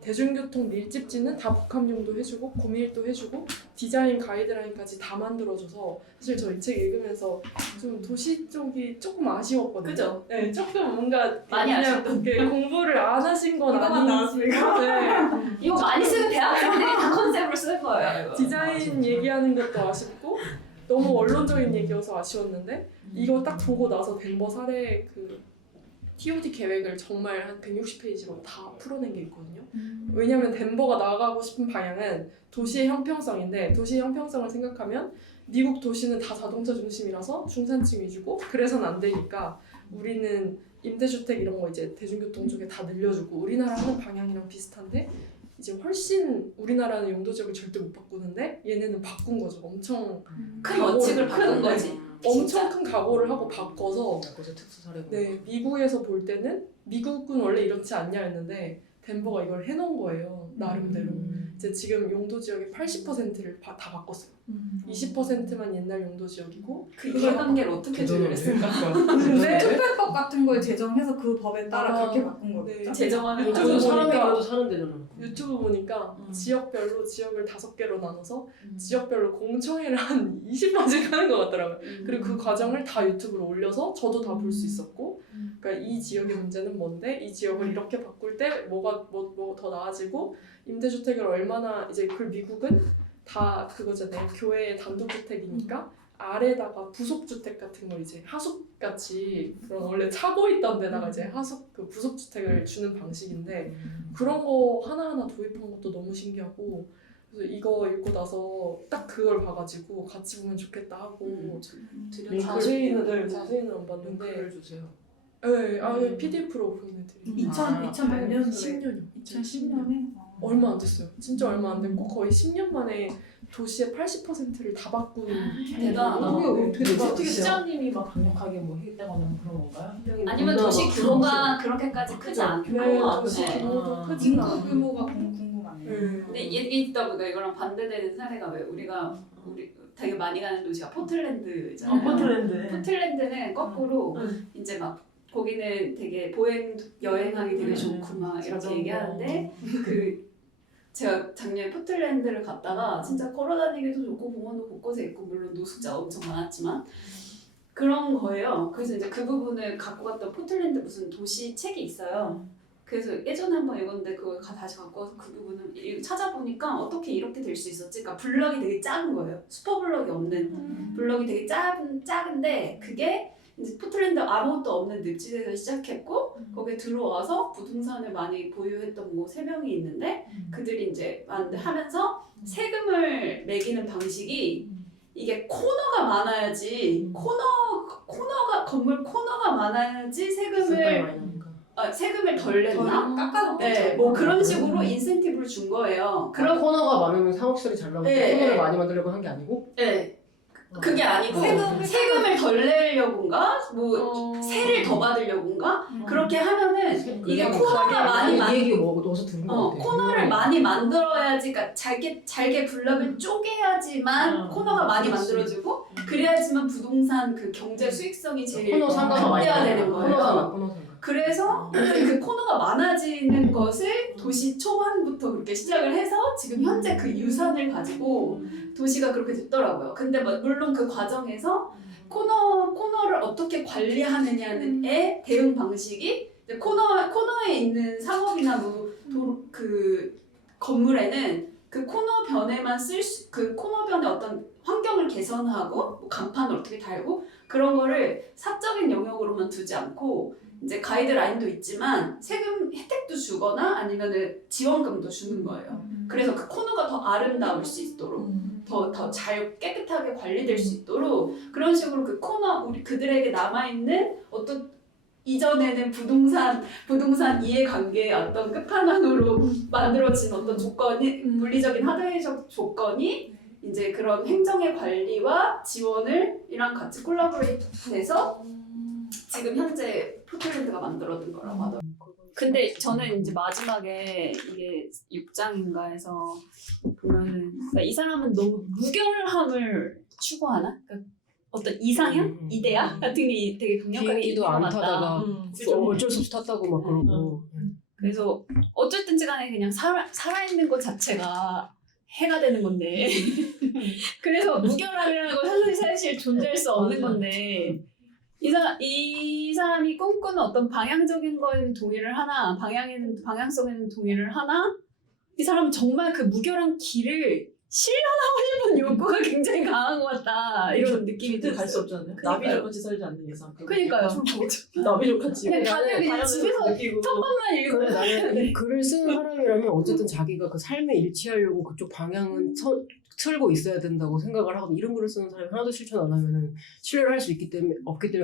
대중교통 밀집지는 다 복합용도 해주고 고밀도 해주고 디자인 가이드라인까지 다 만들어줘서 사실 저 이 책 읽으면서 좀 도시 쪽이 조금 아쉬웠거든요. 그죠? 네, 조금 뭔가 많이 그냥 이렇게 공부를 안 하신 건 이거만 나왔으니까. 네. 이거 많이 쓰는 대학생들이 다 컨셉으로 쓴 거예요. 이거. 디자인 얘기하는 것도 아쉽고 너무 원론적인 얘기여서 아쉬웠는데 이거 딱 보고 나서 덴버 사례 그 TOD 계획을 정말 한 160페이지로 다 풀어낸 게 있거든요. 왜냐하면 덴버가 나가고 싶은 방향은 도시의 형평성인데 도시의 형평성을 생각하면 미국 도시는 다 자동차 중심이라서 중산층 위주고 그래서는 안 되니까 우리는 임대주택 이런 거 이제 대중교통 쪽에 다 늘려주고 우리나라 하는 방향이랑 비슷한데 이제 훨씬 우리나라는 용도 지역을 절대 못 바꾸는데 얘네는 바꾼 거죠. 엄청 큰 원칙을 바꾼 거지. 엄청 큰 각오를 하고 바꿔서 그래서 특수 사례가. 네, 미국에서 볼 때는 미국은 원래 이렇지 않냐 했는데 덴버가 이걸 해놓은 거예요. 나름대로. 이제 지금 용도 지역의 80%를 다 바꿨어요. 20%만 옛날 용도 지역이고 그 이해관계를 어떻게 조율했을까? 근데 특별법 같은 걸 제정해서 그 법에 따라 아, 그렇게 바꾼 거죠. 네. 제정하는 유튜브 그래도 거죠. 사람이 보니까 그래도 사는 데잖아. 유튜브 보니까 지역별로 지역을 5개로 나눠서 음. 지역별로 공청회를 한 20번씩 하는 것 같더라고요. 그리고 그 과정을 다 유튜브로 올려서 저도 다 볼 수 있었고, 그러니까 이 지역의 문제는 뭔데, 이 지역을 이렇게 바꿀 때 뭐가 뭐 더 나아지고, 임대주택을 얼마나 이제 그 미국은 다 그거잖아요. 교회의 단독주택이니까 아래다가 부속주택 같은 걸 이제 하숙같이 그런 원래 차고 있던 데다가 이제 하숙 그 부속주택을 주는 방식인데 그런 거 하나하나 도입한 것도 너무 신기하고 그래서 이거 읽고 나서 딱 그걸 봐가지고 같이 보면 좋겠다 하고 자세히는 안 봤는데 링크를 주세요. 네, PDF로 보내드릴게요. 2000 몇 년도에? 10년이요. 2010년에? 얼마 안 됐어요. 진짜 얼마 안 됐고 거의 10년 만에 도시의 80%를 다 바꾼 대단하다. 어떻게 어떻게 시장님이 막 강력하게 뭐 했다거나 그런 건가요? 아니면 도시 규모가 그렇게까지 크지 않고 네, 아, 도시 네. 규모도 크지 인구 않고 규모가 궁금하네요. 근데 얘기 있다 보니까 이거랑 반대되는 사례가 왜 우리 되게 많이 가는 도시가 포틀랜드잖아요. 포틀랜드. 포틀랜드는 거꾸로 이제 막 거기는 되게 보행 여행하기 되게 좋고 막 이렇게 자전거. 얘기하는데 그 제가 작년에 포틀랜드를 갔다가 진짜 걸어다니기도 좋고 공원도 곳곳에 있고 물론 노숙자 엄청 많았지만 그런 거예요. 그래서 이제 그 부분을 갖고 갔던 포틀랜드 무슨 도시 책이 있어요. 그래서 예전에 한번 읽었는데 그걸 다시 갖고 와서 그 부분을 찾아보니까 어떻게 이렇게 될 수 있었지? 그러니까 블럭이 되게 작은 거예요. 슈퍼 블럭이 없는 블럭이 되게 작은데 그게 이제 포틀랜드 아무것도 없는 늪지대에서 시작했고 거기에 들어와서 부동산을 많이 보유했던 뭐 3명이 있는데 그들이 이제 하면서 세금을 매기는 방식이 이게 코너가 많아야지 건물 코너가 많아야지 세금을 덜 냈나? 깎아도 네, 뭐 그런 식으로 인센티브를 준 거예요. 그런 코너가 많으면 상업시설이 잘 나오고 네. 코너를 많이 만들려고 한 게 아니고 네. 그게 아니고 세금을 세금을 덜 내려고인가? 뭐 세를 더 받으려고인가? 그렇게 하면은 이게 코너가 많이 이 얘기 뭐 어디서 들은 거 같아. 코너를 많이 만들어야지, 그러니까 잘게 블럭을 쪼개야지만 코너가 많이 만들어지고 그래야지만 부동산 그 경제 수익성이 제일 코너 상가가 많이 극대화되는 나와요. 거예요. 코너 상가. 그래서 그 코너가 많아지는 것을 도시 초반부터 그렇게 시작을 해서 지금 현재 그 유산을 가지고 도시가 그렇게 됐더라고요. 근데 물론 그 과정에서 코너를 어떻게 관리하느냐의 대응 방식이 이제 코너에 있는 상업이나 그 건물에는 그 코너변에만 그 코너변의 어떤 환경을 개선하고 뭐 간판을 어떻게 달고 그런 거를 사적인 영역으로만 두지 않고 이제 가이드라인도 있지만 세금 혜택도 주거나 아니면은 지원금도 주는 거예요. 그래서 그 코너가 더 아름다울 수 있도록 더 잘 깨끗하게 관리될 수 있도록 그런 식으로 그 코너 그들에게 남아있는 어떤 이전에는 부동산 이해관계의 어떤 끝판왕으로 만들어진 어떤 조건이 물리적인 하드웨어적 조건이 이제 그런 행정의 관리와 지원이랑 같이 콜라보레이트해서 지금 현재 포틀랜드가 만들어진 거라고 하더라고요. 근데 저는 이제 마지막에 이게 6장인가에서 보면은 그러니까 이 사람은 너무 무결함을 추구하나? 그러니까 어떤 이상형? 이데아? 같은 게 되게 강력하게 비행기도 안 타다가 어쩔 수 없이 탔다고 막 그러고. 그래서 어쨌든지 간에 그냥 살아있는 것 자체가 해가 되는 건데 그래서 무결함이라는 건 사실 존재할 수 없는 건데 이 사람이 꿈꾸는 어떤 방향적인 거에는 동의를 하나 방향성에는 동의를 하나 이 사람은 정말 그 무결한 길을 실현하고 싶은 욕구가 굉장히 강한 것 같다 이런 느낌이 절대 갈 수 들었어요. 없잖아요. 나비족 같이 살지 않는 이상. 그러니까요. 나비족 같이. 그냥 다들 그냥 집에서 느끼고. 첫 번만 읽고 그래 나는 이 글을 쓰는 사람이라면 어쨌든 자기가 그 삶에 일치하려고 그쪽 방향은 틀고 있어야 된다고 생각을 하고 이런 글을 쓰는 사람이 하나도 실천 안 하면은 신뢰를 할 수 없기 때문에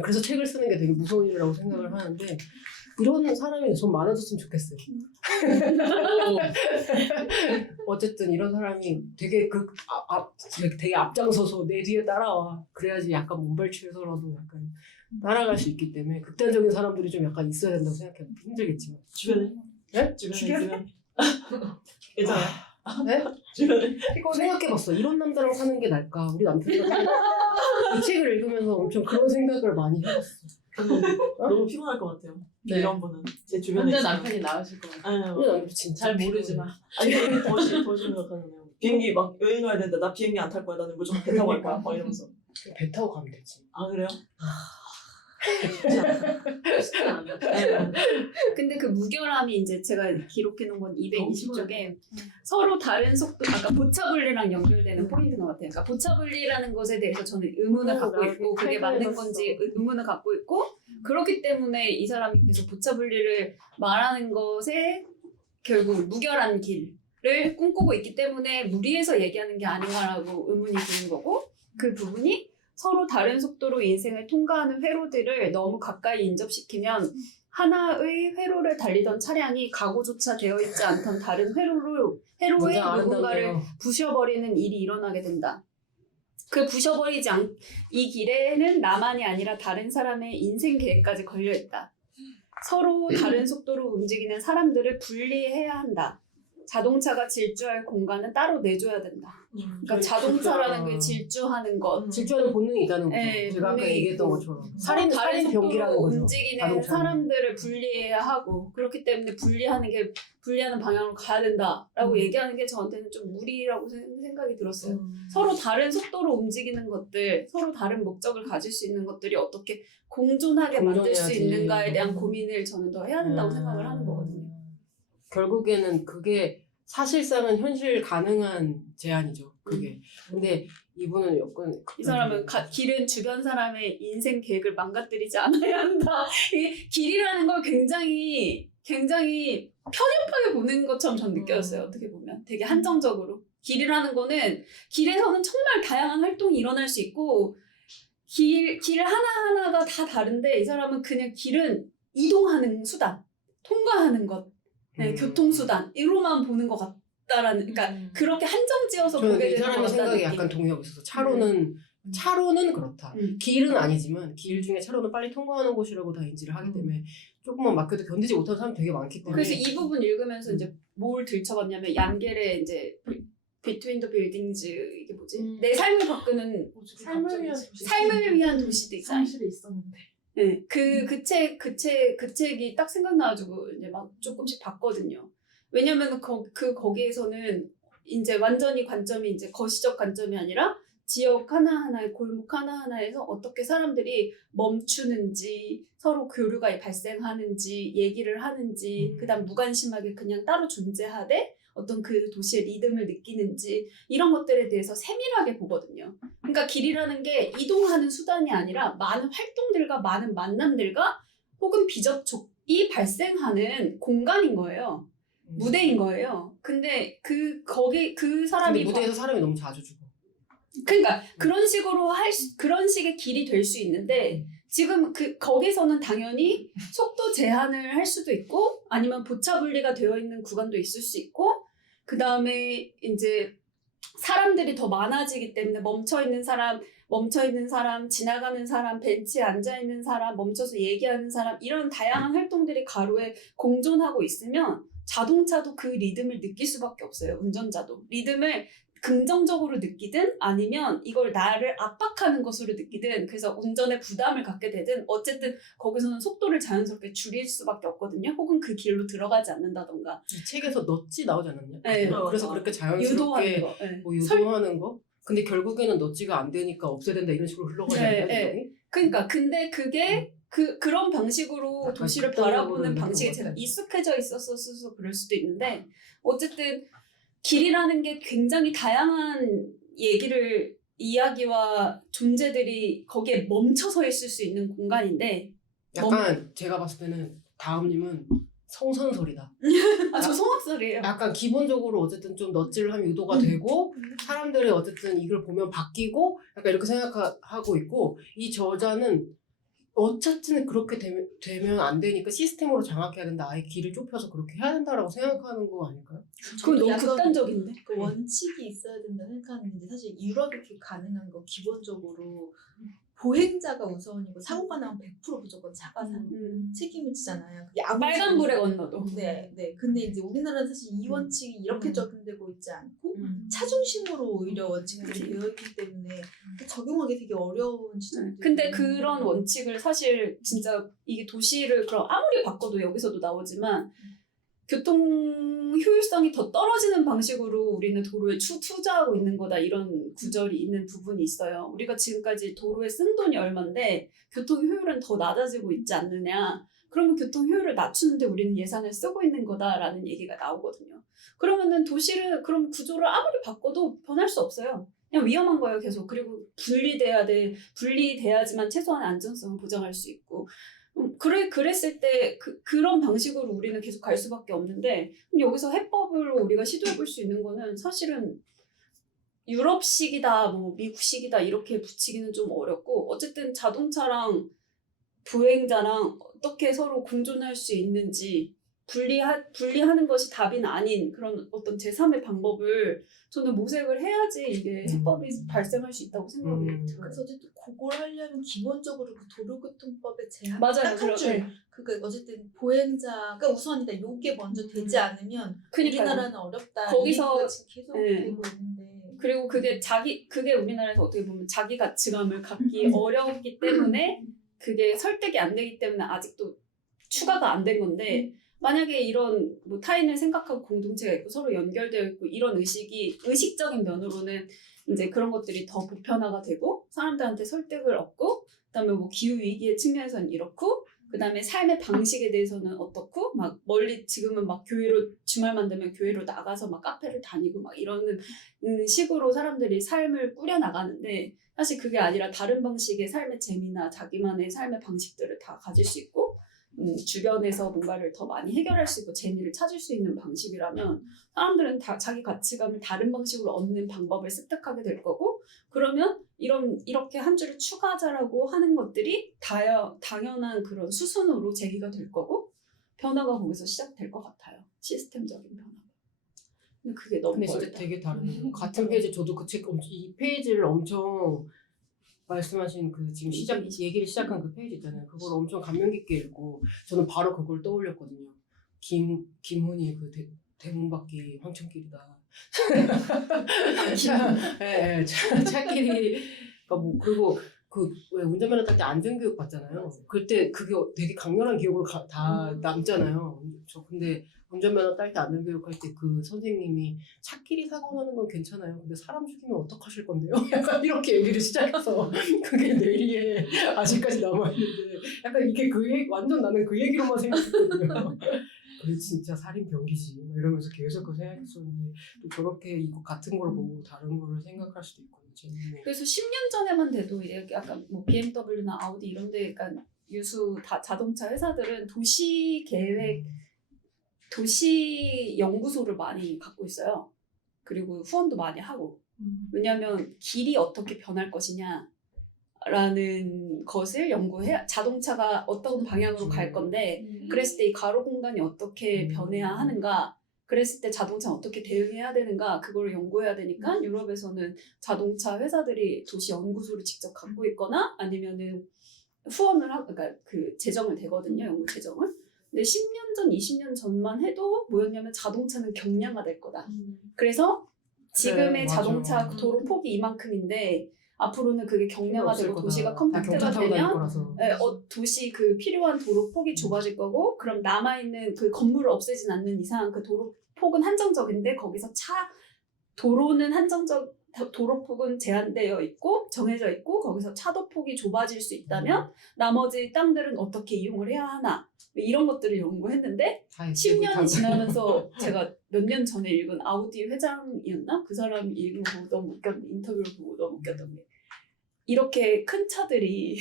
그래서 책을 쓰는 게 되게 무서운 일이라고 생각을 하는데 이런 사람이 좀 많아졌으면 좋겠어요. 어쨌든 이런 사람이 되게 되게 앞장서서 내 뒤에 따라와. 그래야지 약간 몸발치해서라도 약간 따라갈 수 있기 때문에 극단적인 사람들이 좀 약간 있어야 된다고 생각해요. 힘들겠지만. 주변에? 네? 주변에 있으면 괜찮아요. 네? 주변에 생각해봤어. 이런 남자랑 사는 게 나을까? 우리 남편이랑 사는 게 나을까? 이 책을 읽으면서 엄청 그런 생각을 많이 해봤어. 너무 피곤할 것 같아요. 네. 이런 분은 제 주변에 혼자 있으면. 남편이 나으실 것 같아요. 아니, 우리 남편 진짜 잘 모르지만. 아니 더 심각하네요. 비행기 막 여행 가야 되는데 나 비행기 안 탈 거야. 나는 무조건 배 타고 갈 거야. 막 이러면서. 배 타고 가면 되지. 아 그래요? 근데 그 무결함이 이제 제가 기록해놓은 건 220쪽에 서로 다른 속도, 아까 보차분리랑 연결되는 포인트인 것 같아요. 그러니까 보차분리라는 것에 대해서 저는 의문을 갖고 있고 그게 맞는 건지 의문을 갖고 있고 그렇기 때문에 이 사람이 계속 보차분리를 말하는 것에 결국 무결한 길을 꿈꾸고 있기 때문에 무리해서 얘기하는 게 아닌가라고 의문이 드는 거고 그 부분이 서로 다른 속도로 인생을 통과하는 회로들을 너무 가까이 인접시키면 하나의 회로를 달리던 차량이 가고조차 되어 있지 않던 다른 회로의 누군가를 부셔버리는 일이 일어나게 된다. 그 부셔버리지 않, 이 길에는 나만이 아니라 다른 사람의 인생 계획까지 걸려있다. 서로 다른 속도로 움직이는 사람들을 분리해야 한다. 자동차가 질주할 공간은 따로 내줘야 된다. 그러니까 자동차라는 게 질주하는 것. 질주하는 본능이 있다는 거죠. 네, 제가 아까 본능이 얘기했던 있고. 것처럼. 다른 살인병기라는 속도로 거죠. 움직이는 자동차는. 사람들을 분리해야 하고 그렇기 때문에 분리하는 방향으로 가야 된다라고 얘기하는 게 저한테는 좀 무리라고 생각이 들었어요. 서로 다른 속도로 움직이는 것들, 서로 다른 목적을 가질 수 있는 것들이 어떻게 공존하게 만들 수 공존해야지. 있는가에 대한 고민을 저는 더 해야 된다고 생각을 하는 거거든요. 결국에는 그게 사실상은 현실 가능한 제안이죠. 그게. 근데 이분은 여건 이 사람은 길은 주변 사람의 인생 계획을 망가뜨리지 않아야 한다. 이 길이라는 걸 굉장히 편협하게 보는 것처럼 전 느껴졌어요. 어떻게 보면 되게 한정적으로. 길이라는 거는 길에서는 정말 다양한 활동이 일어날 수 있고 길 하나하나가 다 다른데 이 사람은 그냥 길은 이동하는 수단, 통과하는 것, 네, 교통수단 이로만 보는 것 같다라는 그러니까 그렇게 한정지어서 저는 보게 이 되는 것 사람의 같다는 생각에 느낌. 약간 동의하고 있어서 차로는 그렇다. 길은 아니지만 길 중에 차로는 빨리 통과하는 곳이라고 다 인지를 하기 때문에 조금만 막혀도 견디지 못하는 사람이 되게 많기 때문에 그래서 이 부분 읽으면서 이제 뭘 들춰봤냐면 얀겔의 이제 Between the Buildings 이게 뭐지? 내 삶을 바꾸는 삶을 위한 도시 디자인. 사실에 있었는데. 네, 그 책이 딱 생각나가지고 이제 막 조금씩 봤거든요. 왜냐면 거기에서는 이제 완전히 관점이 이제 거시적 관점이 아니라 지역 하나하나의 골목 하나하나에서 어떻게 사람들이 멈추는지 서로 교류가 발생하는지 얘기를 하는지 그다음 무관심하게 그냥 따로 존재하되 어떤 그 도시의 리듬을 느끼는지 이런 것들에 대해서 세밀하게 보거든요. 그러니까 길이라는 게 이동하는 수단이 아니라 많은 활동들과 많은 만남들과 혹은 비접촉이 발생하는 공간인 거예요. 무대인 거예요. 근데 그 사람이 무대에서 사람이 너무 자주 죽어. 그러니까 그런 식의 길이 될 수 있는데 지금 거기서는 당연히 속도 제한을 할 수도 있고 아니면 보차 분리가 되어 있는 구간도 있을 수 있고 그 다음에 이제 사람들이 더 많아지기 때문에 멈춰 있는 사람, 지나가는 사람, 벤치에 앉아 있는 사람, 멈춰서 얘기하는 사람 이런 다양한 활동들이 가로에 공존하고 있으면 자동차도 그 리듬을 느낄 수밖에 없어요. 운전자도 리듬을 긍정적으로 느끼든 아니면 이걸 나를 압박하는 것으로 느끼든 그래서 운전에 부담을 갖게 되든 어쨌든 거기서는 속도를 자연스럽게 줄일 수밖에 없거든요. 혹은 그 길로 들어가지 않는다던가. 이 책에서 넛지 나오지 않았냐? 네. 그래서 그렇게 유도하는 자연스럽게 거. 네. 뭐 유도하는 거? 근데 결국에는 넛지가 안 되니까 없애야 된다 이런 식으로 흘러가지 않나요? 네. 그러니까 근데 그게 그런 방식으로 도시를 바라보는 방식에 제가 익숙해져 있었어서 그럴 수도 있는데 어쨌든 길이라는 게 굉장히 다양한 이야기와 존재들이 거기에 멈춰서 있을 수 있는 공간인데 약간 제가 봤을 때는 다음님은 성선설이다. 저 성악설이에요. 약간 기본적으로 어쨌든 좀 넛지를 하면 유도가 되고 사람들이 어쨌든 이걸 보면 바뀌고 약간 이렇게 생각하고 있고 이 저자는 어쨌든 그렇게 되면 안 되니까 시스템으로 장악해야 된다. 아예 길을 좁혀서 그렇게 해야 된다라고 생각하는 거 아닐까요? 그건 너무 약간 극단적인데. 그 원칙이 있어야 된다 생각하는데 사실 유럽이 그게 가능한 건 기본적으로 보행자가 우선이고 사고가 나면 100% 무조건 차가 책임을 지잖아요. 그게 아무리 빨간불에 건너도. 네. 근데 이제 우리나라는 사실 이 원칙이 이렇게 적용되고 있지 않고 차 중심으로 오히려 원칙들이 되어 있기 때문에 적용하기 되게 어려운 지점들이. 근데 그런 원칙을 사실 진짜 이게 도시를 그럼 아무리 바꿔도 여기서도 나오지만 교통 효율성이 더 떨어지는 방식으로 우리는 도로에 투자하고 있는 거다 이런 구절이 있는 부분이 있어요. 우리가 지금까지 도로에 쓴 돈이 얼만데 교통 효율은 더 낮아지고 있지 않느냐. 그러면 교통 효율을 낮추는데 우리는 예산을 쓰고 있는 거다라는 얘기가 나오거든요. 그러면은 도시를 그럼 구조를 아무리 바꿔도 변할 수 없어요. 그냥 위험한 거예요 계속. 그리고 분리돼야지만 최소한의 안전성을 보장할 수 있고. 그랬을 때 그런 방식으로 우리는 계속 갈 수밖에 없는데 그럼 여기서 해법으로 우리가 시도해볼 수 있는 거는 사실은 유럽식이다, 뭐 미국식이다 이렇게 붙이기는 좀 어렵고 어쨌든 자동차랑 보행자랑 어떻게 서로 공존할 수 있는지 분리하는 것이 답이 아닌 그런 어떤 제3의 방법을 저는 모색을 해야지 이게 해법이 발생할 수 있다고 생각이 들어요. 그래서 어쨌든 그걸 하려면 기본적으로 그 도로교통법의 제한 맞아요. 딱한 줄. 그러니까 어쨌든 보행자가 우선이다. 요게 먼저 되지 않으면 그러니까요. 우리나라는 어렵다. 거기서 이 지금 계속 되고 있는데. 그리고 그게 우리나라에서 어떻게 보면 자기 가치감을 갖기 어렵기 때문에 그게 설득이 안 되기 때문에 아직도 추가가 안 된 건데 만약에 이런 뭐 타인을 생각하고 공동체가 있고 서로 연결되어 있고 이런 의식적인 면으로는 이제 그런 것들이 더 보편화가 되고 사람들한테 설득을 얻고 그다음에 뭐 기후 위기의 측면에서는 이렇고 그다음에 삶의 방식에 대해서는 어떻고 막 멀리 지금은 막 교회로 주말만 되면 교회로 나가서 막 카페를 다니고 막 이러는 식으로 사람들이 삶을 꾸려 나가는데 사실 그게 아니라 다른 방식의 삶의 재미나 자기만의 삶의 방식들을 다 가질 수 있고 주변에서 뭔가를 더 많이 해결할 수 있고 재미를 찾을 수 있는 방식이라면 사람들은 다 자기 가치감을 다른 방식으로 얻는 방법을 습득하게 될 거고 그러면 이렇게 한 줄을 추가하자라고 하는 것들이 당연한 그런 수순으로 제기가 될 거고 변화가 거기서 시작될 것 같아요. 시스템적인 변화가. 근데 그게 너무 근데 진짜 멀다. 되게 다르네요. 같은 페이지 저도 이 페이지를 엄청 말씀하신 그 지금 얘기를 시작한 그 페이지 있잖아요. 그걸 엄청 감명 깊게 읽고 저는 바로 그걸 떠올렸거든요. 김훈이 그 대문 밖이 황천길이다. 예, 차길이 그러니까 뭐 그리고 그 왜 운전면허 딸 때 안전교육 받잖아요. 그때 그게 되게 강렬한 기억으로 다 남잖아요. 저 근데 운전면허 딸 때 안전교육 할 때 그 선생님이 차끼리 사고 나는 건 괜찮아요. 근데 사람 죽이면 어떡하실 건데요? 약간 이렇게 얘기를 시작해서 그게 뇌리에 아직까지 남아있는데 약간 이게 완전 나는 그 얘기로만 생각했거든요. 그게 진짜 살인 병기지 이러면서 계속 그 생각했었는데 또 저렇게 이거 같은 걸 보고 다른 거를 생각할 수도 있고 재밌네. 그래서 10년 전에만 돼도 약간 뭐 BMW나 아우디 이런 데 약간 유수 자동차 회사들은 도시 계획 도시 연구소를 많이 갖고 있어요. 그리고 후원도 많이 하고. 왜냐하면 길이 어떻게 변할 것이냐 라는 것을 연구해 자동차가 어떤 방향으로 갈 건데 그랬을 때 이 가로 공간이 어떻게 변해야 하는가 그랬을 때 자동차는 어떻게 대응해야 되는가 그걸 연구해야 되니까 유럽에서는 자동차 회사들이 도시 연구소를 직접 갖고 있거나 아니면은 후원을 그러니까 그 재정을 대거든요. 연구 재정을. 근데 10년 전, 20년 전만 해도 뭐였냐면 자동차는 경량화될 거다. 그래서 지금의 맞아. 자동차 도로 폭이 이만큼인데 앞으로는 그게 경량화되고 도시가 컴팩트가 되면 도시 그 필요한 도로 폭이 좁아질 거고 그럼 남아있는 그 건물을 없애진 않는 이상 그 도로 폭은 한정적인데 거기서 도로 폭은 제한되어 있고 정해져 있고 거기서 차도 폭이 좁아질 수 있다면 나머지 땅들은 어떻게 이용을 해야 하나 이런 것들을 연구했는데 10년이 지나면서 제가 몇 년 전에 읽은 아우디 회장이었나? 그 사람이 읽은 거 보고 너무 웃겼는데 인터뷰를 보고 너무 웃겼던 게 이렇게 큰 차들이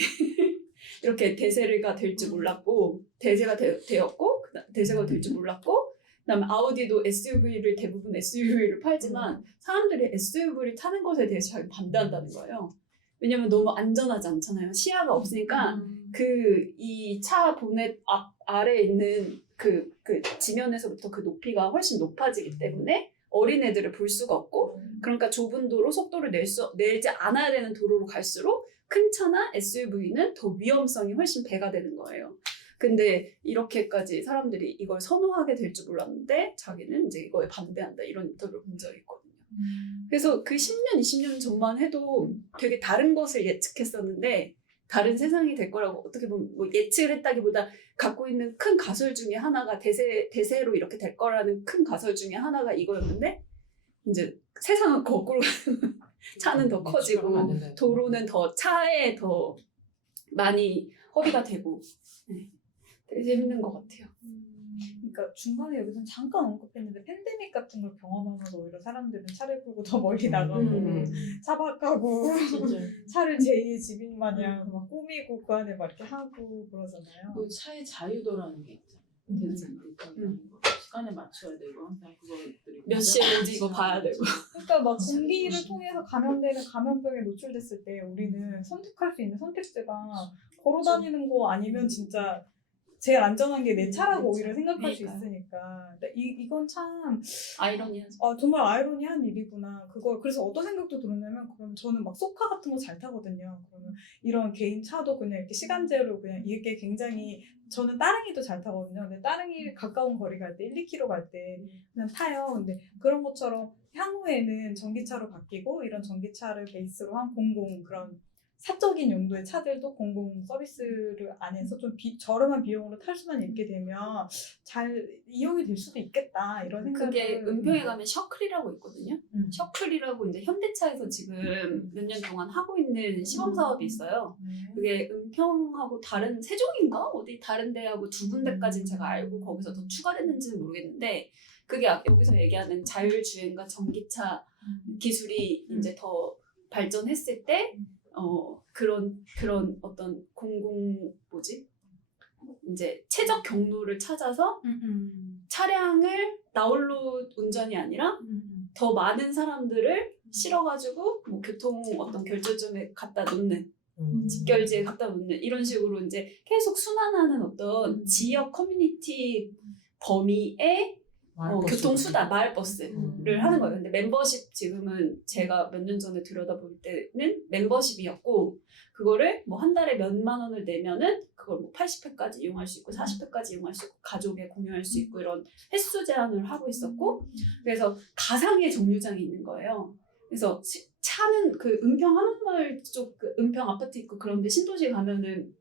이렇게 대세가 될 줄 몰랐고 대세가 되었고 대세가 될 줄 몰랐고 그다음에 아우디도 대부분 SUV를 팔지만 사람들이 SUV를 타는 것에 대해서 잘 반대한다는 거예요. 왜냐면 너무 안전하지 않잖아요. 시야가 없으니까 그 이 차 보넷 아래에 있는 그 지면에서부터 그 높이가 훨씬 높아지기 때문에 어린애들을 볼 수가 없고, 그러니까 좁은 도로 속도를 내지 않아야 되는 도로로 갈수록 큰 차나 SUV는 더 위험성이 훨씬 배가 되는 거예요. 근데 이렇게까지 사람들이 이걸 선호하게 될 줄 몰랐는데 자기는 이제 이거에 반대한다 이런 인터뷰를 본 적이 있거든요. 그래서 그 10년, 20년 전만 해도 되게 다른 것을 예측했었는데 다른 세상이 될 거라고 어떻게 보면 뭐 예측을 했다기보다 갖고 있는 큰 가설 중에 하나가 대세로 이렇게 될 거라는 큰 가설 중에 하나가 이거였는데 이제 세상은 거꾸로 가는 차는 더 커지고 도로는 더 차에 더 많이 허비가 되고 네. 되게 재밌는 것 같아요. 그러니까 중간에 여기서 잠깐 언급했는데 팬데믹 같은 걸 경험하면서 오히려 사람들은 차를 끌고 더 멀리 나가고 차박하고 차를 제2의 집인 마냥 막 꾸미고 그 안에 막 이렇게 하고 그러잖아요. 그 차의 자유도라는 게 있잖아요. 시간에 맞춰야 되고 항상 그것들이 몇 시에인지 이거 봐야 되고. 그러니까 막 공기를 통해서 감염되는 감염병에 노출됐을 때 우리는 선택할 수 있는 선택지가 걸어다니는 거 아니면 진짜 제일 안전한 게 내 차라고 오히려 생각할 수 있으니까. 이건 참 아이러니하죠. 정말 아이러니한 일이구나. 그래서 어떤 생각도 들었냐면, 그럼 저는 막 소카 같은 거 잘 타거든요. 그러면 이런 개인 차도 그냥 이렇게 시간제로 그냥 이게 굉장히, 저는 따릉이도 잘 타거든요. 근데 따릉이 가까운 거리 갈 때 1, 2km 갈 때 그냥 타요. 근데 그런 것처럼 향후에는 전기차로 바뀌고 이런 전기차를 베이스로 한 공공 그런 사적인 용도의 차들도 공공 서비스를 안에서 좀 저렴한 비용으로 탈 수만 있게 되면 잘 이용이 될 수도 있겠다 이런 생각을. 그게 은평에 가면 셔클이라고 있거든요. 셔클이라고 이제 현대차에서 지금 몇 년 동안 하고 있는 시범 사업이 있어요. 그게 은평하고 다른 세종인가 어디 다른 데하고 두 군데까지는 제가 알고 거기서 더 추가됐는지는 모르겠는데, 그게 여기서 얘기하는 자율주행과 전기차 기술이 이제 더 발전했을 때 그런 어떤 이제 최적 경로를 찾아서 차량을 나홀로 운전이 아니라 더 많은 사람들을 실어가지고 뭐 교통 어떤 결절점에 갖다 놓는, 집결지에 갖다 놓는 이런 식으로 이제 계속 순환하는 어떤 지역 커뮤니티 범위의 교통수다, 마을버스를 하는 거예요. 근데 멤버십 지금은 제가 몇 년 전에 들여다볼 때는 멤버십이었고, 그거를 뭐 한 달에 몇만 원을 내면은 그걸 뭐 80회까지 이용할 수 있고 40회까지 이용할 수 있고 가족에 공유할 수 있고 이런 횟수 제한을 하고 있었고, 그래서 가상의 정류장이 있는 거예요. 그래서 차는 그 은평 한옥마을 쪽 그 은평 아파트 있고 그런데 신도시 가면은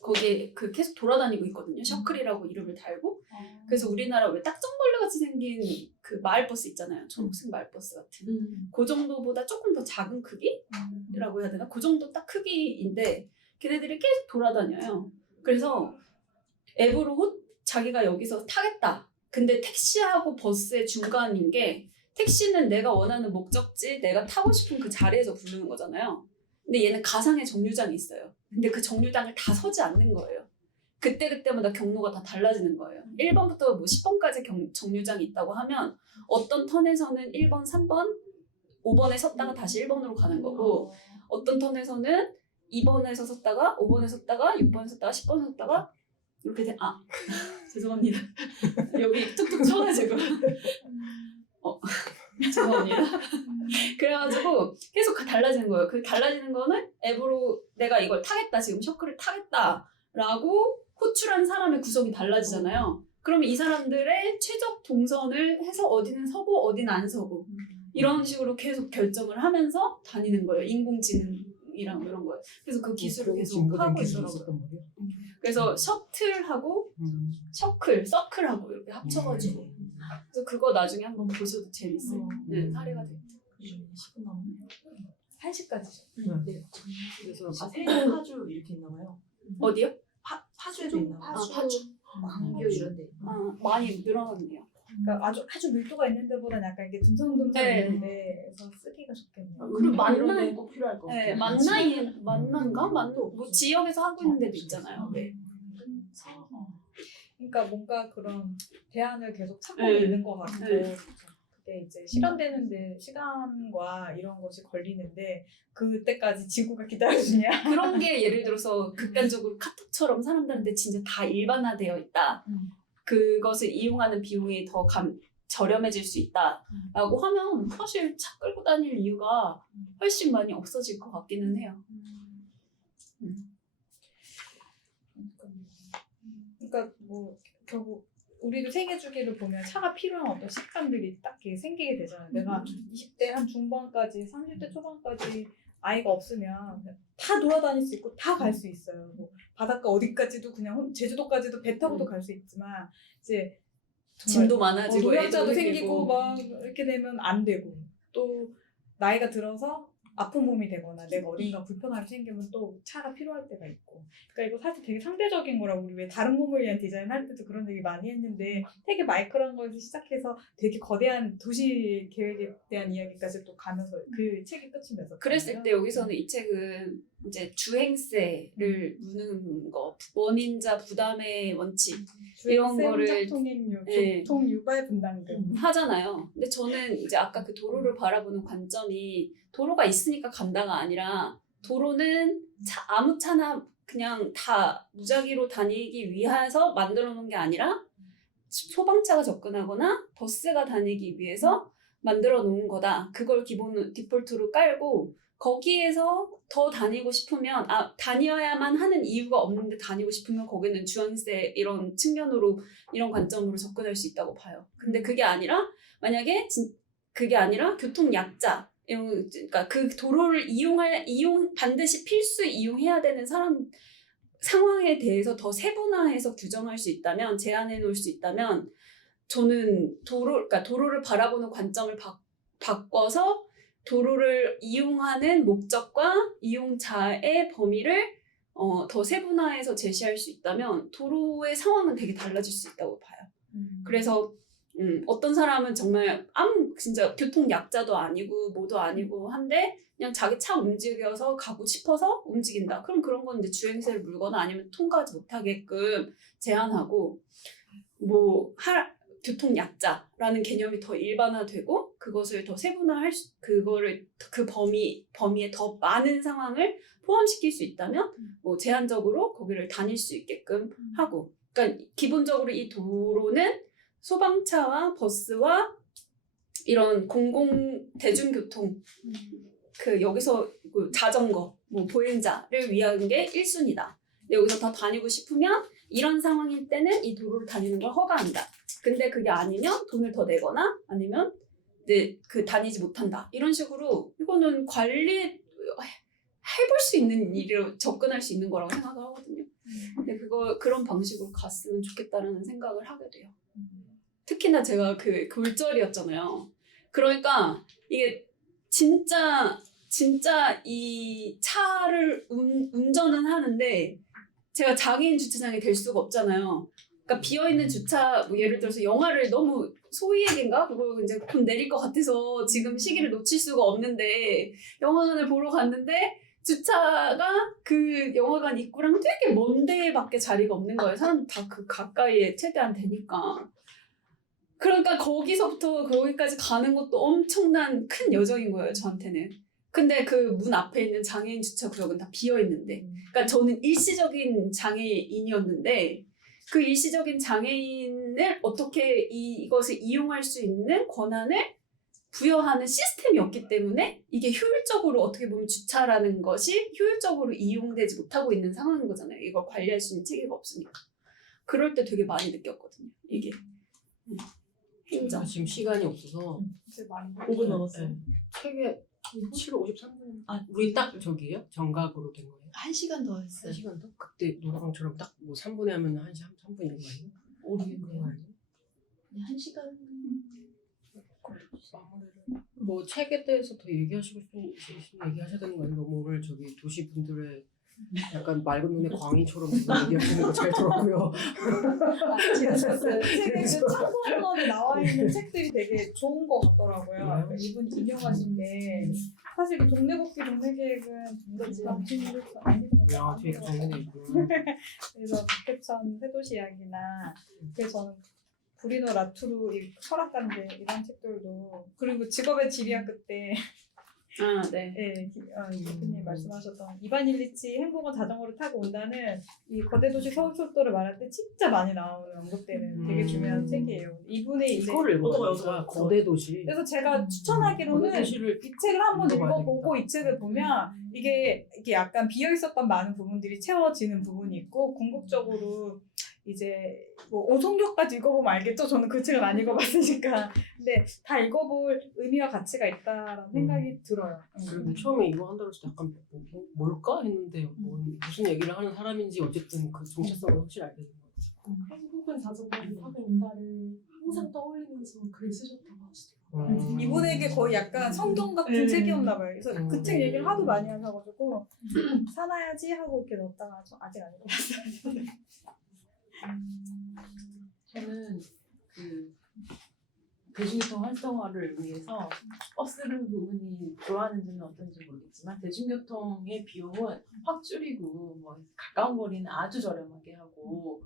거기에 그 계속 돌아다니고 있거든요. 셔클이라고 이름을 달고. 그래서 우리나라 왜 딱정벌레 같이 생긴 그 마을버스 있잖아요. 초록색 마을버스 같은. 그 정도보다 조금 더 작은 크기라고 해야 되나? 그 정도 딱 크기인데 걔네들이 계속 돌아다녀요. 그래서 앱으로 자기가 여기서 타겠다. 근데 택시하고 버스의 중간인 게, 택시는 내가 원하는 목적지, 내가 타고 싶은 그 자리에서 부르는 거잖아요. 근데 얘는 가상의 정류장이 있어요. 근데 그 정류장을 다 서지 않는 거예요. 그때마다 경로가 다 달라지는 거예요. 1번부터 뭐 10번까지 정류장이 있다고 하면 어떤 턴에서는 1번, 3번, 5번에 섰다가 다시 1번으로 가는 거고, 어떤 턴에서는 2번에서 섰다가 5번에 섰다가 6번에 섰다가 10번에 섰다가 이렇게 죄송합니다. 여기 툭툭 쏘네 지금. 죄송합니다. 그래가지고 계속 달라지는 거예요. 그 달라지는 거는 앱으로 내가 이걸 타겠다, 지금 셔클을 타겠다라고 호출한 사람의 구성이 달라지잖아요. 그러면 이 사람들의 최적 동선을 해서 어디는 서고 어디는 안 서고 이런 식으로 계속 결정을 하면서 다니는 거예요. 인공지능이랑 이런 거예요. 그래서 그 기술을 계속 하고 있더라고요. 그래서 셔틀하고 서클하고 이렇게 합쳐가지고, 그래서 그거 나중에 한번 보셔도 재밌어요. 네, 사례가 돼요. 10분 남았네요. 1시까지죠. 네. 그래서 파주 이렇게 있나 봐요. 어디요? 파주에도 있나 봐요. 파주? 광교 이런 데. 많이 늘어났네요. 그러니까 아주 밀도가 있는 데보다는 약간 이게 듬성듬성 네. 있는데 그래서 쓰기가 좋겠네요. 그리고 만나- 만나는 꼭 필요할 것 같아요. 네, 만난가? 뭐 지역에서 하고 있는 데도 있잖아요. 네. 그러니까 뭔가 그런 대안을 계속 찾고 네. 있는 것 같고. 네. 그게 이제 실현되는데 시간과 이런 것이 걸리는데 그때까지 지구가 기다려주냐? 그런 게 예를 들어서 극단적으로 카톡처럼 사람들한테 진짜 다 일반화되어 있다. 그것을 이용하는 비용이 더 저렴해질 수 있다라고 하면 사실 차 끌고 다닐 이유가 훨씬 많이 없어질 것 같기는 해요. 그러니까 뭐 결국 우리도 생애 주기를 보면 차가 필요한 어떤 습관들이 딱 이렇게 생기게 되잖아요. 내가 20대 한 중반까지 30대 초반까지 아이가 없으면 다 돌아다닐 수 있고 다 갈 수 있어요. 뭐 바닷가 어디까지도 그냥 제주도까지도 배 타고도 갈 수 있지만 이제 짐도 많아지고 노약자도 애도 생기고 생기고. 막 이렇게 되면 안 되고 또 나이가 들어서 아픈 몸이 되거나 내가 어딘가 불편함이 생기면 또 차가 필요할 때가 있고 그러니까 이거 사실 되게 상대적인 거라 우리 왜 다른 몸을 위한 디자인 할 때도 그런 얘기 많이 했는데 되게 마이크로한 거에서 시작해서 되게 거대한 도시 계획에 대한 이야기까지 또 가면서 그 책이 끝이 맺었잖아요. 그랬을 때 여기서는 이 책은 이제 주행세를 무는 거, 원인자 부담의 원칙 이런 거를 통행료, 네. 교통 유발 분담금 하잖아요. 근데 저는 이제 아까 그 도로를 바라보는 관점이 도로가 있으니까 간다가 아니라 도로는 아무 차나 그냥 다 무작위로 다니기 위해서 만들어 놓은 게 아니라 소방차가 접근하거나 버스가 다니기 위해서 만들어 놓은 거다. 그걸 디폴트로 깔고 거기에서 더 다니고 싶으면 다녀야만 하는 이유가 없는데 다니고 싶으면 거기는 주행세 이런 측면으로 이런 관점으로 접근할 수 있다고 봐요. 근데 그게 아니라 만약에 그게 아니라 교통 약자 그러니까 그 도로를 반드시 필수 이용해야 되는 상황에 대해서 더 세분화해서 규정할 수 있다면 제한해 놓을 수 있다면 저는 도로를 바라보는 관점을 바꿔서 도로를 이용하는 목적과 이용자의 범위를 더 세분화해서 제시할 수 있다면 도로의 상황은 되게 달라질 수 있다고 봐요. 그래서 어떤 사람은 정말 진짜 교통 약자도 아니고 뭐도 아니고 한데 그냥 자기 차 움직여서 가고 싶어서 움직인다. 그럼 그런 건 이제 주행세를 물거나 아니면 통과하지 못하게끔 제한하고 교통 약자라는 개념이 더 일반화되고 그것을 더 세분화할 그거를 그 범위에 더 많은 상황을 포함시킬 수 있다면 제한적으로 거기를 다닐 수 있게끔 하고 그러니까 기본적으로 이 도로는 소방차와 버스와 이런 대중교통 여기서 자전거 보행자를 위한 게 1순위다. 여기서 더 다니고 싶으면 이런 상황일 때는 이 도로를 다니는 걸 허가한다. 근데 그게 아니면 돈을 더 내거나 아니면 다니지 못한다. 이런 식으로 이거는 해볼 수 있는 일로 접근할 수 있는 거라고 생각을 하거든요. 근데 그런 방식으로 갔으면 좋겠다라는 생각을 하게 돼요. 특히나 제가 그 골절이었잖아요. 그러니까 이게 진짜 이 차를 운전은 하는데 제가 장애인 주차장이 될 수가 없잖아요. 그러니까 비어있는 주차, 예를 들어서 영화를 너무 소위에겐가? 그거 이제 곧 내릴 것 같아서 지금 시기를 놓칠 수가 없는데 영화관을 보러 갔는데 주차가 그 영화관 입구랑 되게 먼 데밖에 자리가 없는 거예요. 사람 다 그 가까이에 최대한 되니까. 그러니까 거기서부터 거기까지 가는 것도 엄청난 큰 여정인 거예요, 저한테는. 근데 그 문 앞에 있는 장애인 주차 구역은 다 비어 있는데. 그러니까 저는 일시적인 장애인이었는데 그 일시적인 장애인을 어떻게 이것을 이용할 수 있는 권한을 부여하는 시스템이 없기 때문에 이게 효율적으로 어떻게 보면 주차라는 것이 효율적으로 이용되지 못하고 있는 상황인 거잖아요. 이걸 관리할 수 있는 체계가 없으니까. 그럴 때 되게 많이 느꼈거든요. 이게. 행정. 지금 시간이 없어서 이제 많이 5분 남았어요. 책에 7월 53분. 우리 딱 저기요? 정각으로 된 거예요? 1시간 더 했어요. 1시간 더? 그때 노래방처럼 딱 3분에 하면 1시간 3분 이런 거 아니에요? 모르겠네요. 아니에요? 1시간 마무리를 책에 대해서 더 얘기하시고 싶으면 얘기하셔야 되는 거 아니에요? 너무 오늘 저기 도시 분들의 약간 맑은 눈의 광희처럼 얘기하시는 거 잘 들었고요. 책에 참고문헌에 나와 있는 책들이 되게 좋은 것 같더라고요. 이분 인용하신 게 사실 이 동네계획은 남친으로 야, 뒤에 정리돼 있구나. 그래서 박해천 새도시 이야기나 그래서 저는 브리노 라투르 이 철학가인데 이런 책들도 그리고 직업의 지리학 그때 아, 네. 예, 대표님 말씀하셨던 이반 일리치 행복은 자전거를 타고 온다는 이 거대 도시 서울 속도를 말할 때 진짜 많이 나오는 언급되는 되게 중요한 책이에요. 이분의 이제 이거를 어떤 읽어보니까 거요? 거대 도시. 그래서 제가 거대 추천하기로는 도시를 이 책을 한번 읽어봐야 읽어보고 되겠다. 이 책을 보면 이게 약간 비어 있었던 많은 부분들이 채워지는 부분이 있고 궁극적으로 이제 뭐 오송교까지 읽어보면 알겠죠. 저는 그 책을 안 읽어봤으니까. 근데 다 읽어볼 의미와 가치가 있다라는 생각이 들어요. 그리고 처음에 이거 한다고 해서 약간 뭘까 했는데 무슨 얘기를 하는 사람인지 어쨌든 그 정체성을 확실히 알게 된 것 같아요. 한국은 자전거를 타고 온다를 항상 떠올리면서 글을 쓰셨다고 하시더라고요. 이분에게 거의 약간 성경 같은 네. 책이었나 봐요. 그래서 그 책 얘기를 하도 많이 하셔가지고 사놔야지 하고 이렇게 넣었다가 아직 안 읽어봤어요. 저는 그 대중교통 활성화를 위해서 버스를 그분이 좋아하는지는 어떤지 모르겠지만 대중교통의 비용은 확 줄이고 뭐 가까운 거리는 아주 저렴하게 하고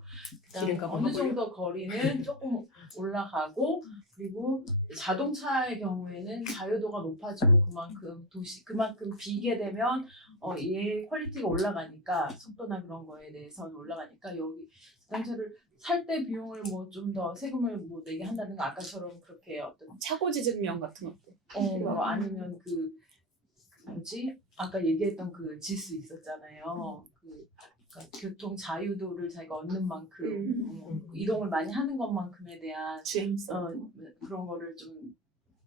그다음에 기름값 어느 올라가고요? 정도 거리는 조금 올라가고 그리고 자동차의 경우에는 자유도가 높아지고 그만큼 비게 되면 얘 퀄리티가 올라가니까 속도나 그런 거에 대해서는 올라가니까 여기 자동차를 살 때 비용을 뭐 좀 더 세금을 뭐 내게 한다든가 아까처럼 그렇게 어떤 차고지증명 같은 것도. 아니면 뭐지 아까 얘기했던 그 지수 있었잖아요. 그러니까 교통 자유도를 자기가 얻는 만큼 이동을 많이 하는 것만큼에 대한 주행성. 그런 거를 좀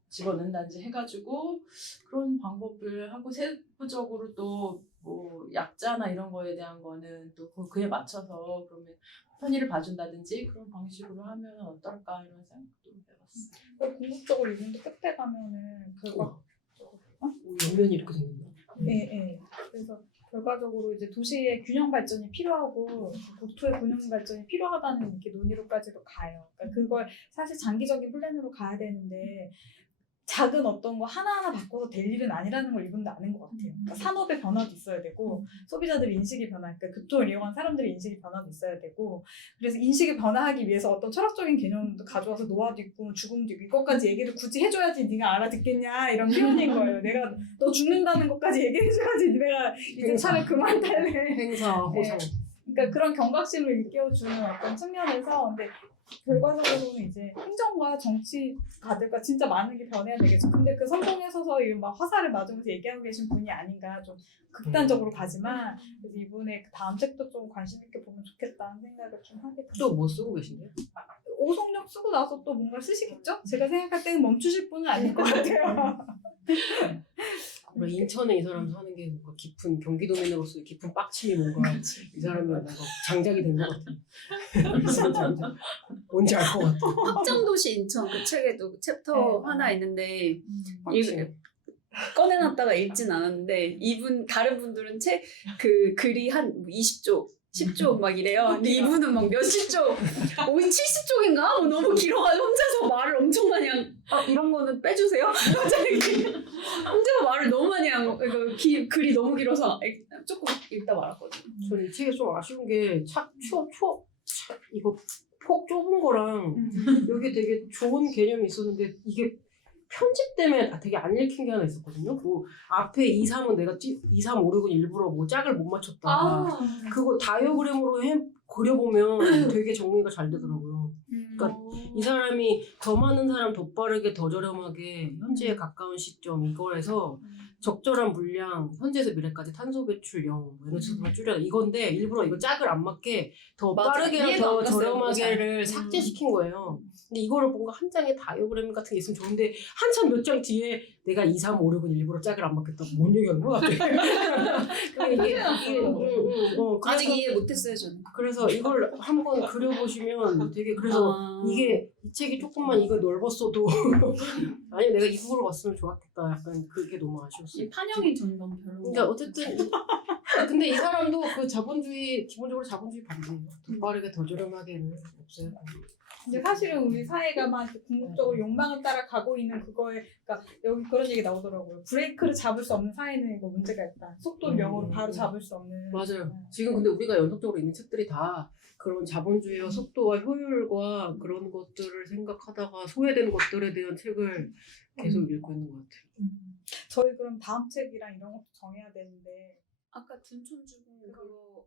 집어넣는다든지 해가지고 그런 방법을 하고 세부적으로 또 뭐 약자나 이런 거에 대한 거는 또 그에 맞춰서 그러면 편의를 봐준다든지 그런 방식으로 하면 어떨까 이런 생각도 해봤어요. 궁극적으로 이분도 끝에 가면은 결과 옆면이 이렇게 생겼나? 예. 그래서 결과적으로 이제 도시의 균형 발전이 필요하고 국토의 균형 발전이 필요하다는 이렇게 논의로까지도 가요. 그러니까 그걸 사실 장기적인 플랜으로 가야 되는데 작은 어떤 거 하나하나 바꿔서 될 일은 아니라는 걸 이분도 아는 것 같아요. 그러니까 산업의 변화도 있어야 되고 소비자들의 인식이 그러니까 교통을 이용한 사람들의 인식이 변화도 있어야 되고 그래서 인식이 변화하기 위해서 어떤 철학적인 개념도 가져와서 노화도 있고 죽음도 있고 이것까지 얘기를 굳이 해줘야지 네가 알아듣겠냐 이런 표현인 거예요. 내가 너 죽는다는 것까지 얘기해줘야지 내가 이제 차를 그만 탈래. 행사, 호소. 그러니까 그런 경각심을 일깨워주는 어떤 측면에서 근데 결과적으로는 이제 행정과 정치가들과 진짜 많은 게 변해야 되겠죠. 근데 그 성공에 서서 막 화살을 맞으면서 얘기하고 계신 분이 아닌가 좀 극단적으로 가지만 그래서 이분의 그 다음 책도 좀 관심 있게 보면 좋겠다는 생각을 좀 하게 됩니다. 또 뭐 쓰고 계신데요? 오송력 쓰고 나서 또 뭔가 쓰시겠죠? 제가 생각할 때는 멈추실 분은 아닐 것 같아요. 인천에 이 사람 사는 게 뭔가 깊은 경기도민으로서 깊은 빡침이 뭔가 이 사람이 뭔가 장작이 된 것 같아. 뭔지 알 것 같아. 확장도시 인천 그 책에도 챕터 네. 하나 있는데 빡침이. 꺼내놨다가 읽진 않았는데 다른 분들은 그 글이 한 20쪽 10쪽 막 이래요. 근데 이분은 막 몇십 쪽, 70쪽인가? 너무 길어가지고 혼자서 말을 엄청 많이 이런 거는 빼주세요. 혼자서 말을 너무 많이 한 거. 글이 너무 길어서 조금 읽다 말았거든요. 저는 이 책에 좀 아쉬운 게 이거 폭 좁은 거랑 여기 되게 좋은 개념이 있었는데 이게 편집 때문에 되게 안 읽힌 게 하나 있었거든요. 뭐 앞에 2, 3은 내가 2, 3, 5, 6은 일부러 뭐 짝을 못 맞췄다. 그거 다이어그램으로 그려보면 되게 정리가 잘 되더라고요. 그러니까 이 사람이 더 많은 사람 더 빠르게 더 저렴하게 현재에 가까운 시점 이거에서 적절한 물량 현재에서 미래까지 탄소 배출 0 에너지 소비를 줄여 이건데 일부러 이거 짝을 안 맞게 더 맞아. 빠르게랑 이해가 안 더 갔어요, 저렴하게를 삭제시킨 거예요. 근데 이거를 뭔가 한 장에 다이어그램 같은 게 있으면 좋은데 한참 몇 장 뒤에 내가 2, 3, 5, 6은 일부러 짝을 안 맞겠다고 뭔 얘기하는 거야? 이게 아직 이해 못했어요 저는. 그래서 이걸 한번 그려보시면 되게 그래서 이게 이 책이 조금만 이거 넓었어도 아니 내가 이 부분을 봤으면 좋았겠다 약간 그게 너무 아쉬웠어요. 이 판형이 전 너무 별로. 그러니까 어쨌든 근데 이 사람도 그 기본적으로 자본주의 반대예요. 더 빠르게 더 저렴하게는 없어요. 근데 사실은 우리 사회가 막 이렇게 궁극적으로 욕망을 따라가고 있는 그거에, 그러니까 여기 그런 얘기 나오더라고요. 브레이크를 잡을 수 없는 사회는 이거 문제가 있다. 속도를 명으로 바로 잡을 수 없는. 맞아요. 지금 근데 우리가 연속적으로 있는 책들이 다 그런 자본주의와 속도와 효율과 그런 것들을 생각하다가 소외되는 것들에 대한 책을 계속 읽고 있는 것 같아요. 저희 그럼 다음 책이랑 이런 것도 정해야 되는데. 아까 둔촌주공 그거